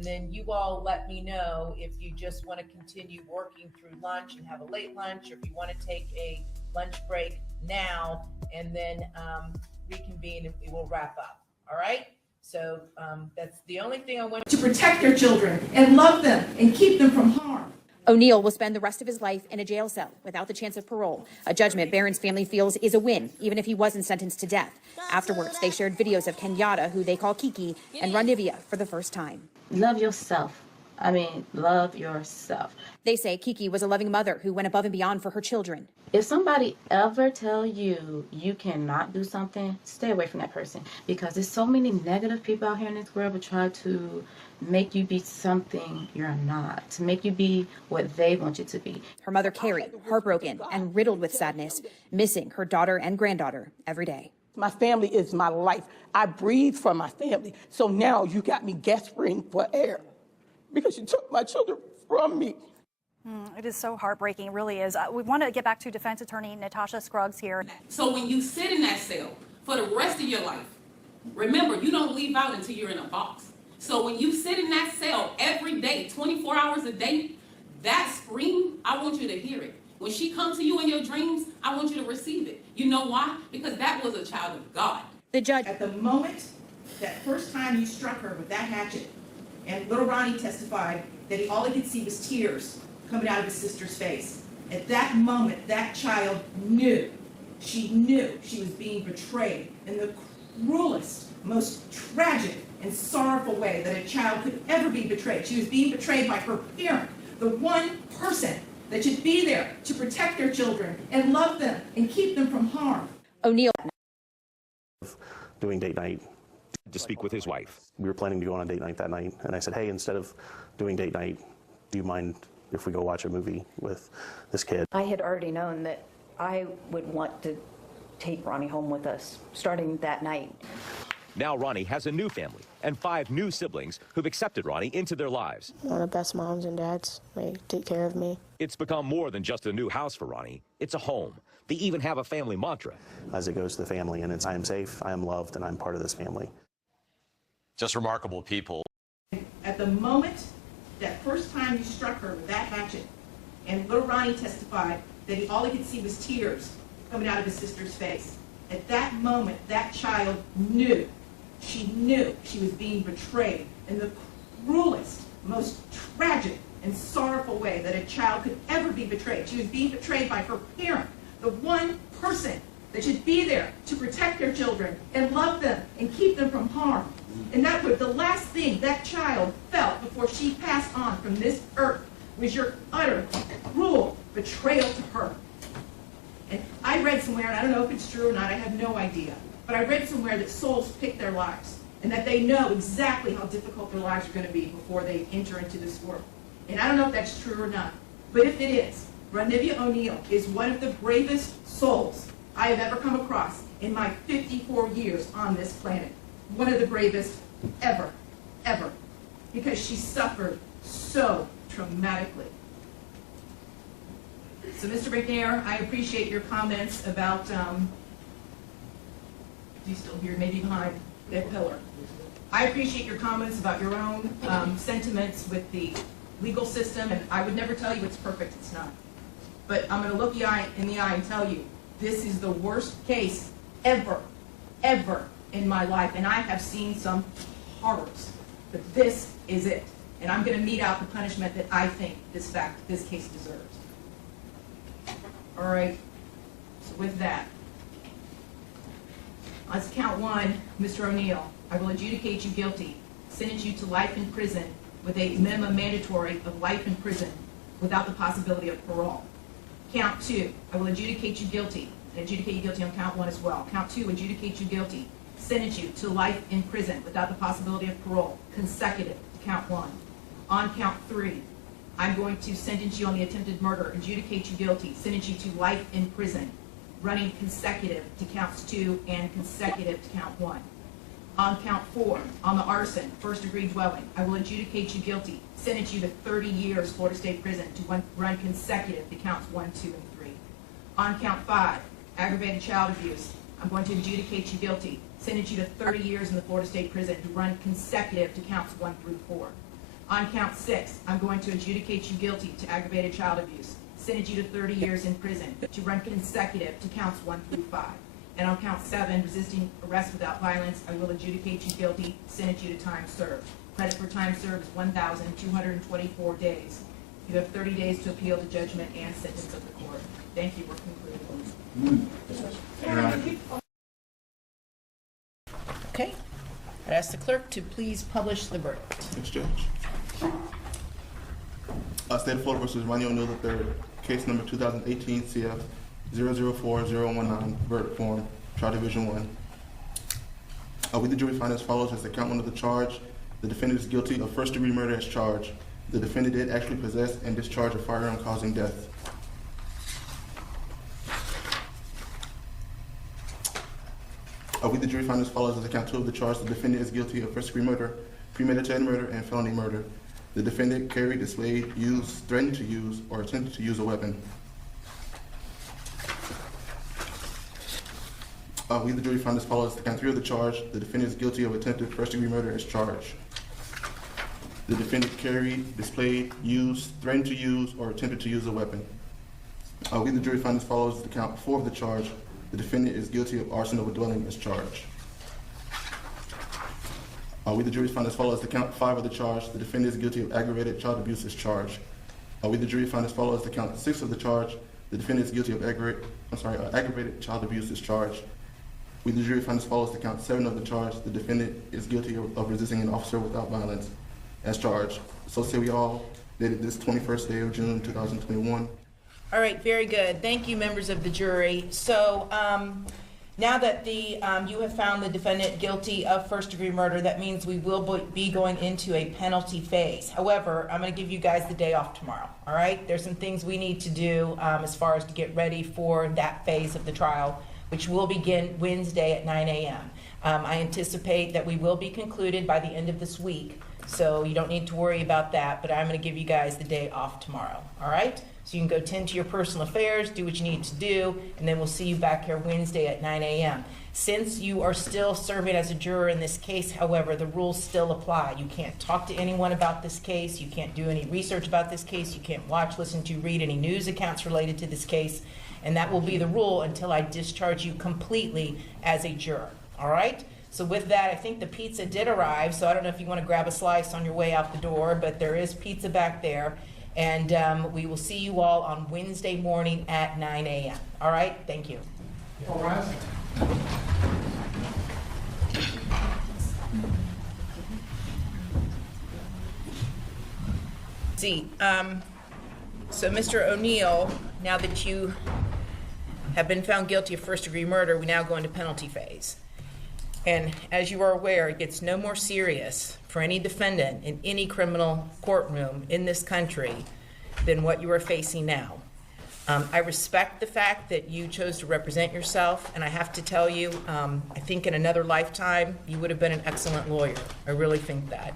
then you all let me know if you just want to continue working through lunch and have a late lunch, or if you want to take a lunch break now and then reconvene and we will wrap up. All right? So that's the only thing I want To protect their children and love them and keep them from harm. O'Neal will spend the rest of his life in a jail cell without the chance of parole, a judgment Barron's family feels is a win, even if he wasn't sentenced to death. Afterwards, they shared videos of Kenyatta, who they call Kiki, and Ronnie for the first time. Love yourself. I mean, love yourself. They say Kiki was a loving mother who went above and beyond for her children. If somebody ever tell you you cannot do something, stay away from that person, because there's so many negative people out here in this world who try to make you be something you're not, to make you be what they want you to be. Her mother, Carrie, heartbroken and riddled with sadness, missing her daughter and granddaughter every day. My family is my life. I breathe for my family. So now you got me gasping for air because you took my children from me. It is so heartbreaking, it really is. We want to get back to defense attorney Natasha Scruggs here. So when you sit in that cell for the rest of your life, remember, you don't leave out until you're in a box. So when you sit in that cell every day, 24 hours a day, that scream, I want you to hear it. When she comes to you in your dreams, I want you to receive it. You know why? Because that was a child of God. The judge. At the moment, that first time you struck her with that hatchet, and little Ronnie testified that all he could see was tears coming out of his sister's face. At that moment, that child knew. She knew she was being betrayed in the cruelest, most tragic and sorrowful way that a child could ever be betrayed. She was being betrayed by her parent, the one person that should be there to protect their children and love them and keep them from harm. O'Neal. Doing date night to speak with his wife. We were planning to go on a date night that night, and I said, hey, instead of doing date night, do you mind if we go watch a movie with this kid? I had already known that I would want to take Ronnie home with us, starting that night. Now Ronnie has a new family and 5 new siblings who've accepted Ronnie into their lives. One of the best moms and dads. They take care of me. It's become more than just a new house for Ronnie. It's a home. They even have a family mantra. As it goes to the family, and it's, I am safe, I am loved, and I'm part of this family. Just remarkable people. At the moment, that first time you struck her with that hatchet, and little Ronnie testified that all he could see was tears coming out of his sister's face. At that moment, that child knew. She knew she was being betrayed in the cruelest, most tragic and sorrowful way that a child could ever be betrayed. She was being betrayed by her parent, the one person that should be there to protect their children and love them and keep them from harm. And that was the last thing that child felt before she passed on from this earth, was your utter, cruel betrayal to her. And I read somewhere, and I don't know if it's true or not, I have no idea, but I read somewhere that souls pick their lives, and that they know exactly how difficult their lives are going to be before they enter into this world. And I don't know if that's true or not, but if it is, Ronnie O'Neal is one of the bravest souls I have ever come across in my 54 years on this planet. One of the bravest ever, ever, because she suffered so traumatically. So, Mr. McNair, I appreciate your comments about, he's still here, maybe behind that pillar. I appreciate your comments about your own sentiments with the legal system, and I would never tell you it's perfect, it's not. But I'm going to look you in the eye and tell you, this is the worst case ever, ever in my life, and I have seen some horrors, but this is it. And I'm going to mete out the punishment that I think this case deserves. All right, so with that, on count 1, Mr. O'Neal, I will adjudicate you guilty, sentence you to life in prison with a minimum mandatory of life in prison without the possibility of parole. Count 2, I will adjudicate you guilty, and adjudicate you guilty on count 1 as well. Count 2, adjudicate you guilty, sentence you to life in prison without the possibility of parole, consecutive to count 1. On count 3, I'm going to sentence you on the attempted murder, adjudicate you guilty, sentence you to life in prison, running consecutive to counts 2 and consecutive to count 1. On count 4, on the arson, first-degree dwelling, I will adjudicate you guilty, sentence you to 30 years Florida State Prison to run consecutive to counts 1, 2, and 3. On count 5, aggravated child abuse, I'm going to adjudicate you guilty, sentence you to 30 years in the Florida State Prison to run consecutive to counts 1 through 4. On count 6, I'm going to adjudicate you guilty to aggravated child abuse, sentence you to 30 years in prison to run consecutive to counts 1 through 5. And on count 7, resisting arrest without violence, I will adjudicate you guilty, sentence you to time served. Credit for time served is 1,224 days. You have 30 days to appeal the judgment and sentence of the court. Thank you. We're concluded. Okay. I'd ask the clerk to please publish the verdict. Thanks, Judge. State of Florida versus Ronnie O'Neal III, case number 2018 CF 004019, verdict form, trial division 1. We the jury find as follows: as the count 1 of the charge, the defendant is guilty of first-degree murder as charged. The defendant did actually possess and discharge a firearm causing death. We the jury find as follows: as the count 2 of the charge, the defendant is guilty of first-degree murder, premeditated murder, and felony murder. The defendant carried, displayed, used, threatened to use, or attempted to use a weapon. We the jury find as follows: the count 3 of the charge, the defendant is guilty of attempted first-degree murder as charged. The defendant carried, displayed, used, threatened to use, or attempted to use a weapon. We the jury find as follows: the count 4 of the charge, the defendant is guilty of arson of a dwelling as charged. We the jury find as follows: the count 5 of the charge, the defendant is guilty of aggravated child abuse as charged. We the jury find as follows: the count 6 of the charge, the defendant is guilty of aggravated child abuse as charged. We the jury find as follows: the count 7 of the charge, the defendant is guilty of resisting an officer without violence as charged. So say we all dated this 21st day of June 2021. All right, very good. Thank you, members of the jury. So now that you have found the defendant guilty of first-degree murder, that means we will be going into a penalty phase. However, I'm going to give you guys the day off tomorrow, all right? There's some things we need to do as far as to get ready for that phase of the trial, which will begin Wednesday at 9 a.m. I anticipate that we will be concluded by the end of this week, so you don't need to worry about that, but I'm going to give you guys the day off tomorrow, all right? So you can go tend to your personal affairs, do what you need to do, and then we'll see you back here Wednesday at 9 a.m. Since you are still serving as a juror in this case, however, the rules still apply. You can't talk to anyone about this case. You can't do any research about this case. You can't watch, listen to, read any news accounts related to this case. And that will be the rule until I discharge you completely as a juror. All right? So with that, I think the pizza did arrive. So I don't know if you want to grab a slice on your way out the door, but there is pizza back there. And we will see you all on Wednesday morning at 9 a.m. All right? Thank you. All right. See, so Mr. O'Neal, now that you have been found guilty of first-degree murder, we now go into penalty phase. And as you are aware, it gets no more serious for any defendant in any criminal courtroom in this country than what you are facing now. I respect the fact that you chose to represent yourself, and I have to tell you, I think in another lifetime, you would have been an excellent lawyer. I really think that.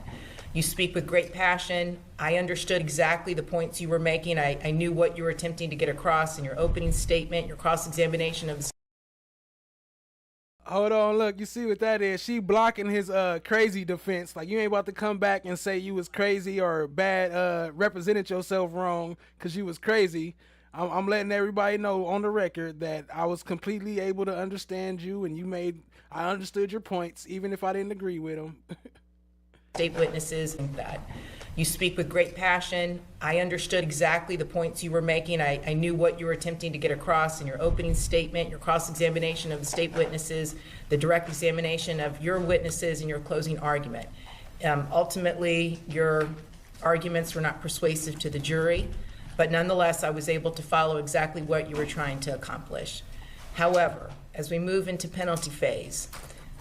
You speak with great passion. I understood exactly the points you were making. I knew what you were attempting to get across in your opening statement, your cross-examination of... Hold on, look, you see what that is? She blocking his crazy defense. Like, you ain't about to come back and say you was crazy or bad, represented yourself wrong because you was crazy. I'm letting everybody know on the record that I was completely able to understand you, and I understood your points, even if I didn't agree with them. State witnesses and that. You speak with great passion. I understood exactly the points you were making. I knew what you were attempting to get across in your opening statement, your cross-examination of the state witnesses, the direct examination of your witnesses, and your closing argument. Ultimately, your arguments were not persuasive to the jury, but nonetheless, I was able to follow exactly what you were trying to accomplish. However, as we move into penalty phase,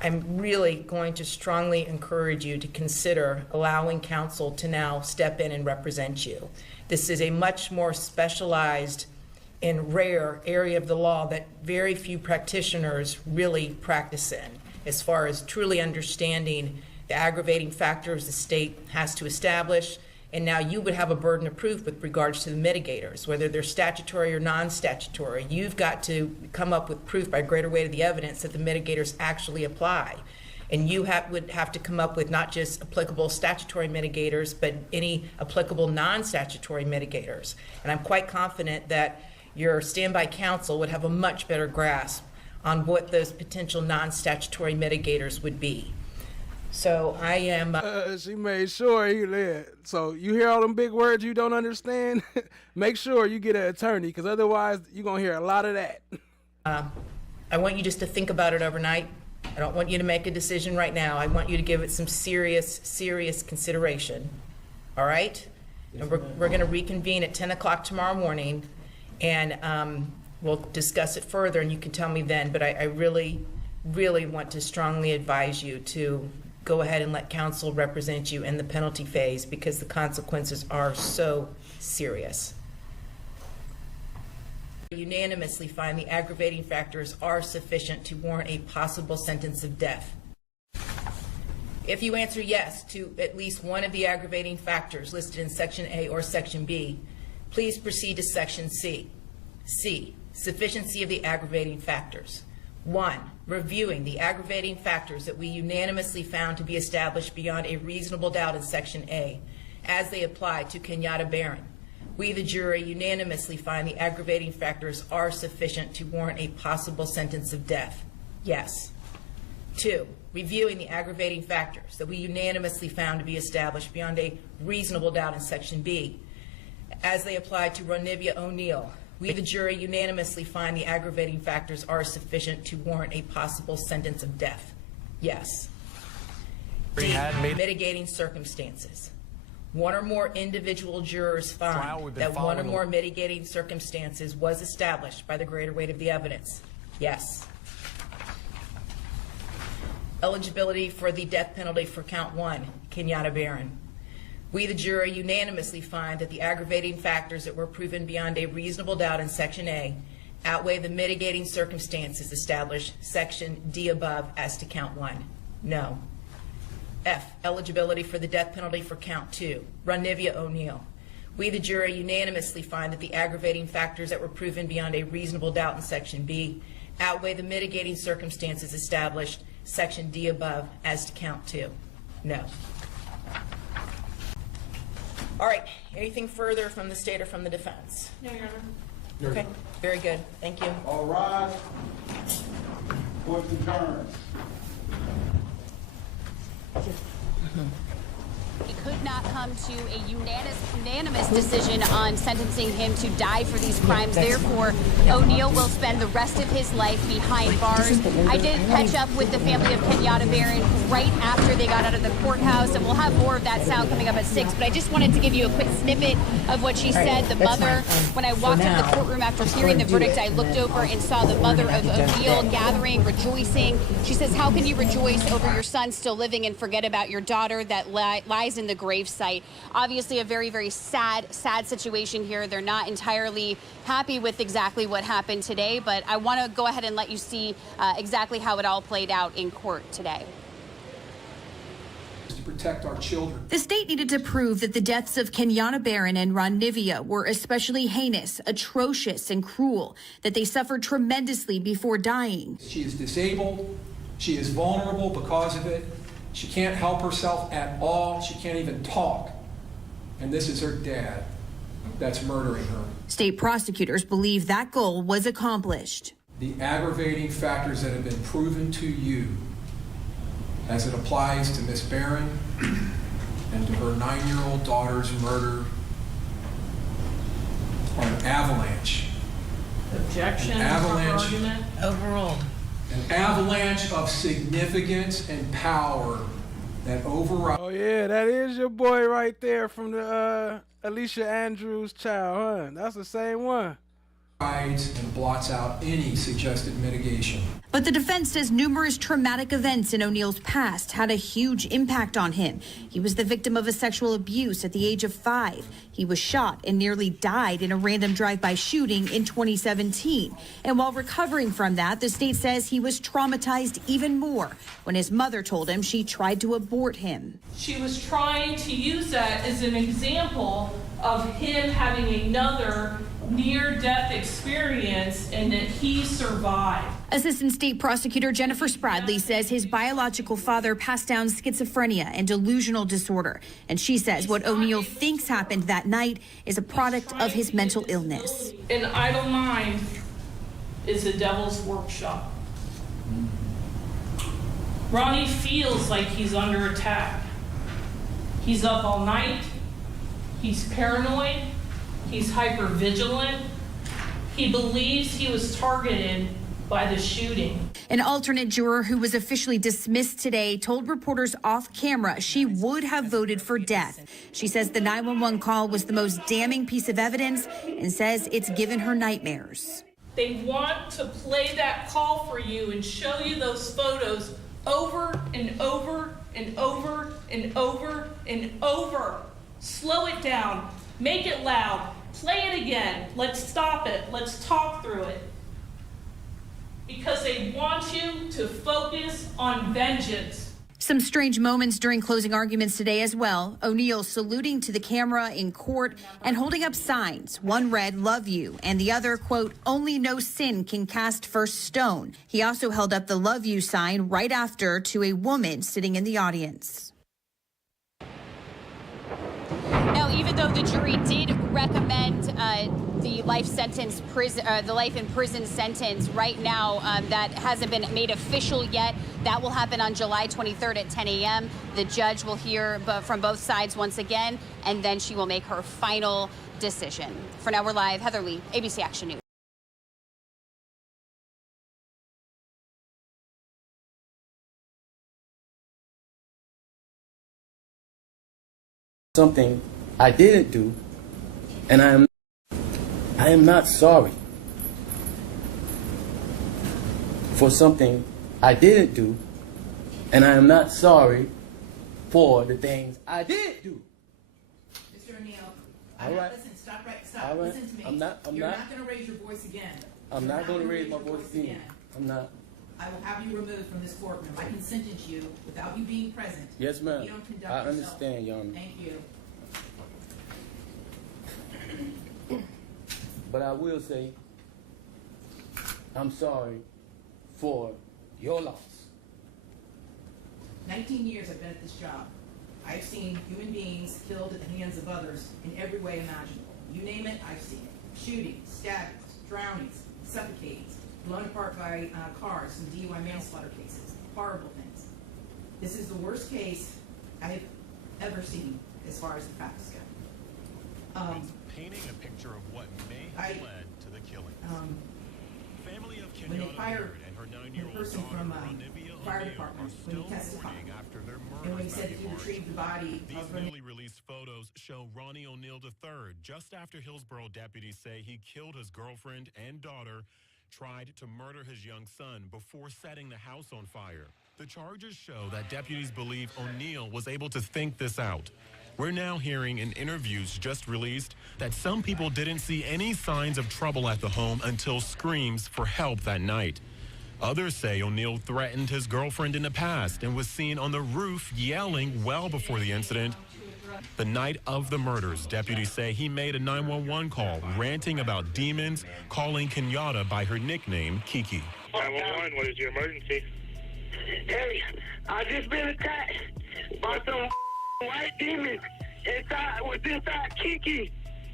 I'm really going to strongly encourage you to consider allowing counsel to now step in and represent you. This is a much more specialized and rare area of the law that very few practitioners really practice in. as far as truly understanding the aggravating factors the state has to establish. And now you would have a burden of proof with regards to the mitigators, whether they're statutory or non-statutory. You've got to come up with proof by greater weight of the evidence that the mitigators actually apply. And you would have to come up with not just applicable statutory mitigators, but any applicable non-statutory mitigators. And I'm quite confident that your standby counsel would have a much better grasp on what those potential non-statutory mitigators would be. So I am... she made sure he led. So you hear all them big words you don't understand? Make sure you get an attorney, because otherwise you're going to hear a lot of that. I want you just to think about it overnight. I don't want you to make a decision right now. I want you to give it some serious consideration. All right? Yes, and we're going to reconvene at 10 o'clock tomorrow morning, and we'll discuss it further, and you can tell me then. But I really, really want to strongly advise you to go ahead and let counsel represent you in the penalty phase, because the consequences are so serious. Unanimously find the aggravating factors are sufficient to warrant a possible sentence of death. If you answer yes to at least one of the aggravating factors listed in Section A or Section B, please proceed to Section C. C, sufficiency of the aggravating factors. 1, reviewing the aggravating factors that we unanimously found to be established beyond a reasonable doubt in Section A, as they apply to Kenyatta Barron. We, the jury, unanimously find the aggravating factors are sufficient to warrant a possible sentence of death. Yes. 2, reviewing the aggravating factors that we unanimously found to be established beyond a reasonable doubt in Section B, as they apply to Ronnie O'Neal. We, the jury, unanimously find the aggravating factors are sufficient to warrant a possible sentence of death. Yes. D, mitigating circumstances. One or more individual jurors find that one or more mitigating circumstances was established by the greater weight of the evidence. Yes. Eligibility for the death penalty for count 1, Kenyatta Barron. We, the jury, unanimously find that the aggravating factors that were proven beyond a reasonable doubt in Section A outweigh the mitigating circumstances established Section D above as to count 1. No. F, eligibility for the death penalty for count 2, Ronnie O'Neal. We, the jury, unanimously find that the aggravating factors that were proven beyond a reasonable doubt in Section B outweigh the mitigating circumstances established Section D above as to count 2. No. All right, anything further from the state or from the defense? No, Your Honor. Okay, very good. Thank you. All rise. Court adjourned. He could not come to a unanimous decision on sentencing him to die for these crimes. Therefore, O'Neal will spend the rest of his life behind bars. I did catch up with the family of Kenyatta Barron right after they got out of the courthouse, and we'll have more of that sound coming up at 6. But I just wanted to give you a quick snippet of what she said. The mother, when I walked into the courtroom after hearing the verdict, I looked over and saw the mother of O'Neal gathering, rejoicing. She says, how can you rejoice over your son still living and forget about your daughter that lies in the gravesite? Obviously a very, very sad situation here. They're not entirely happy with exactly what happened today, but I want to go ahead and let you see exactly how it all played out in court today. To protect our children. The state needed to prove that the deaths of Kenyatta Barron and Ronnie were especially heinous, atrocious, and cruel, that they suffered tremendously before dying. She is disabled. She is vulnerable because of it. She can't help herself at all. She can't even talk. And this is her dad that's murdering her. State prosecutors believe that goal was accomplished. The aggravating factors that have been proven to you as it applies to Miss Barron and to her 9-year-old daughter's murder are an avalanche. Objection. An avalanche. Argument. Overruled. An avalanche of significance and power that overrides. Oh yeah, that is your boy right there from the Alicia Andrews child, huh? That's the same one. and blots out any suggested mitigation. But the defense says numerous traumatic events in O'Neal's past had a huge impact on him. He was the victim of a sexual abuse at the age of 5. He was shot and nearly died in a random drive-by shooting in 2017. And while recovering from that, the state says he was traumatized even more when his mother told him she tried to abort him. She was trying to use that as an example of him having another near-death experience and that he survived. Assistant State Prosecutor Jennifer Spradley says his biological father passed down schizophrenia and delusional disorder. And she says what O'Neal thinks happened that night is a product of his mental illness. An idle mind is the devil's workshop. Ronnie feels like he's under attack. He's up all night. He's paranoid. He's hypervigilant. He believes he was targeted by the shooting. An alternate juror who was officially dismissed today told reporters off camera she would have voted for death. She says the 911 call was the most damning piece of evidence and says it's given her nightmares. They want to play that call for you and show you those photos over and over and over and over and over. Slow it down. Make it loud. Play it again. Let's stop it. Let's talk through it. Because they want you to focus on vengeance. Some strange moments during closing arguments today as well. O'Neal saluting to the camera in court and holding up signs. One read, "Love you," and the other, quote, "Only no sin can cast first stone." He also held up the "Love you" sign right after to a woman sitting in the audience. Now, even though the jury did recommend the life in prison sentence, right now that hasn't been made official yet. That will happen on July 23rd at 10 a.m. The judge will hear from both sides once again, and then she will make her final decision. For now, we're live. Heather Lee, ABC Action News. Something I didn't do, and I am not sorry for something I didn't do, and I am not sorry for the things I did do. Mr. O'Neal, All right. Listen, stop. All right. Listen to me. I'm not You're not going to raise your voice again. I'm not going to raise my voice again. I'm not. I will have you removed from this courtroom. I can sentence you without you being present. Yes, ma'am. You don't conduct I yourself. understand, Your Honor. Thank you. But I will say, I'm sorry for your loss. 19 years I've been at this job. I've seen human beings killed at the hands of others in every way imaginable. You name it, I've seen it. Shootings, stabbings, drownings, suffocatings, blown apart by cars, some DUI manslaughter cases, horrible things. This is the worst case I have ever seen as far as the facts go. Painting a picture of what may have led to the killing. Family of When they Kenyatta fired and her the 9-year-old person daughter, from Ronnie fire O'Neal, department, are when he still testified, mourning after their and when he murders said back he in March. retrieved the body These of Ronnie. newly released photos show Ronnie O'Neal III just after Hillsborough deputies say he killed his girlfriend and daughter, tried to murder his young son before setting the house on fire. The charges show that deputies believe O'Neal was able to think this out. We're now hearing in interviews just released that some people didn't see any signs of trouble at the home until screams for help that night. Others say O'Neal threatened his girlfriend in the past and was seen on the roof yelling well before the incident. The night of the murders, deputies say he made a 911 call ranting about demons, calling Kenyatta by her nickname, Kiki. 911, what is your emergency? Hey, I just been attacked by some white demons inside Kiki.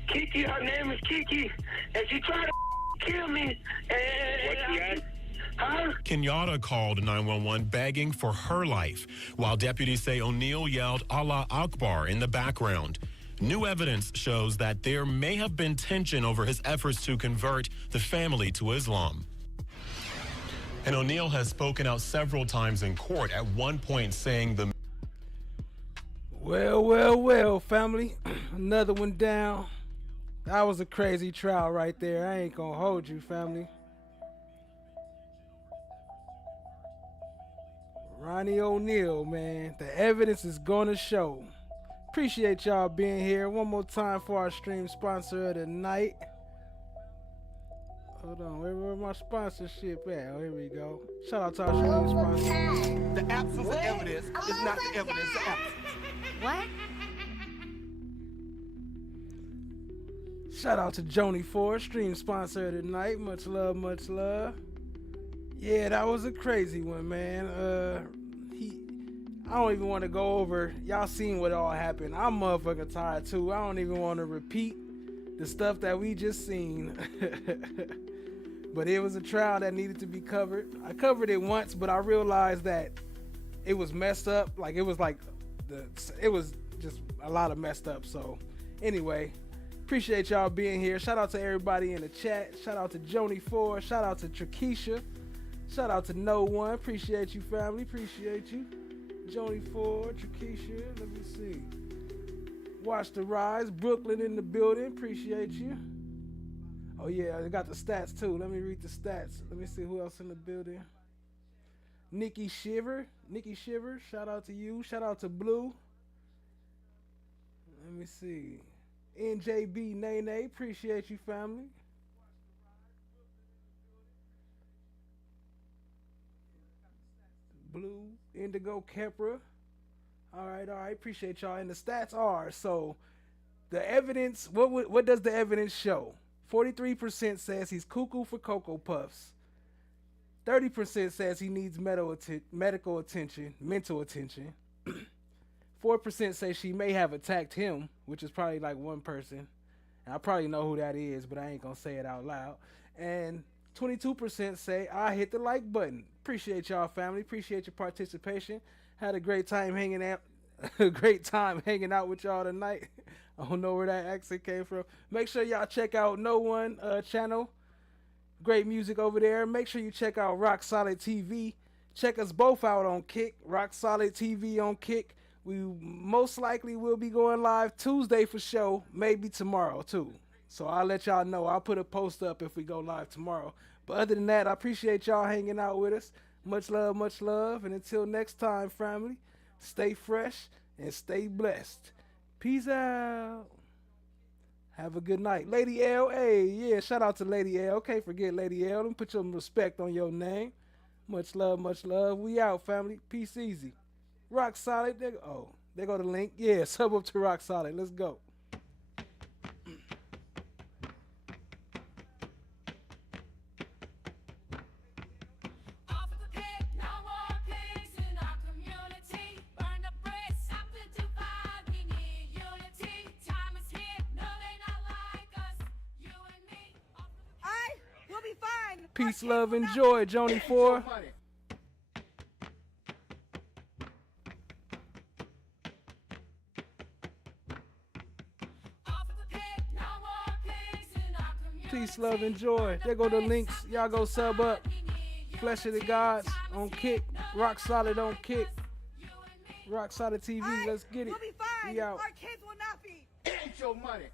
Kiki, her name is Kiki, and she tried to kill me. What's she at? Huh? Kenyatta called 911 begging for her life, while deputies say O'Neal yelled Allah Akbar in the background. New evidence shows that there may have been tension over his efforts to convert the family to Islam. And O'Neal has spoken out several times in court, at one point saying the... Well, family. Another one down. That was a crazy trial right there. I ain't gonna hold you, family. Ronnie O'Neal, man. The evidence is gonna show. Appreciate y'all being here. One more time for our stream sponsor of the night. Hold on, where my sponsorship at? Oh, here we go. Shout out to our stream sponsor. The absence of evidence is not the evidence of absence. What? Shout out to Joni IV, stream sponsor of the night. Much love, much love. Yeah, that was a crazy one, man. I don't even want to go over. Y'all seen what all happened. I'm motherfucking tired too. I don't even want to repeat the stuff that we just seen. But it was a trial that needed to be covered. I covered it once, but I realized that it was messed up. Like it was just a lot of messed up. So anyway, appreciate y'all being here. Shout out to everybody in the chat. Shout out to Joni IV. Shout out to Trakisha. Shout out to No One. Appreciate you, family. Appreciate you. Joni IV, Trakisha. Let me see. Watch the Rise. Brooklyn in the building. Appreciate you. Oh yeah, I got the stats too. Let me read the stats. Let me see who else in the building. Nikki Shiver. Shout out to you. Shout out to Blue. Let me see. NJB Nene. Appreciate you, family. Blue, Indigo, Kepra. All right. Appreciate y'all. And the stats are, so the evidence, what does the evidence show? 43% says he's cuckoo for Cocoa Puffs. 30% says he needs medical attention, mental attention. 4% say she may have attacked him, which is probably like one person. And I probably know who that is, but I ain't going to say it out loud. And 22% say, I hit the like button. Appreciate y'all, family. Appreciate your participation. Had a great time hanging out. Hanging out with y'all tonight. I don't know where that accent came from. Make sure y'all check out No One channel. Great music over there. Make sure you check out Rock Solid TV. Check us both out on Kick. Rock Solid TV on Kick. We most likely will be going live Tuesday for show. Maybe tomorrow too. So I'll let y'all know. I'll put a post up if we go live tomorrow. But other than that, I appreciate y'all hanging out with us. Much love, much love. And until next time, family, stay fresh and stay blessed. Peace out. Have a good night. Lady L, hey, yeah, shout out to Lady L. Can't forget Lady L. Let me put some respect on your name. Much love, much love. We out, family. Peace easy. Rock Solid. There go the link. Yeah, sub up to Rock Solid. Let's go. Peace, love, and joy, Joni IV. Peace, love, and joy. There go the links. Y'all go sub up. Flesh of the Gods on Kick. Rock Solid on Kick. Rock Solid TV. Let's get it. We out. It ain't your money.